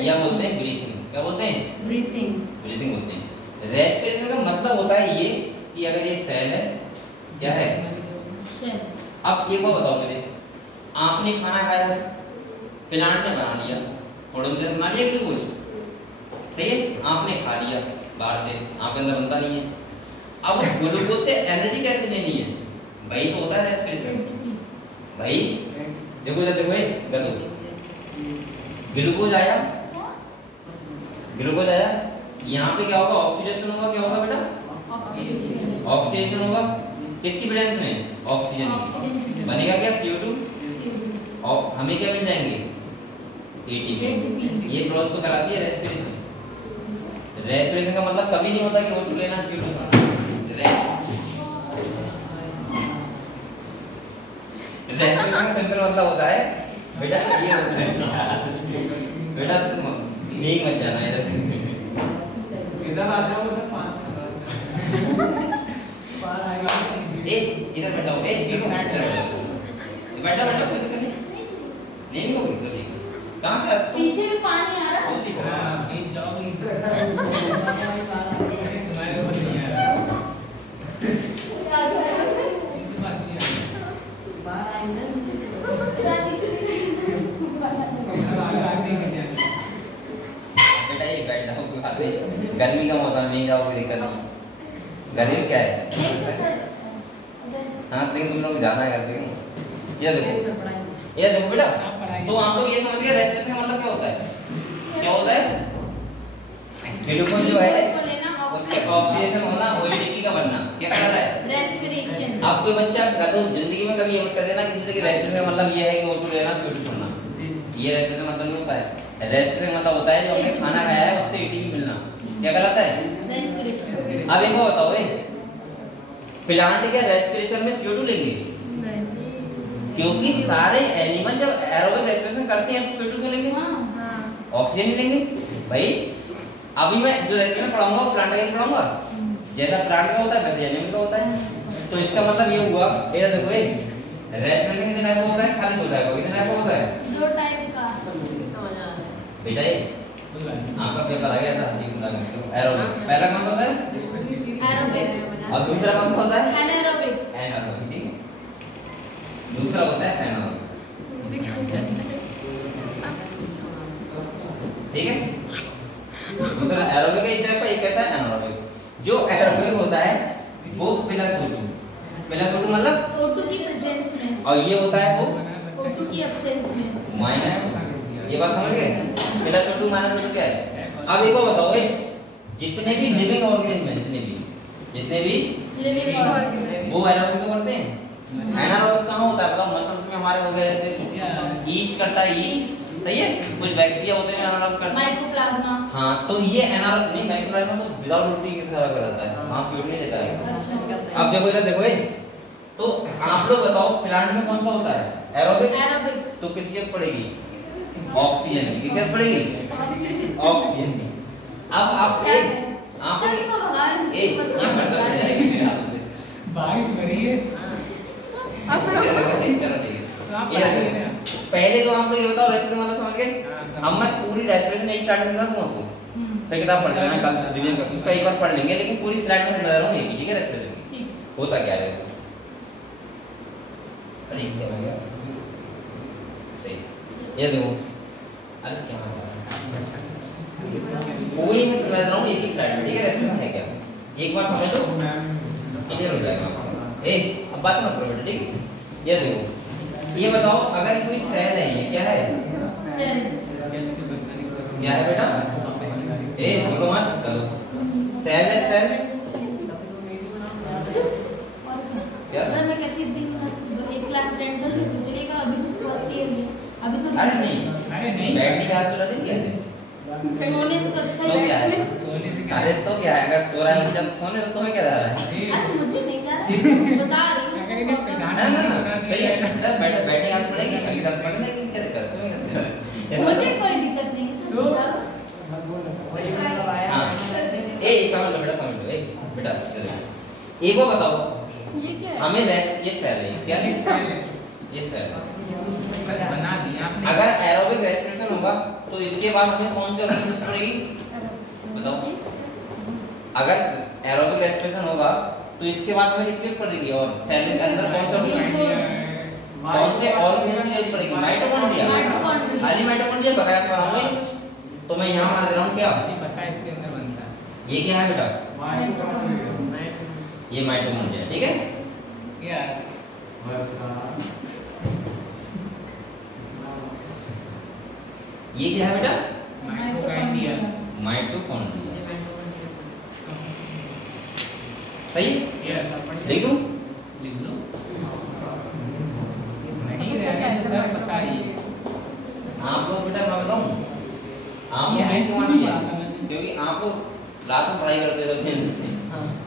या बोलते हैं ब्रीथिंग। क्या बोलते हैं? ब्रीथिंग बोलते हैं। रेस्पिरेशन का मतलब होता है ये कि अगर ये सेल है, क्या है? सेल। अब एक बात बताओ मुझे, आपने खाना खाया है, प्लांट ने बना लिया, फोटोसिंथेसिस बना लिया ग्लूकोज, सही है, आपने खा लिया बाहर से, आपके अंदर बनता नहीं है। अब ग्लूकोज से एनर्जी कैसे लेनी है, वही तो होता है रेस्पिरेशन भाई। देखो देखो गदो, ग्लूकोज आया, यहाँ पे क्या होगा? ऑक्सीडेशन होगा। क्या होगा बेटा? ऑक्सीडेशन होगा। किसकी प्रेजेंस में? ऑक्सीजन। बनेगा क्या? CO2। और हमें क्या मिल जाएंगे? ATP। ये प्रोसेस तो कराती है रेस्पिरेशन। रेस्पिरेशन का मतलब कभी नहीं होता कि O2 लेना, CO2 छोड़ना। रेस्पिरेशन का सिंपल मतलब होता है बेटा, ये होता है बेटा, तुम नींद मत जाना इधर इधर आ जाओ, उधर 5 ए इधर बैठाओ, ए इधर बैठा कोई दिक्कत नहीं, नहीं होगी तो ठीक। कहां से पीछे में पानी आ रहा है, सोती हो ये जाओगे तुम्हारे ऊपर नहीं आ रहा, इनके पास नहीं आ रहा, बाहर आएंगे बेटा, ये बैठ जाओ, कोई बात नहीं, गर्मी का मौसम नहीं, जाओ कोई दिक्कत नहीं। गरीब क्या है? नहीं तो सर हाँ लेकिन तुम लोग जाना है करते हो। ये देखो बेटा, तो आप लोग ये समझ गए रेस्पिरेशन का मतलब क्या होता है? क्या होता है? ग्लूकोज जो है उसके ऑक्सीडेशन होना, ओएडीपी का बनना, क्या कहलाता है? रेस्पिरेशन। आप कोई बच्चा तो जिंदगी में कभी ये मत कर देना किसी से कि रेस्पिरेशन का मतलब ये है कि O2 लेना CO2 छोड़ना। ये रेस्पिरेशन का मतलब नहीं होता है। रेस्पिरेशन का मतलब होता है जो हमने खाना खाया है उससे एटीपी मिलना, क्या कहलाता है? रेस्पिरेशन। अब एक बात बताओ, प्लांट क्या रेस्पिरेशन में CO2 लेंगे? क्योंकि सारे एनिमल जब एरोबिक रेस्पिरेशन करते हैं तो CO2 क्यों लेंगे? ऑक्सीजन लेंगे भाई। अभी मैं जो रेस्पिरेशन पढ़ाऊंगा वो प्लांट का ही पढ़ाऊंगा, जैसा प्लांट का होता है वैसे एनिमल का होता है। तो इसका मतलब ये हुआ, ये देखो रेस्पिरेशन कितने टाइप का होता है? खाली 2 टाइप का। कितने टाइप का होता है? 2 टाइप का। बेटा ये आपका पेपर आ गया था एरोबिक। पहला कौन सा होता है? एरोबिक। और दूसरा कौन सा होता है? एनारोबिक। एनारोबिक, ठीक है। दूसरा होता है एनारोबिक, ठीक है। दूसरा एरोबिक का एक टाइप का, एक कैसा है? एनारोबिक। जो एरोबिक होता है वो +O2 मतलब O2 की प्रेजेंस में, और ये होता है वो O2 की एब्सेंस में माइनस। ये बात समझ गए? +O2 -O2 क्या है? अब एक बात बताओ, जितने भी लिविंग ऑर्गेनिज्म हैं, जितने भी लिविंग ऑर्गेनिज्म वो एनारोबिक तो करते हैं। एनारोबिक कहाँ होता है? मतलब मसल्स में हमारे हो गए, जैसे ईस्ट करता है, ईस्ट सही है। कुछ बैक्टीरिया होते हैं एनारोबिक करते हैं, माइकोप्लाज्मा। हाँ तो ये एनारोबिक नहीं, माइकोप्लाज्मा तो विदाउट रोटी की तरह करता है, हाँ फ्यूड नहीं देता है। अच्छा। अब देखो इधर देखो, तो आप लोग बताओ प्लांट में कौन सा होता है? एरोबिक। एरोबिक तो किसकी जरूरत पड़ेगी? ऑक्सीजन की। किसकी जरूरत पड़ेगी? ऑक्सीजन की। अब आप एक इसको भगाएं। ये भरता हो जाएगी मेरे हाथ से। बारिश हो रही है। चलो ठीक है। पहले तो आप लोग ये बताओ रेस्पिरेशन मतलब समझ गए? अब मैं पूरी रेस्पिरेशन एक स्लाइड में बता दूं आपको, तो किताब पढ़ लेना कल रिवीजन कर, उसका एक बार पढ़ लेंगे, लेकिन पूरी स्लाइड में बता रहा हूं ये, ठीक है? रेस्पिरेशन ठीक। होता क्या है? अरे क्या हो गया? सही, ये देखो, अरे क्या हो गया? पूरी मैं समझ रहा हूं एक ही स्लाइड में, ठीक है? रेस्पिरेशन है क्या, एक बार समझ लो क्लियर हो जाएगा। अब बात मत करो बेटा, ठीक है? ये देखो, ये बताओ अगर कोई सेल है, ये क्या है? सेल। क्या है बेटा? बोलो मत करो। सेल है, सेल क्या? अगर मैं कहती हूँ एक क्लास अटेंड कर ली तो चलेगा, अभी तो फर्स्ट ईयर में, अभी तो अरे नहीं बैठने का तो नहीं कैसे? सोने से तो अच्छा तो क्या है? सोने से अरे तो क्या है, अगर सो रहा है जब सोने तो तुम्हें क्या जा रहा है? अरे मुझे नहीं कह रहा, बता रही हूँ। ना सही है, बैठे बैठे आप पढ़ेंगे, अभी तक पढ़ने की क्या दिक्कत है? मुझे कोई दिक्कत नहीं है, तो हाँ समझ लो बेटा, समझ लो बेटा, एक बार बताओ ये क्या है? हमें रेस्ट, ये सेल है क्या? ये सेल बना दिया आपने। अगर एरोबिक रेस्पिरेशन होगा तो इसके बाद हमें कौन सी ऑक्सीजन पड़ेगी बताओ? अगर एरोबिक रेस्पिरेशन होगा तो इसके बाद हमें किसकी पड़ेगी? और सेल के अंदर कौन से ऑर्गेनेल की जरूरत पड़ेगी? माइटोकॉन्ड्रिया। खाली माइटोकॉन्ड्रिया बताया पढ़ाऊंगा ही कुछ, तो मैं यहाँ बना दे रहा हूँ क्या? पता है इसके अंदर बनता है। ये क्या है बेटा? ये माइटोकॉन्ड्रिया, ठीक है? यस। ये क्या है बेटा? माइटोकॉन्ड्रिया। माइटोकॉन्ड्रिया, सही? यस। लिख दूं? लिख लो। नहीं रहेगा सर, बताइए। आप लोग बेटा मैं बताऊं, आप ये लोग हाई स्कूल में पढ़ा था मैं। क्योंकि आप लोग रात में पढ़ाई करते थे दिन से,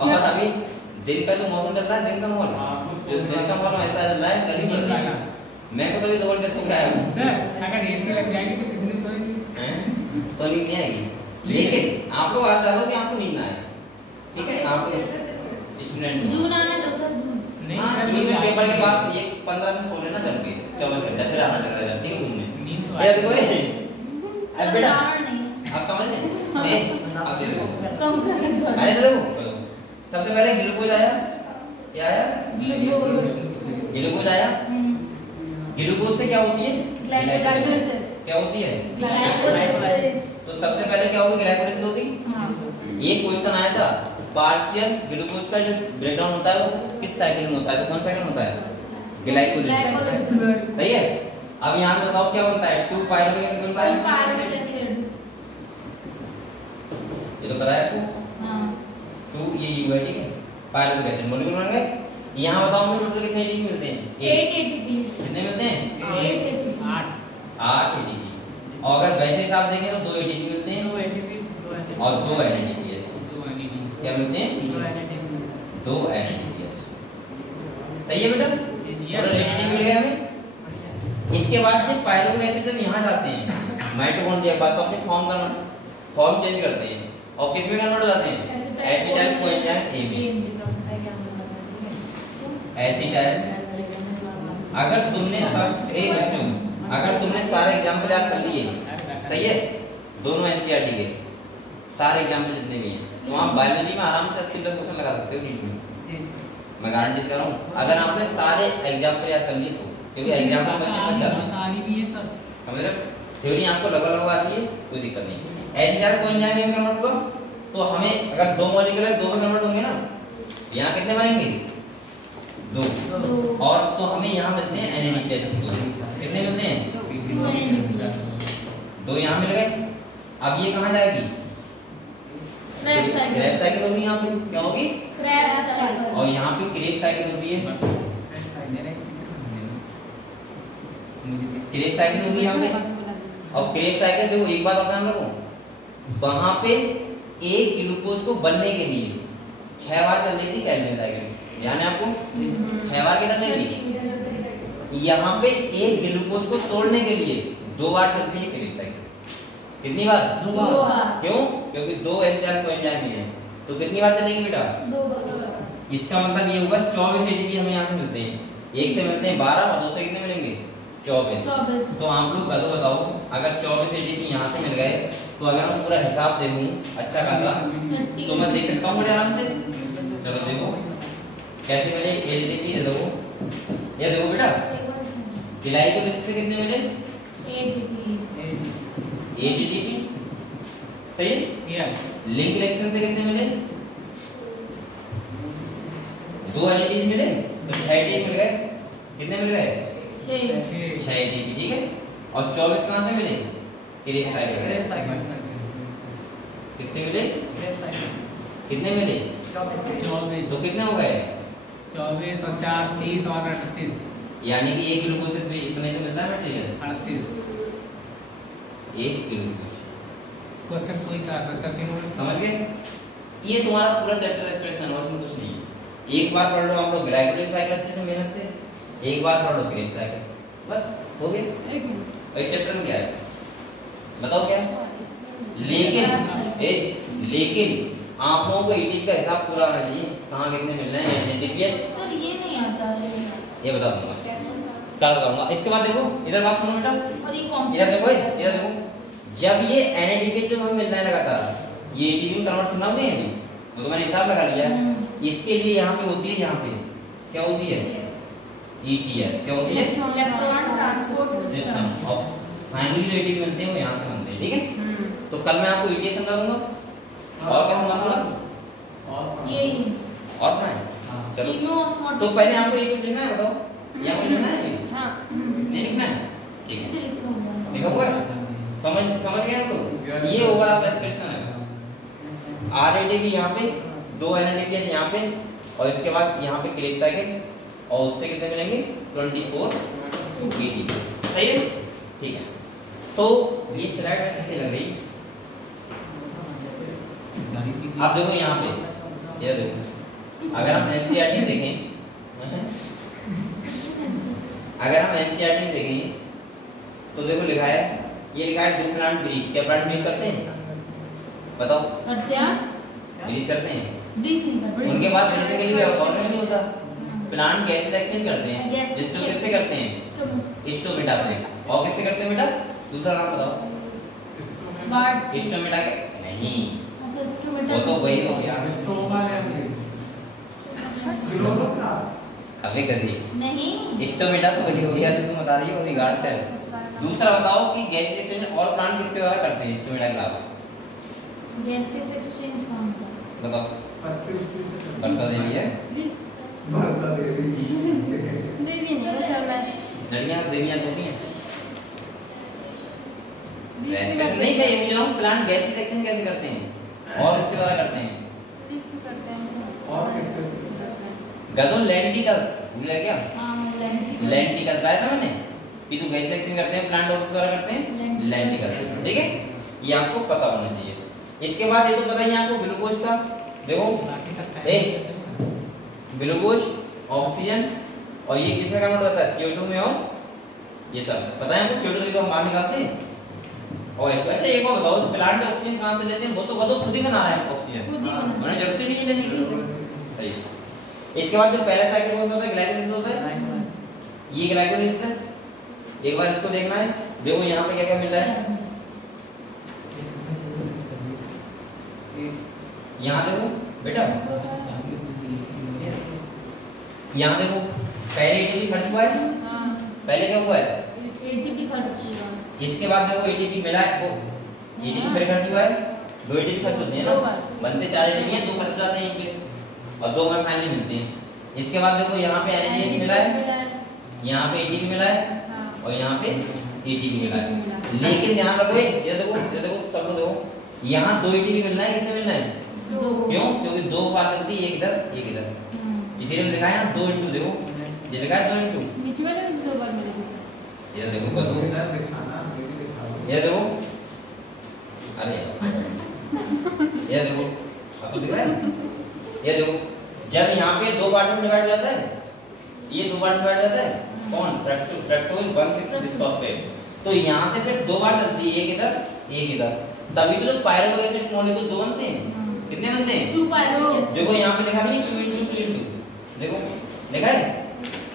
और अभी दिन का जो मौसम चल रहा है, दिन का माहौल, जो दिन का माहौल ऐसा चल रहा है, गर्मी बढ़ रही है। मैं को तो भी 2 घंटे सो के आया हूं सर, अगर एसी लग जाएगी तो कितनी सोएंगे? तो नींद नहीं आएगी, लेकिन आप लोग आज डालो कि आपको नींद ना आए, ठीक है? आप स्टूडेंट जून आने दो सर, जून। नहीं हाँ, सर, ये पेपर के बाद ये 15 दिन सो लेना जम के 24 घंटे, फिर आना लग रहा है, ठीक है? घूमने नींद तो ये देखो अब बेटा नहीं आप समझ गए? अब देखो कम करने दो। अरे देखो सबसे पहले ग्लूकोज आया, क्या आया? ग्लूकोज आया। ग्लूकोज से क्या होती है? ग्लाइकोलाइसिस। क्या होती है? ग्लाइकोलाइसिस। तो सबसे पहले क्या होगी? ग्लाइकोलाइसिस होगी। हाँ। ये क्वेश्चन आया था पार्शियल ग्लूकोज का जो ब्रेकडाउन होता है वो किस साइकिल में होता है? तो कौन साइकिल में होता है? ग्लाइकोलिसिस। सही है। अब यहाँ पे बताओ क्या बनता है? 2 पायरुवेट एसिड बनता है। Pyruvate acid. ये तो पता है आपको। हां 2 ये यू है, ठीक है। पायरुवेट एसिड मॉलिक्यूल बन गए। यहाँ बताओ मुझे टोटल कितने एटीपी मिलते हैं? 8 एटीपी। कितने मिलते हैं? 8 एटीपी। 8 एटीपी। और अगर वैसे हिसाब देंगे तो 2 एटीपी मिलते हैं और 2 एनएडीपीएच। क्या मिलते हैं? 2 एनएडीपीएच। सही है बेटा? टोटल एटीपी मिल गया हमें। इसके बाद जब पायरुवेट एसिड जब यहाँ जाते हैं माइटोकॉन्ड्रिया के पास तो अपने फॉर्म चेंज करते हैं और किस में कन्वर्ट हो जाते हैं? एसिटाइल कोएंजाइम ए में। एसिटाइल अगर तुमने सब एक बच्चों अगर तुमने सारे एग्जांपल याद कर लिए, सही है, दोनों एनसीईआरटी के सारे एग्जांपल जितने भी हैं, तो आप बायोलॉजी में आराम से 80% लगा सकते हो नीट में। मैं गारंटी कर रहा हूँ अगर आपने सारे एग्जांपल याद कर लिए तो, क्योंकि एग्जांपल में बच्चे फंस सारी भी है सब। समझ रहे? थ्योरी आपको लगा आती है, कोई दिक्कत नहीं। एसिटाइल कोएंजाइम में कन्वर्ट होगा तो हमें अगर 2 मॉलिक्यूल है 2 में कन्वर्ट होंगे ना, यहाँ कितने बनेंगे? 2। और तो हमें यहाँ मिलते हैं एनएडीपीएच 2। कितने मिलते हैं? 2 एनएडीपीएच। 2 यहाँ मिल गए। अब ये कहाँ जाएगी? क्रैब साइकिल होगी। यहाँ पे क्या होगी? Krebs cycle. और यहाँ पे क्रेब साइकिल होती है। क्रेब साइकिल होगी यहाँ पे। और क्रेब साइकिल देखो एक बात ध्यान रखो, वहां पे एक ग्लूकोज को बनने के लिए 6 बार चल रही थी कैल्विन साइकिल। ध्यान है आपको? 6 बार कितनी चल रही थी? यहाँ पे एक ग्लूकोज को तोड़ने के लिए 2 बार चलती है क्रेब साइकिल। कितनी बार? 2 बार। क्यों? क्योंकि 2 एसिटाइल कोएंजाइम है तो कितनी बार चलेगी बेटा? 2 बार। इसका मतलब ये हुआ 24 एटीपी हमें यहाँ से मिलते हैं। एक से मिलते हैं 12 और 2 से कितने मिलेंगे? 24। तो आप लोग बताओ अगर 24 एटीपी यहाँ से मिल गए तो अगर हम पूरा हिसाब देखूं अच्छा खासा तो मैं देख सकता हूँ बड़े आराम से। चलो देखो कैसे मिले एटीपी। देखो ये देखो बेटा ग्लाइकोलिसिस से कितने मिले? 8 एटीपी। सही है। लिंक रिएक्शन से कितने मिले? 2 एटीपी मिले तो 6 एटीपी मिल गए। कितने मिल गए? 6 एटीपी। ठीक है। और 24 कहाँ से मिले? Krebs cycle. किससे मिले? कितने मिले? 24। तो कितने हो गए? 24 और 4 30 और 38। यानी कि 1 ग्लूकोज से इतने तो मिलता है मटेरियल। 38। 1 ग्लूकोज। क्वेश्चन कोई सा आ सकता तीनों में। समझ गए? ये तुम्हारा पूरा चैप्टर एक्सप्रेशन है, उसमें कुछ नहीं है। एक बार पढ़ लो आप लोग ग्लाइकोलिसिस साइकिल अच्छे से मेहनत से, एक बार पढ़ लो क्रेब साइकिल, बस हो गया। इस चैप्टर में क्या है बताओ क्या है? लेकिन आप लोगों को एटीपी का हिसाब पूरा आना चाहिए। कहाँ कितने मिल रहे हैं एटीपीएच? सर ये नहीं आता है। ये बता दूंगा, क्या बताऊंगा। इसके बाद देखो इधर बात सुनो बेटा, और ये इधर देखो, इधर देखो। जब ये एनएडीपीएच जो हमें मिल रहा है लगातार, ये एटीपी में कन्वर्ट करना होता है अभी, वो तो मैंने हिसाब लगा लिया है। इसके लिए यहाँ पे होती है, यहाँ पे क्या होती है? ईटीएस। क्या होती है? Electron transport system. और फाइनली जो एटीपी मिलते हैं वो यहाँ से बनते हैं। ठीक है। तो कल मैं आपको ईटीएस समझा दूंगा और क्या समझाऊंगा यही और क्या है। चलो कीमोस्मोटिक। तो पहले आपको ये कुछ लिखना है, बताओ या कुछ लिखना है अभी? हां नहीं लिखना है? ठीक है, ये लिखा हुआ है। लिखा हुआ है। समझ गए आप लोग? ये ओवरऑल एक्सप्रेशन है। आरएडीपी यहाँ पे, 2 एनएडीपी यहाँ पे, और इसके बाद यहाँ पे क्रेब साइकिल, और उससे कितने मिलेंगे? 24 एटीपी। सही है? ठीक है। तो ये स्लाइड ऐसे सही लग रही। आप देखो यहाँ पे, ये देखो, अगर हम एनसीईआरटी में देखें, अगर हम एनसीईआरटी में देखें तो देखो लिखा है, ये लिखा है डू प्लांट ब्रीथ। क्या प्लांट ब्रीथ करते हैं? बताओ। करते हैं? ब्रीथ करते हैं। ब्रीथ नहीं करते। उनके बाद ब्रीथ के लिए ऑर्गन नहीं होता। प्लांट गैसेस एक्सचेंज करते हैं, Gases जिसको किससे करते हैं? स्टोमेटा से। और किससे करते हैं बेटा? दूसरा नाम बताओ। गार्ड। स्टोमेटा के नहीं, अच्छा स्टोमेटा। वो तो वही हो गया। स्ट्रोमा है ग्लोरोका अबे गधी, नहीं स्टोमेटा तो वही हो गया जो तुम बता रही हो, वही गार्ड से है। दूसरा बताओ कि गैसेस एक्सचेंज और प्लांट किसके द्वारा करते हैं स्टोमेटा के अलावा? गैसेस एक्सचेंज कौन होता है? बताओ। वर्षा देवी है। देवी नहीं है सर मैं लड़कियां देवियां होती हैं। दीप से नहीं मैं ये पूछ रहा हूँ प्लांट गैसीय सेक्शन कैसे करते हैं और इसके द्वारा करते हैं? दीप से करते हैं और किससे? गदो लेंटिकल्स भूल गए क्या? हाँ लेंटिकल्स लेंटिकल्स आया था मैंने कि तो गैसीय सेक्शन करते हैं प्लांट और इसके द्वारा करते हैं लेंटिकल्स। ठीक है ये आपको पता होना चाहिए। इसके बाद ये तो पता ही है आपको ग्लूकोज का। देखो बाकी सब ए ग्लूकोज ऑक्सीजन और ये किसमें काम करता है? CO2 में और ये सब पता है आपको CO2 को हम बाहर निकालते हैं और इसको ऐसे एक बार बताओ प्लांट ऑक्सीजन कहां से लेते हैं? वो तो खुद ही बना रहा है ऑक्सीजन, खुद ही बना उन्हें जरूरत ही नहीं है लेने की। सही। इसके बाद जो पहला साइकिल कौन सा होता है? ग्लाइकोलिसिस होता है। ये ग्लाइकोलिसिस है। एक बार इसको देखना है। देखो यहाँ पे क्या क्या मिल रहा है। यहाँ देखो बेटा यहाँ देखो पहले एटीपी खर्च हुआ है। हाँ पहले क्या हुआ है? एटीपी खर्च हुआ इसके बाद देखो एटीपी मिला है। वो एटीपी फिर खर्च हुआ है। 2 एटीपी खर्च होते हैं ना, दो बार। बनते 4 एटीपी हैं, 2 खर्च जाते हैं यहीं पे और 2 में फाइनली मिलते हैं। इसके बाद देखो यहाँ पे एनएडीएच मिला है, यहाँ पे एटीपी मिला है और यहाँ पे एटीपी मिला है। लेकिन ध्यान रखो ये देखो सब लोग देखो यहाँ 2 एटीपी मिलना है। कितने मिलना है? क्यों? क्योंकि 2 बार चलती है, एक इधर एक इधर, इसीलिए हम दिखाया 2 इंटू। देखो ये लिखा है 2 इंटू। नीचे वाले में 2 बार मिलेगा। ये देखो बदलो, ये देखो अरे ये देखो आपको दिख रहा है? ये देखो जब यहाँ पे 2 पार्ट में डिवाइड हो जाता है, ये 2 पार्ट में डिवाइड हो जाता है कौन? Fructose 1,6 bisphosphate. तो यहाँ से फिर 2 बार चलती है, एक इधर एक इधर, तभी तो जो पायरुवेट एसिड मॉलिक्यूल 2 बनते हैं। कितने बनते हैं? 2 पायरो। देखो यहाँ पे लिखा नहीं 2 इंटू 2 इंटू, देखो लिखा है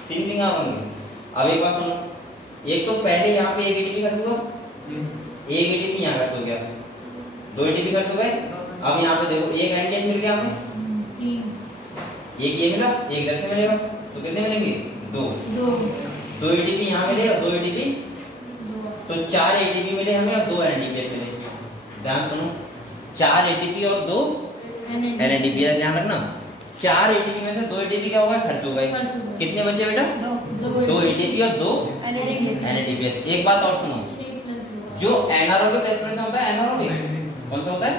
3 3 होंगे। अब एक बात सुनो, एक तो पहले यहाँ पे एक एटीपी खर्च हुआ, एक एटीपी यहाँ खर्च हो गया, 2 एटीपी खर्च हो गए। अब यहाँ पे देखो एक एनएडीएच मिल गया हमें, 3 एक ये मिला, एक इधर से मिलेगा, तो कितने मिलेंगे? 2 2 एटीपी यहाँ मिले और 2 एटीपी, तो 4 एटीपी मिले हमें और 2 एनएडीएच मिले। ध्यान सुनो 4 एटीपी और 2 एनएडीएच, ध्यान रखना 4 एटीपी में से 2 एटीपी क्या होगा? खर्च हो गए। कितने बचे बेटा? 2 एटीपी और 2 एनएडीएच। एक बात और सुनो, जो एनारोबिक रेस्पिरेशन होता है, एनारोबिक कौन सा होता है?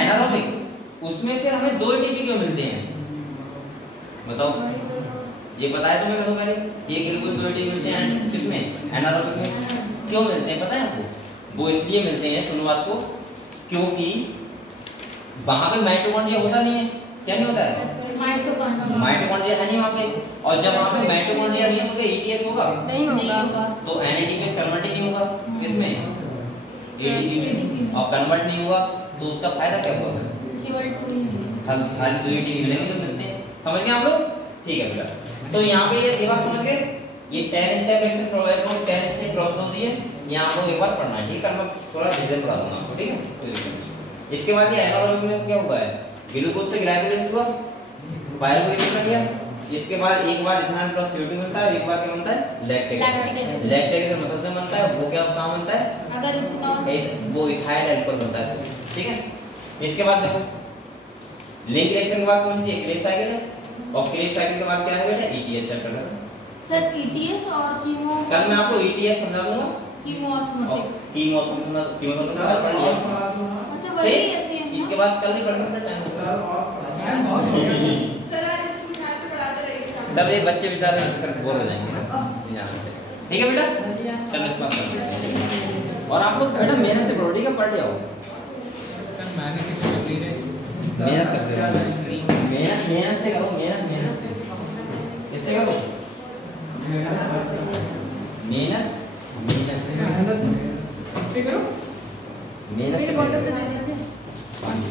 एनारोबिक, उसमें फिर हमें 2 एटीपी क्यों मिलते हैं? बताओ, ये बताया तुम्हें कदों पहले? ये ग्लूकोज 2 एटीपी मिलते हैं किसमें? एनारोबिक में। क्यों मिलते हैं पता है आपको? वो इसलिए मिलते हैं, सुनो बात को, क्योंकि वहां पे माइटोकॉन्ड्रिया होता नहीं है। क्या नहीं होता है? माइटोकॉन्ड्रिया है नहीं वहां पे, और जब वहां पे माइटोकॉन्ड्रिया नहीं है तो क्या एटीएस होगा? नहीं होगा। तो एनएडीएच कन्वर्ट ही नहीं होगा किसमें? एटीपी। और कन्वर्ट नहीं हुआ तो उसका फायदा क्या हुआ? केवल 2 ही मिलेगा। खाली 2 एटीपी मिलेंगे जो मिलते हैं। समझ गए आप लोग? ठीक है बेटा, तो यहाँ पे ये बात समझ गए, ये 10 स्टेप एक्शन प्रोवाइड को 10 स्टेप प्रोसेस होती है, यहाँ आपको एक बार पढ़ना है। ठीक है, मैं थोड़ा धीरे पढ़ा दूंगा आपको। ठीक है, कोई दिक्कत नहीं। इसके बाद ये एनारोबिक में क्या हुआ है? ग्लूकोज से ग्लाइकोलाइसिस हुआ, पायरुवेट एसिड बन गया। इसके बाद एक बार इथेनॉल प्लस CO2 बनता है और एक बार क्या बनता है? Lactic acid. Lactic acid muscle से बनता है, वो क्या काम बनता है? अगर इथेनॉल वो इथाइल अल्कोहल बनता है। ठीक है, इसके बाद देखो लिंक रिएक्शन के बाद कौन सी है? क्रेग साइकिल है, और क्रेग साइकिल के बाद क्या है बेटा? ETS चैप्टर है। सर ETS और कीमो, कल मैं आपको ETS समझा दूंगा, कीमोस्मोटिक। कीमोस्मोटिक पढ़ लिया। अच्छा वही ऐसे है। इसके बाद कल नहीं पढ़ना, टाइम सर आज स्कूल में आके पढ़ाते रहिए। सब ये बच्चे बेचारे बोर हो जाएंगे। ठीक है बेटा, चलो इस बात और आप लोग बेटा मेहनत से पढ़ो। ठीक है, पढ़ जाओ, सर मैंने किसी को दी है मेहनत करते रहो, मेहनत से करो, मेहनत से किससे करो? मेहनत इससे करो। मेहनत मेरी से बॉटल तो दे दीजिए। पानी